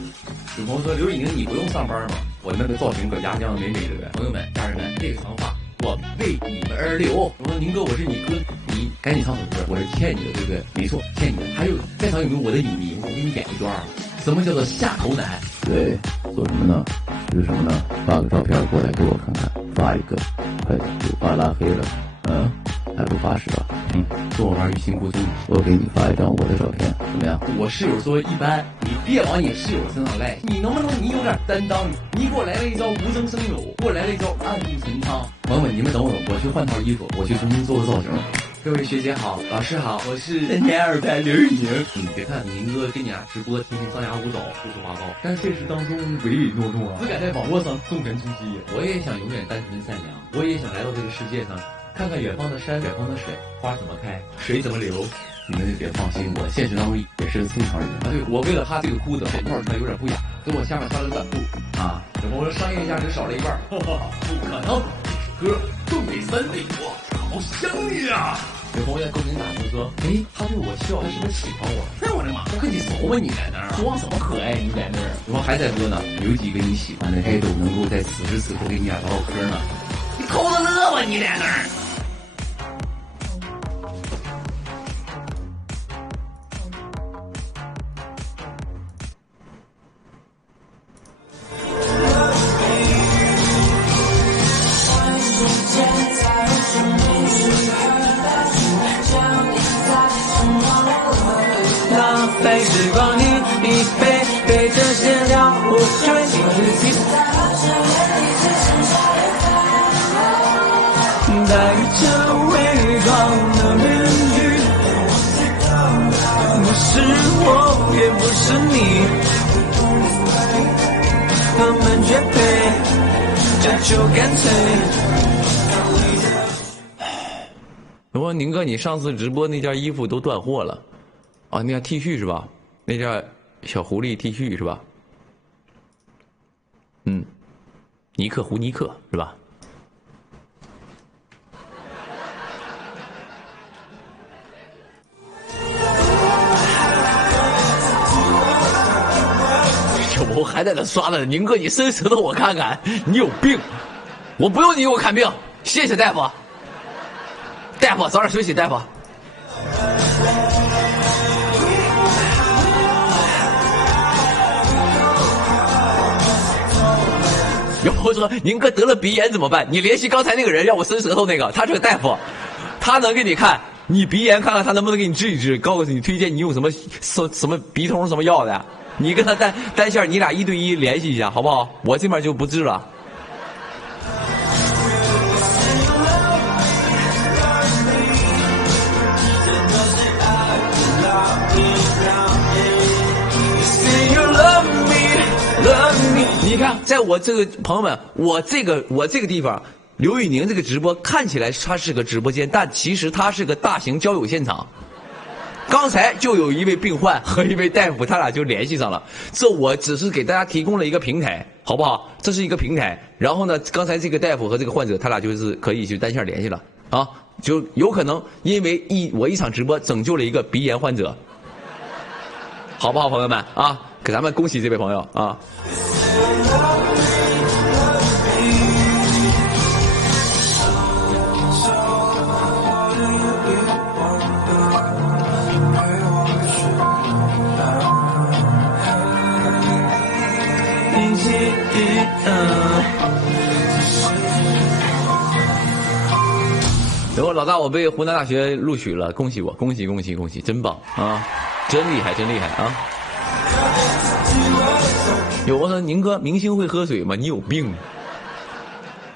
有朋友说刘宇宁你不用上班吗？我那个造型可压降美美的呗。朋友们、家人们，这个长发我为你们而留。我说宁哥，我是你哥，你赶紧唱首歌，我是欠你的，对不对？没错，欠你的。还有在场有没有我的影迷？我给你点一段。什么叫做下头男？对，做什么呢？是什么呢？发个照片过来给我看看，发一个，快点，就把拉黑了。还不发是吧？跟我玩于心过重，我给你发一张我的照片，怎么样？我室友说一般，你别往你室友身上赖，你能不能你有点担当？你给我来了一招无中生有，给我来了一招暗度陈仓。朋友们，你们等会儿，我去换套衣服，我去重新做个造型。各位学姐好，老师好，我是3年2班刘宇宁。你别看宁哥跟你俩直播，天天张牙舞爪，胡说八道，但现实当中唯唯诺诺啊，只敢在网络上纵横出击。我也想永远单纯善良，我也想来到这个世界上。看看远方的山，远方的水，花怎么开，水怎么流。你们别放心，我现实当中也是个正常人啊。对，我为了他这个裤子，手套穿有点不雅，跟我下面穿了个短裤啊。有朋友说商业价值少了一半，不可能，歌送给森林，我好想你啊。有朋友在公屏打字说，他对我笑，他是不是喜欢我？那我的妈，我跟你熟吗？你在那儿装什么可爱？你在那儿？有朋友还在说呢，有几个你喜欢的爱豆能够在此时此刻给你俩唠嗑呢？你偷着乐吧，你在那儿。浪费时光，你背着线条，我追寻自己。戴着伪装的面具，不是我，也不是你，我们绝配，这就干脆。我说宁哥，你上次直播那件衣服都断货了，啊，那件 T 恤是吧？那件小狐狸 T 恤是吧？胡尼克是吧？我还在那刷呢，宁哥，你伸舌头我看看，你有病！我不用你给我看病，谢谢大夫。大夫，早点休息，大夫。有朋友说宁哥得了鼻炎怎么办？你联系刚才那个人让我伸舌头那个，他是个大夫，他能给你看你鼻炎，看看他能不能给你治一治，告诉你推荐你用什么鼻通什么药的。你跟他单线，你俩1对1联系一下，好不好？我这边就不治了。你看，在我这个朋友们，我这个地方，刘宇宁这个直播看起来他是个直播间，但其实他是个大型交友现场。刚才就有一位病患和一位大夫，他俩就联系上了。这我只是给大家提供了一个平台，好不好？这是一个平台。然后呢，刚才这个大夫和这个患者，他俩就是可以去单线联系了啊，就有可能因为我一场直播拯救了一个鼻炎患者，好不好，朋友们啊？给咱们恭喜这位朋友啊！然后老大，我被湖南大学录取了，恭喜我，恭喜恭喜恭喜，真棒啊，真厉害，真厉害啊！有人说宁哥，明星会喝水吗？你有病！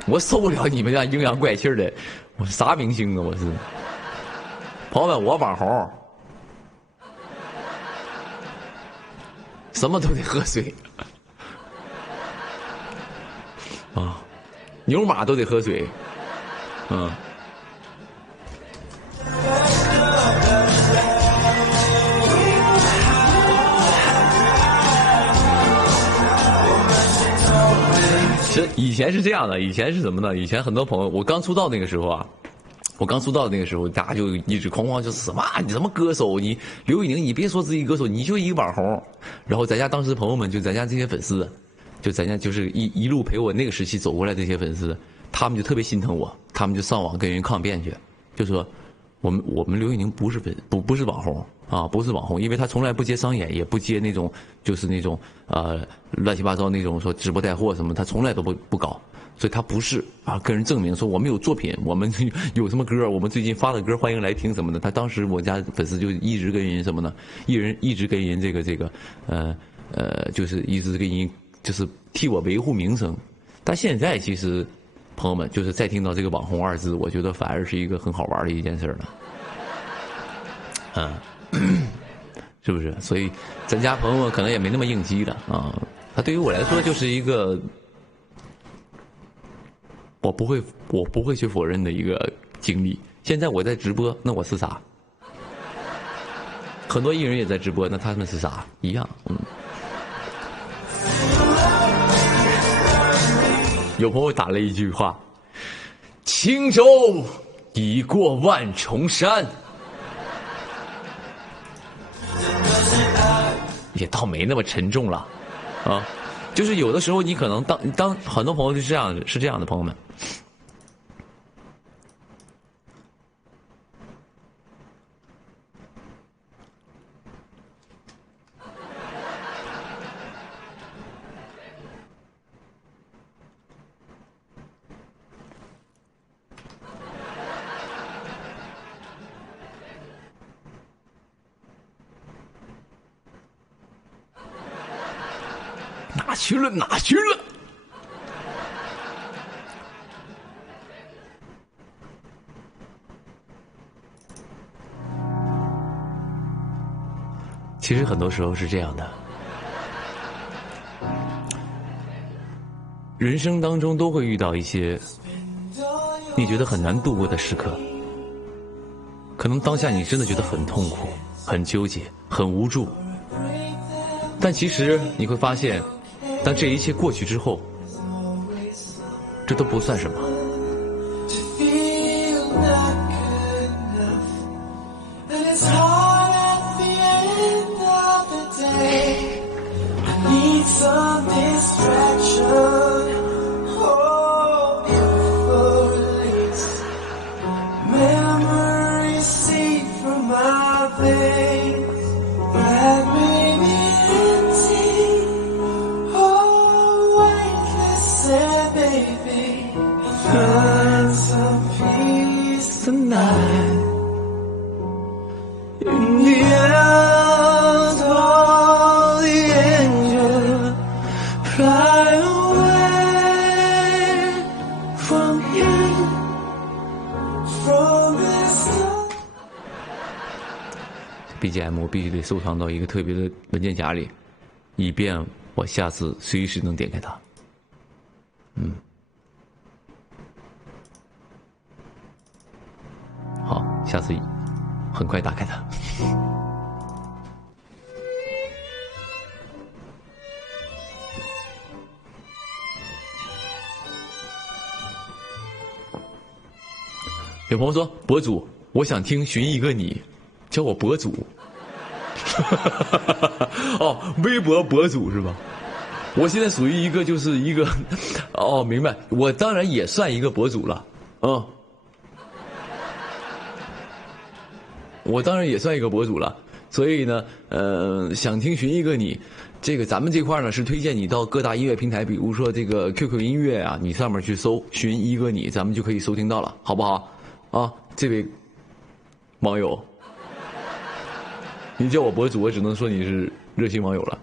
我受不了你们这阴阳怪气的，我啥明星啊？我是朋友们，我网红，什么都得喝水啊，牛马都得喝水，嗯。以前是这样的，以前是什么呢？以前很多朋友，我刚出道那个时候啊，大家就一直哐哐就什么你什么歌手，你刘宇宁，你别说自己歌手，你就一个网红。然后咱家当时朋友们，就咱家这些粉丝，就咱家就是一路陪我那个时期走过来这些粉丝，他们就特别心疼我，他们就上网跟人抗辩去，就说我们刘宇宁不是网红啊，不是网红，因为他从来不接商演，也不接那种就是那种乱七八糟那种说直播带货什么，他从来都不搞，所以他不是啊，跟人证明说我们有作品，我们有什么歌，我们最近发的歌欢迎来听什么的。他当时我家粉丝就一直跟人什么呢，一直跟人这个就是一直跟人就是替我维护名声。但现在其实朋友们就是再听到这个网红二字，我觉得反而是一个很好玩的一件事了，是不是？所以咱家朋友们可能也没那么应激了啊。他对于我来说就是一个我不会去否认的一个经历。现在我在直播，那我是啥？很多艺人也在直播，那他们是啥？一样，有朋友打了一句话：“轻舟已过万重山。”也倒没那么沉重了，啊，就是有的时候你可能当很多朋友是这样的，朋友们。哪去了？其实很多时候是这样的，人生当中都会遇到一些你觉得很难度过的时刻，可能当下你真的觉得很痛苦、很纠结、很无助，但其实你会发现，当这一切过去之后，这都不算什么。BGM 我必须得收藏到一个特别的文件夹里，以便我下次随时能点开它。好，下次很快打开它。有朋友说，博主，我想听寻一个你，叫我博主。哦，微博博主是吧？我现在属于一个就是一个，哦，明白，我当然也算一个博主了，我当然也算一个博主了，所以呢，想听寻一个你，这个咱们这块呢是推荐你到各大音乐平台，比如说这个 QQ 音乐啊，你上面去搜寻一个你，咱们就可以收听到了，好不好？啊，这位网友，你叫我博主，我只能说你是热心网友了，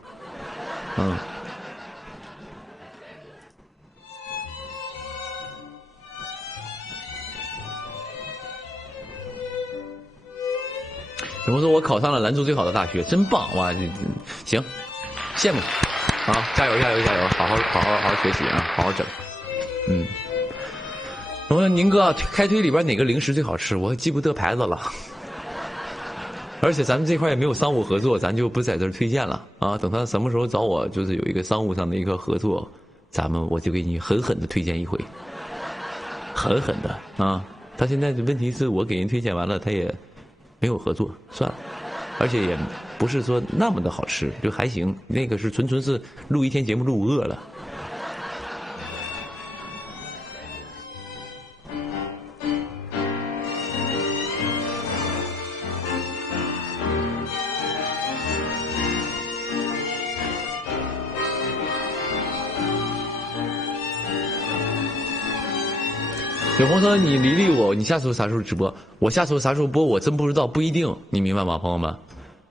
有人说我考上了兰州最好的大学，真棒哇！行，羡慕啊！加油加油加油！好好学习啊，好好整。我说宁哥，开推里边哪个零食最好吃？我记不得牌子了。而且咱们这块也没有商务合作，咱就不在这儿推荐了啊。等他什么时候找我，就是有一个商务上的一个合作，我就给你狠狠的推荐一回，狠狠的啊！他现在的问题是我给人推荐完了，他也没有合作，算了，而且也不是说那么的好吃，就还行。那个是纯是录一天节目录饿了。有朋友说你理我，你下次啥时候直播？我下次啥时候播？我真不知道，不一定，你明白吗，朋友们？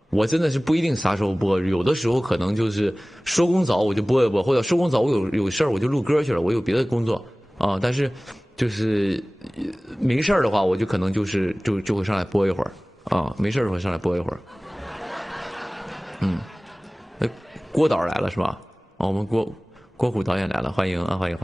我真的是不一定啥时候播，有的时候可能就是收工早我就播一播，或者收工早我有事儿我就录歌去了，我有别的工作啊。但是就是没事儿的话，我就可能就会上来播一会儿啊，没事儿的话上来播一会儿。郭导来了是吧？哦，我们郭虎导演来了，欢迎啊，欢迎。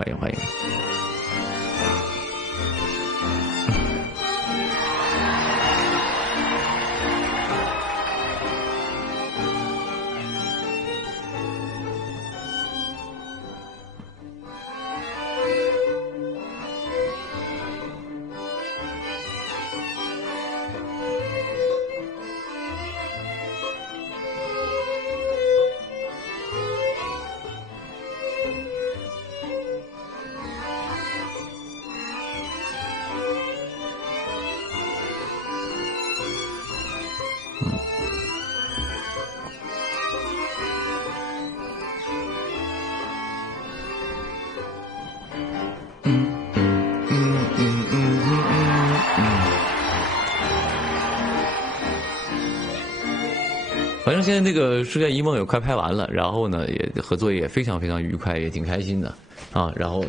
反正现在这个《世界一梦》也快拍完了，然后呢，也合作也非常非常愉快，也挺开心的啊。然后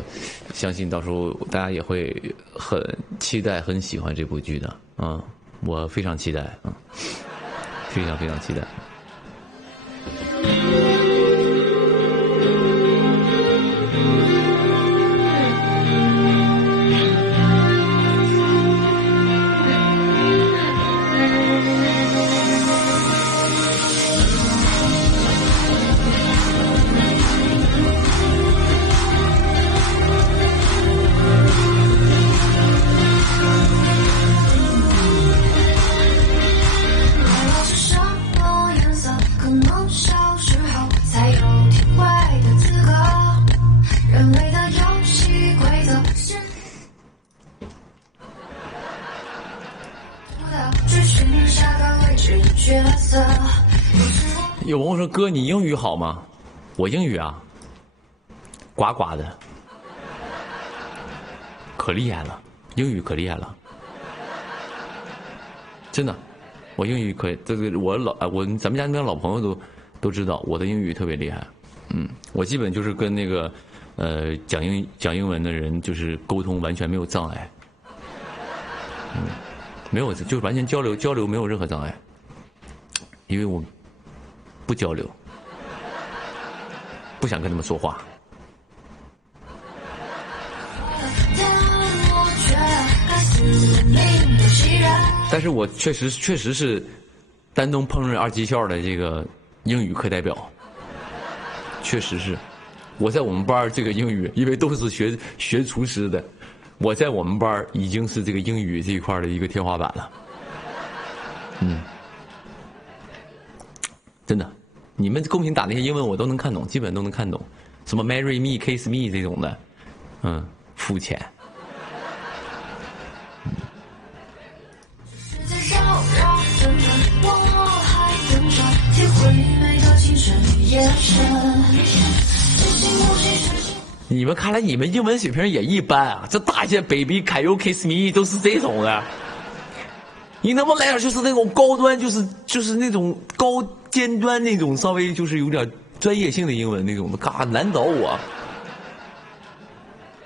相信到时候大家也会很期待、很喜欢这部剧的啊。我非常期待啊，非常非常期待。有朋友说：“哥，你英语好吗？”我英语啊，呱呱的，可厉害了，英语可厉害了，真的，我英语可以，这个咱们家那边老朋友都知道我的英语特别厉害，我基本就是跟那个讲英文的人就是沟通完全没有障碍，没有，就是完全交流没有任何障碍，因为我不交流，不想跟他们说话。但是我确实是丹东烹饪2技校的这个英语课代表，确实是。我在我们班这个英语，因为都是学厨师的，我在我们班已经是这个英语这一块的一个天花板了。真的，你们公屏打那些英文我都能看懂，基本都能看懂，什么 marry me, kiss me 这种的，肤浅。你们看来你们英文水平也一般啊，这大些 baby can you kiss me 都是这种的。你能不能来点就是那种高端，就是那种高尖端那种，稍微就是有点专业性的英文那种的，嘎难倒我。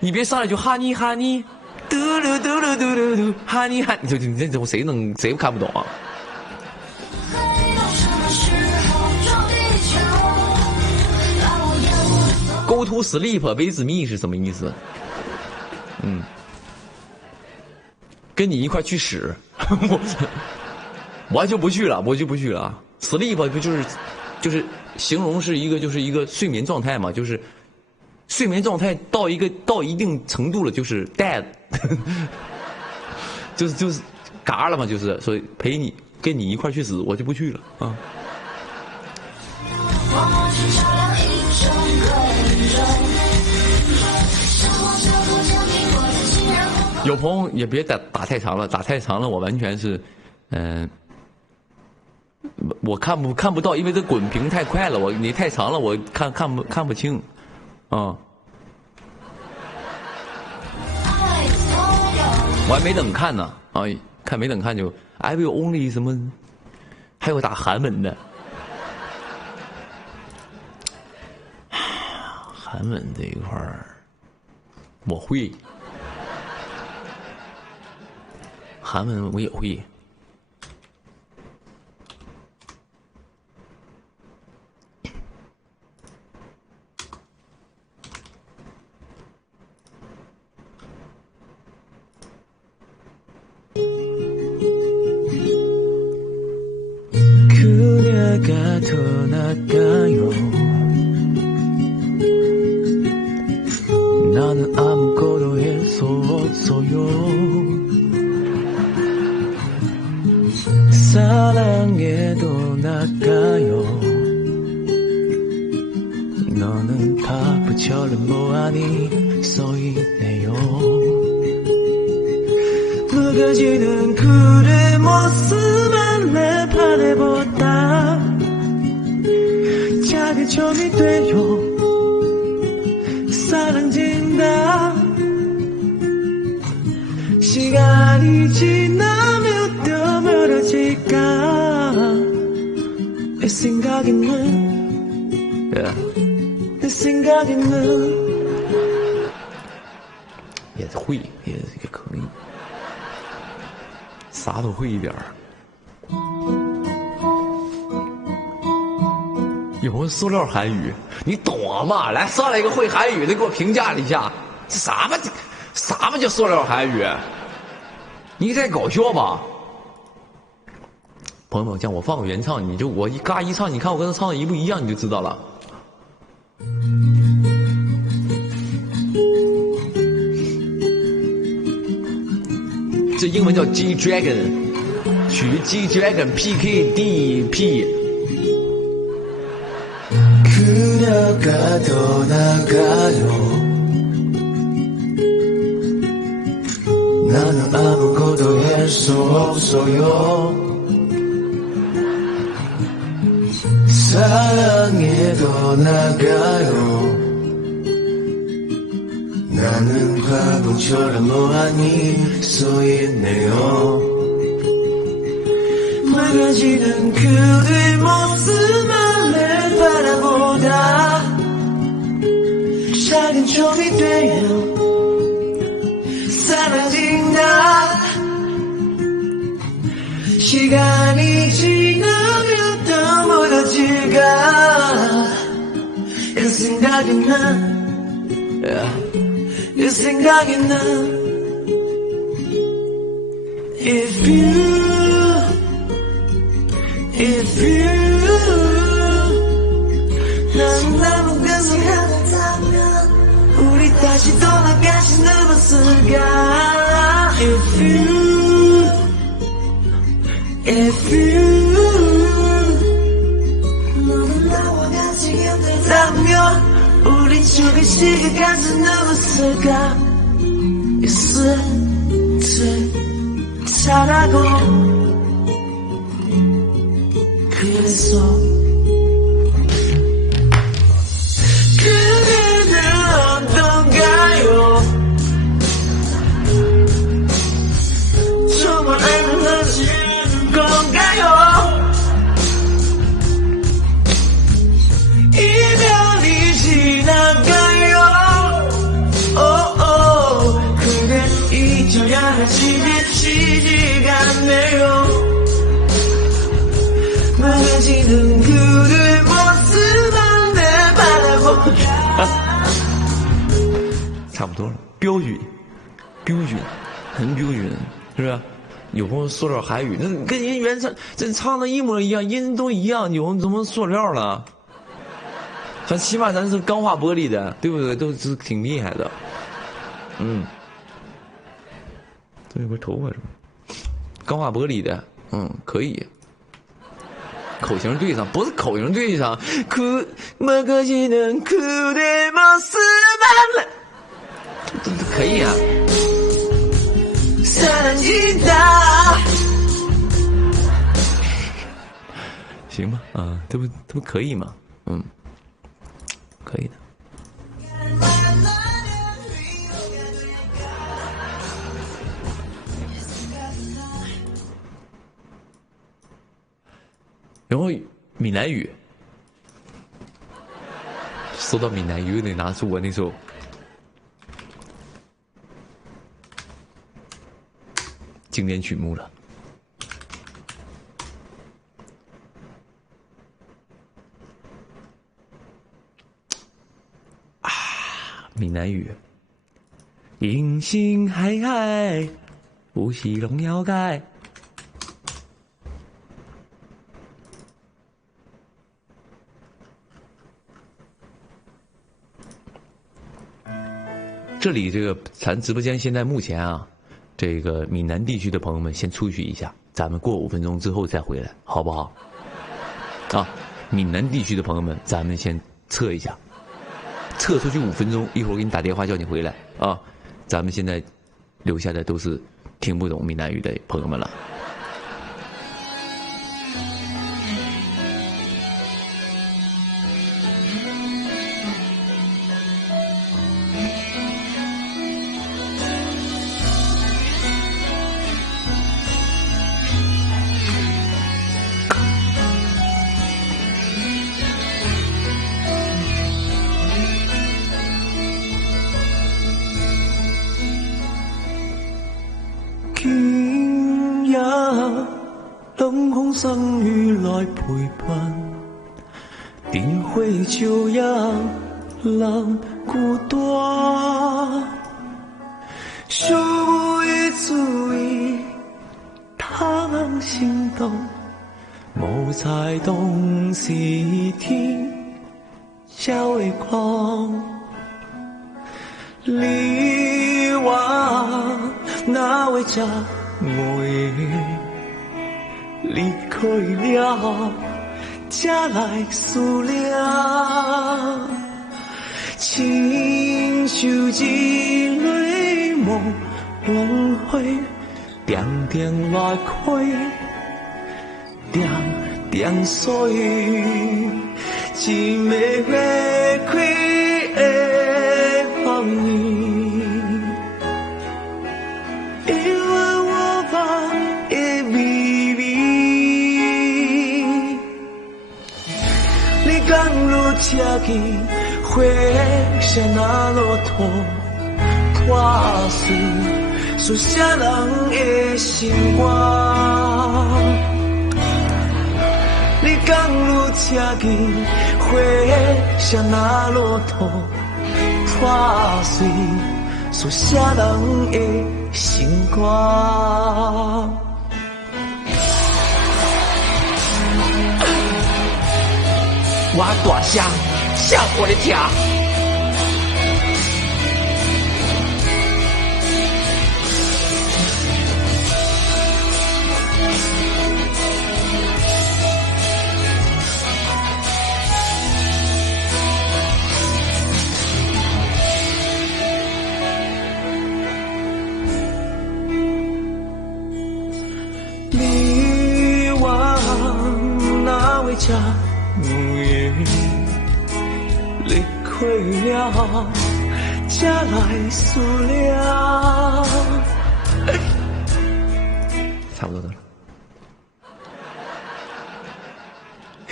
你别上来就哈尼哈尼，嘟噜嘟噜嘟噜嘟，哈尼哈尼，就你这种谁看不懂啊？Go to sleep with me 是什么意思？跟你一块去屎，我就不去了，我就不去了。sleep 不就是形容是一个睡眠状态嘛，就是睡眠状态到一定程度了，就是 dead， 就是嘎了嘛，就是所以跟你一块去死，我就不去了啊。有朋友也别打太长了，打太长了我完全是，我看不到，因为这滚屏太快了，你太长了我看不清，啊，我还没等看呢，啊，没等看就 I will only 什么，还有打韩文的，韩文这一块儿我会。韩文我也会，사랑에도 나가요 너는 바보처럼 멍하니 서있네요 무뎌지는 그의 모습은 내 바래보다 작은 점이 돼요 사랑진다 시간이 지나면 또 멀어질까 내 생각에는 내 생각에는 也会也可以啥都会一点儿有没有塑料韩语你懂吗来上来一个会韩语的给我评价一下这啥嘛叫塑料韩语你在搞笑吧朋友们讲我放个原唱你就我一唱你看我跟他唱的一不一样你就知道了这英文叫 G Dragon 取 G Dragon PKDP 그녀가 떠나가요 나는 아무것도 할 수 없어요 사랑해도 나가요 나는 바보처럼 멍하니 서있네요 맑아지는 그의 모습만 내 바라보다 작은 점이 돼요 사라진다 시간이 지나면 더 멀어질까 이 생각에는 이 생각에는 If you If you 난 나만 생각한다면 우리 다시 돌아갈 수는 없을까? If you 너는 나와 같이 힘들다면 우리 조금씩 갈 수는 없을까? 있을 듯 잘하고 그래서 그대는 어떤가요? 정말 아는 건가요? 이별이 지나가요. 그래 잊어야 할지 지치지가 않네요. 망가지는 그대 모습만 내 바라보 差不多了，标准，很标准，是不是？有朋友说点韩语，那跟人原唱真唱的一模一样，音都一样，有怎么塑料了？咱起码咱是钢化玻璃的，对不对？都是挺厉害的。嗯，这有个头发是吧？钢化玻璃的，可以。口型对上，不是口型对上。그머거지는 그대 모습만可以啊。行吧，这不可以吗？可以的。然后闽南语，说到闽南语，得拿出我那首经典曲目了。闽南语，人生海海，有时拢了解。这里这个咱直播间现在目前这个闽南地区的朋友们先出去一下，咱们过5分钟之后再回来，好不好？闽南地区的朋友们，咱们先撤一下，撤出去5分钟，一会儿给你打电话叫你回来啊。咱们现在留下的都是听不懂闽南语的朋友们了。冷风霜雨来陪伴，定会就让人孤单。想一注意，通心动，无才当是天才会光。你我哪会这会？离开了，才来思念，亲像一蕊梦轮回，点点来开，点点碎，一暝暝开的放映。甘露车去，花香那落土，破碎，属啥人的心肝？你甘露车去，花香那落土，破碎，属啥人的心肝？我大声笑我的听。你往哪位家园离开了，家来思了。差不多得了。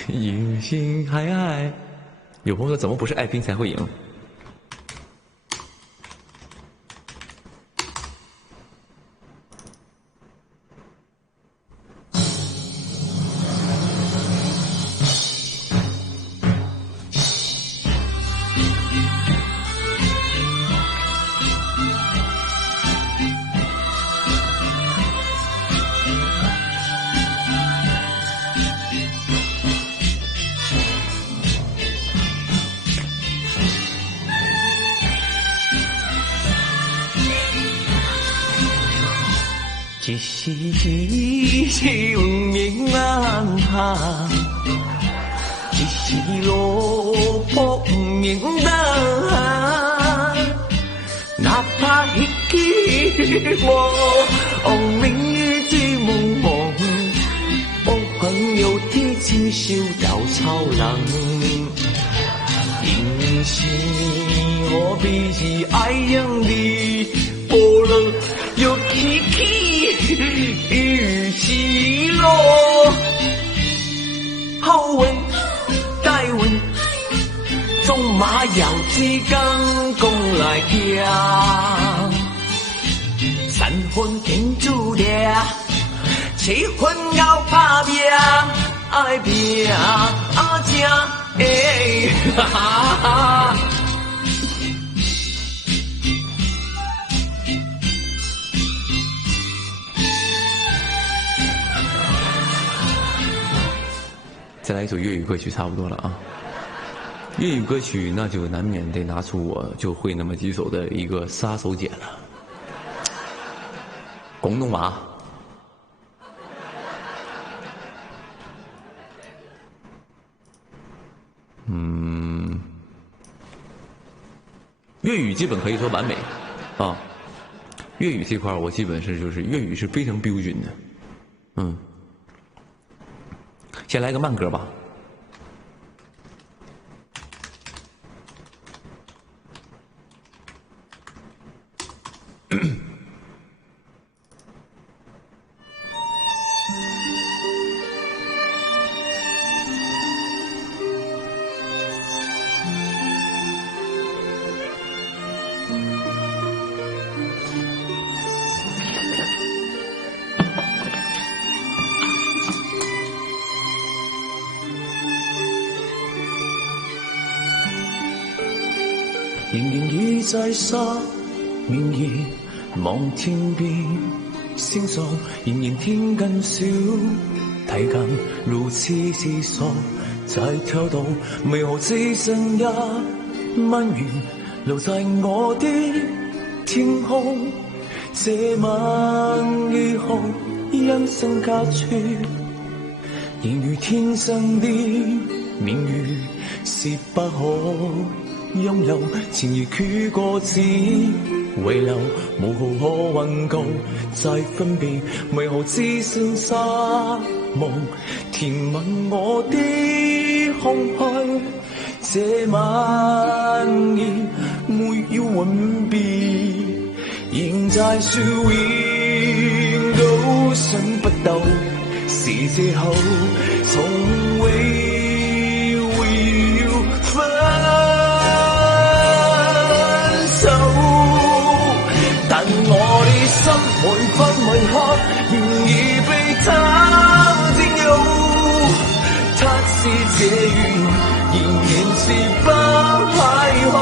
隐形海爱，有朋友说怎么不是爱拼才会赢？一时有命啊，一时落魄命啊，哪怕一记我明日的梦梦，我朋友的锦绣稻草人，因是我彼此爱人的波浪又起起。雨起落，好运大运，总嘛要一天讲来听。三分天注定，七分要打拼，爱拼才会哈哈。再来一首粤语歌曲差不多了啊。粤语歌曲那就难免得拿出我就会那么几首的一个杀手锏了。广东话，粤语基本可以说完美啊。粤语这块我基本是就是粤语是非常标准的，先来个慢歌吧。仍然倚在沙面前望天邊，星宿仍然天更少，睇緊如此之傻，在跳動為何只剩一萬元留在我的天空？這晚以後人生隔絕，仍如天生的命運是不可擁有，前而缺過只遺留，無號可挽救，再分別為何只剩失望？填滿我的空虛，這晚已沒有吻別，仍在笑面都想不到是借口，從未要分手，但我的心每分每刻仍已被他佔有。他是這緣，仍然是不太好，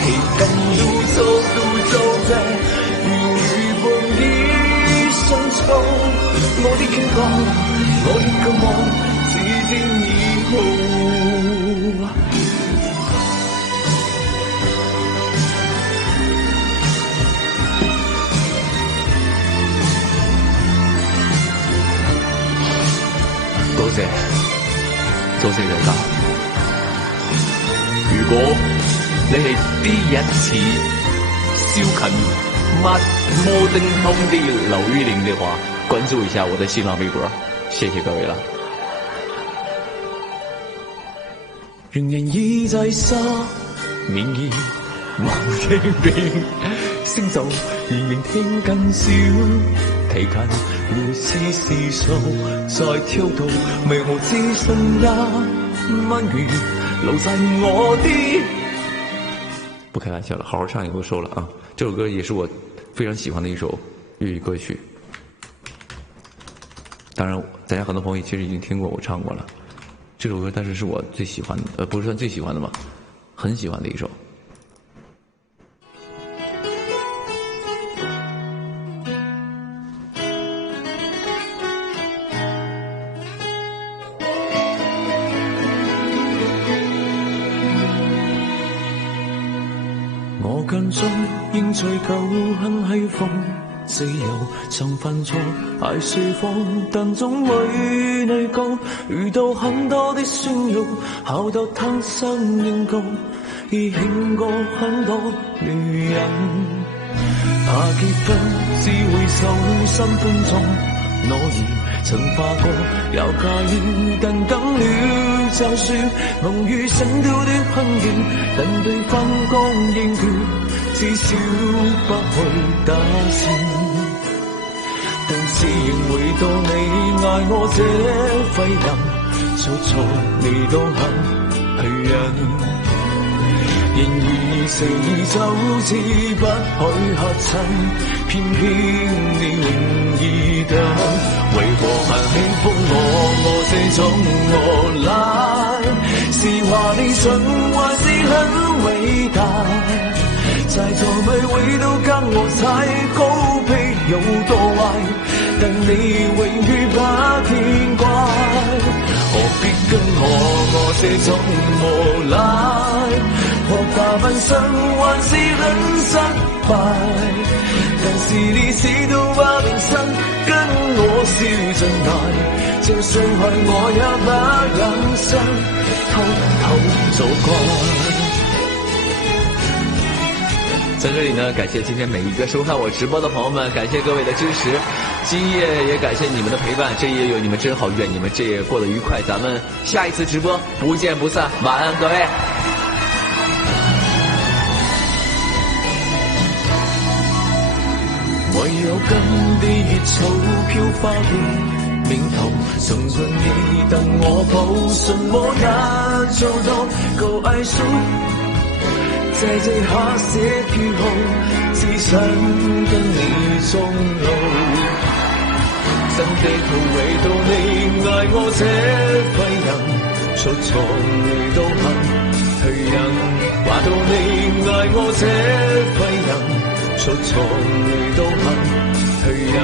其近都做這緣如夢已深草，我的傾國，我的渴望，只知以後。如果你係第一次燒近乜摩登通的劉玉玲的話，關注一下我的新浪微博，謝謝各位啦。仍然倚在沙面兒望鏡邊，星座仍然偏近少，提近互試試數，在跳動微無自信一蚊元，留在我的。不开玩笑了，好好唱也够收了啊！这首歌也是我非常喜欢的一首粤语歌曲。当然，大家很多朋友其实已经听过我唱过了这首歌，但是是我最喜欢的，不是算最喜欢的吧，很喜欢的一首。我跟蹤應醉舊很喜歡自由曾犯錯愛說謊，但總為你講遇到很多的酸肉，好到貪生應告，已欠過很多女人，怕結婚只會受新歡中諾言曾化過又介意，但等了就算夢與醒了的恨怨，但對分工厭倦，至少不去打算。但是仍回到你愛我這廢人，做錯你都肯去忍。然而誰就知不許嚇親，偏偏你永意等，為何還輕負我這種無賴？是話你想還是很偉大？在座每位都跟我猜高僻有多壞，但你永遠不見怪，何必跟我這種無賴？我大半生還是很失敗，但是你知道把明生跟我笑盡大，就傷害我也不忍心偷偷走開。在这里呢，感谢今天每一个收看我直播的朋友们，感谢各位的支持，今夜也感谢你们的陪伴，这一夜有你们真好，愿你们这夜过得愉快，咱们下一次直播不见不散，晚安各位。唯有跟地熱草飄花的面頭，曾盡意等我抱，什麼也做到夠藝術。在這下寫句號，只想跟你終老。真的後悔到你愛我這廢人，做錯你都肯去忍。話到你愛我這廢人，做錯你都肯去忍。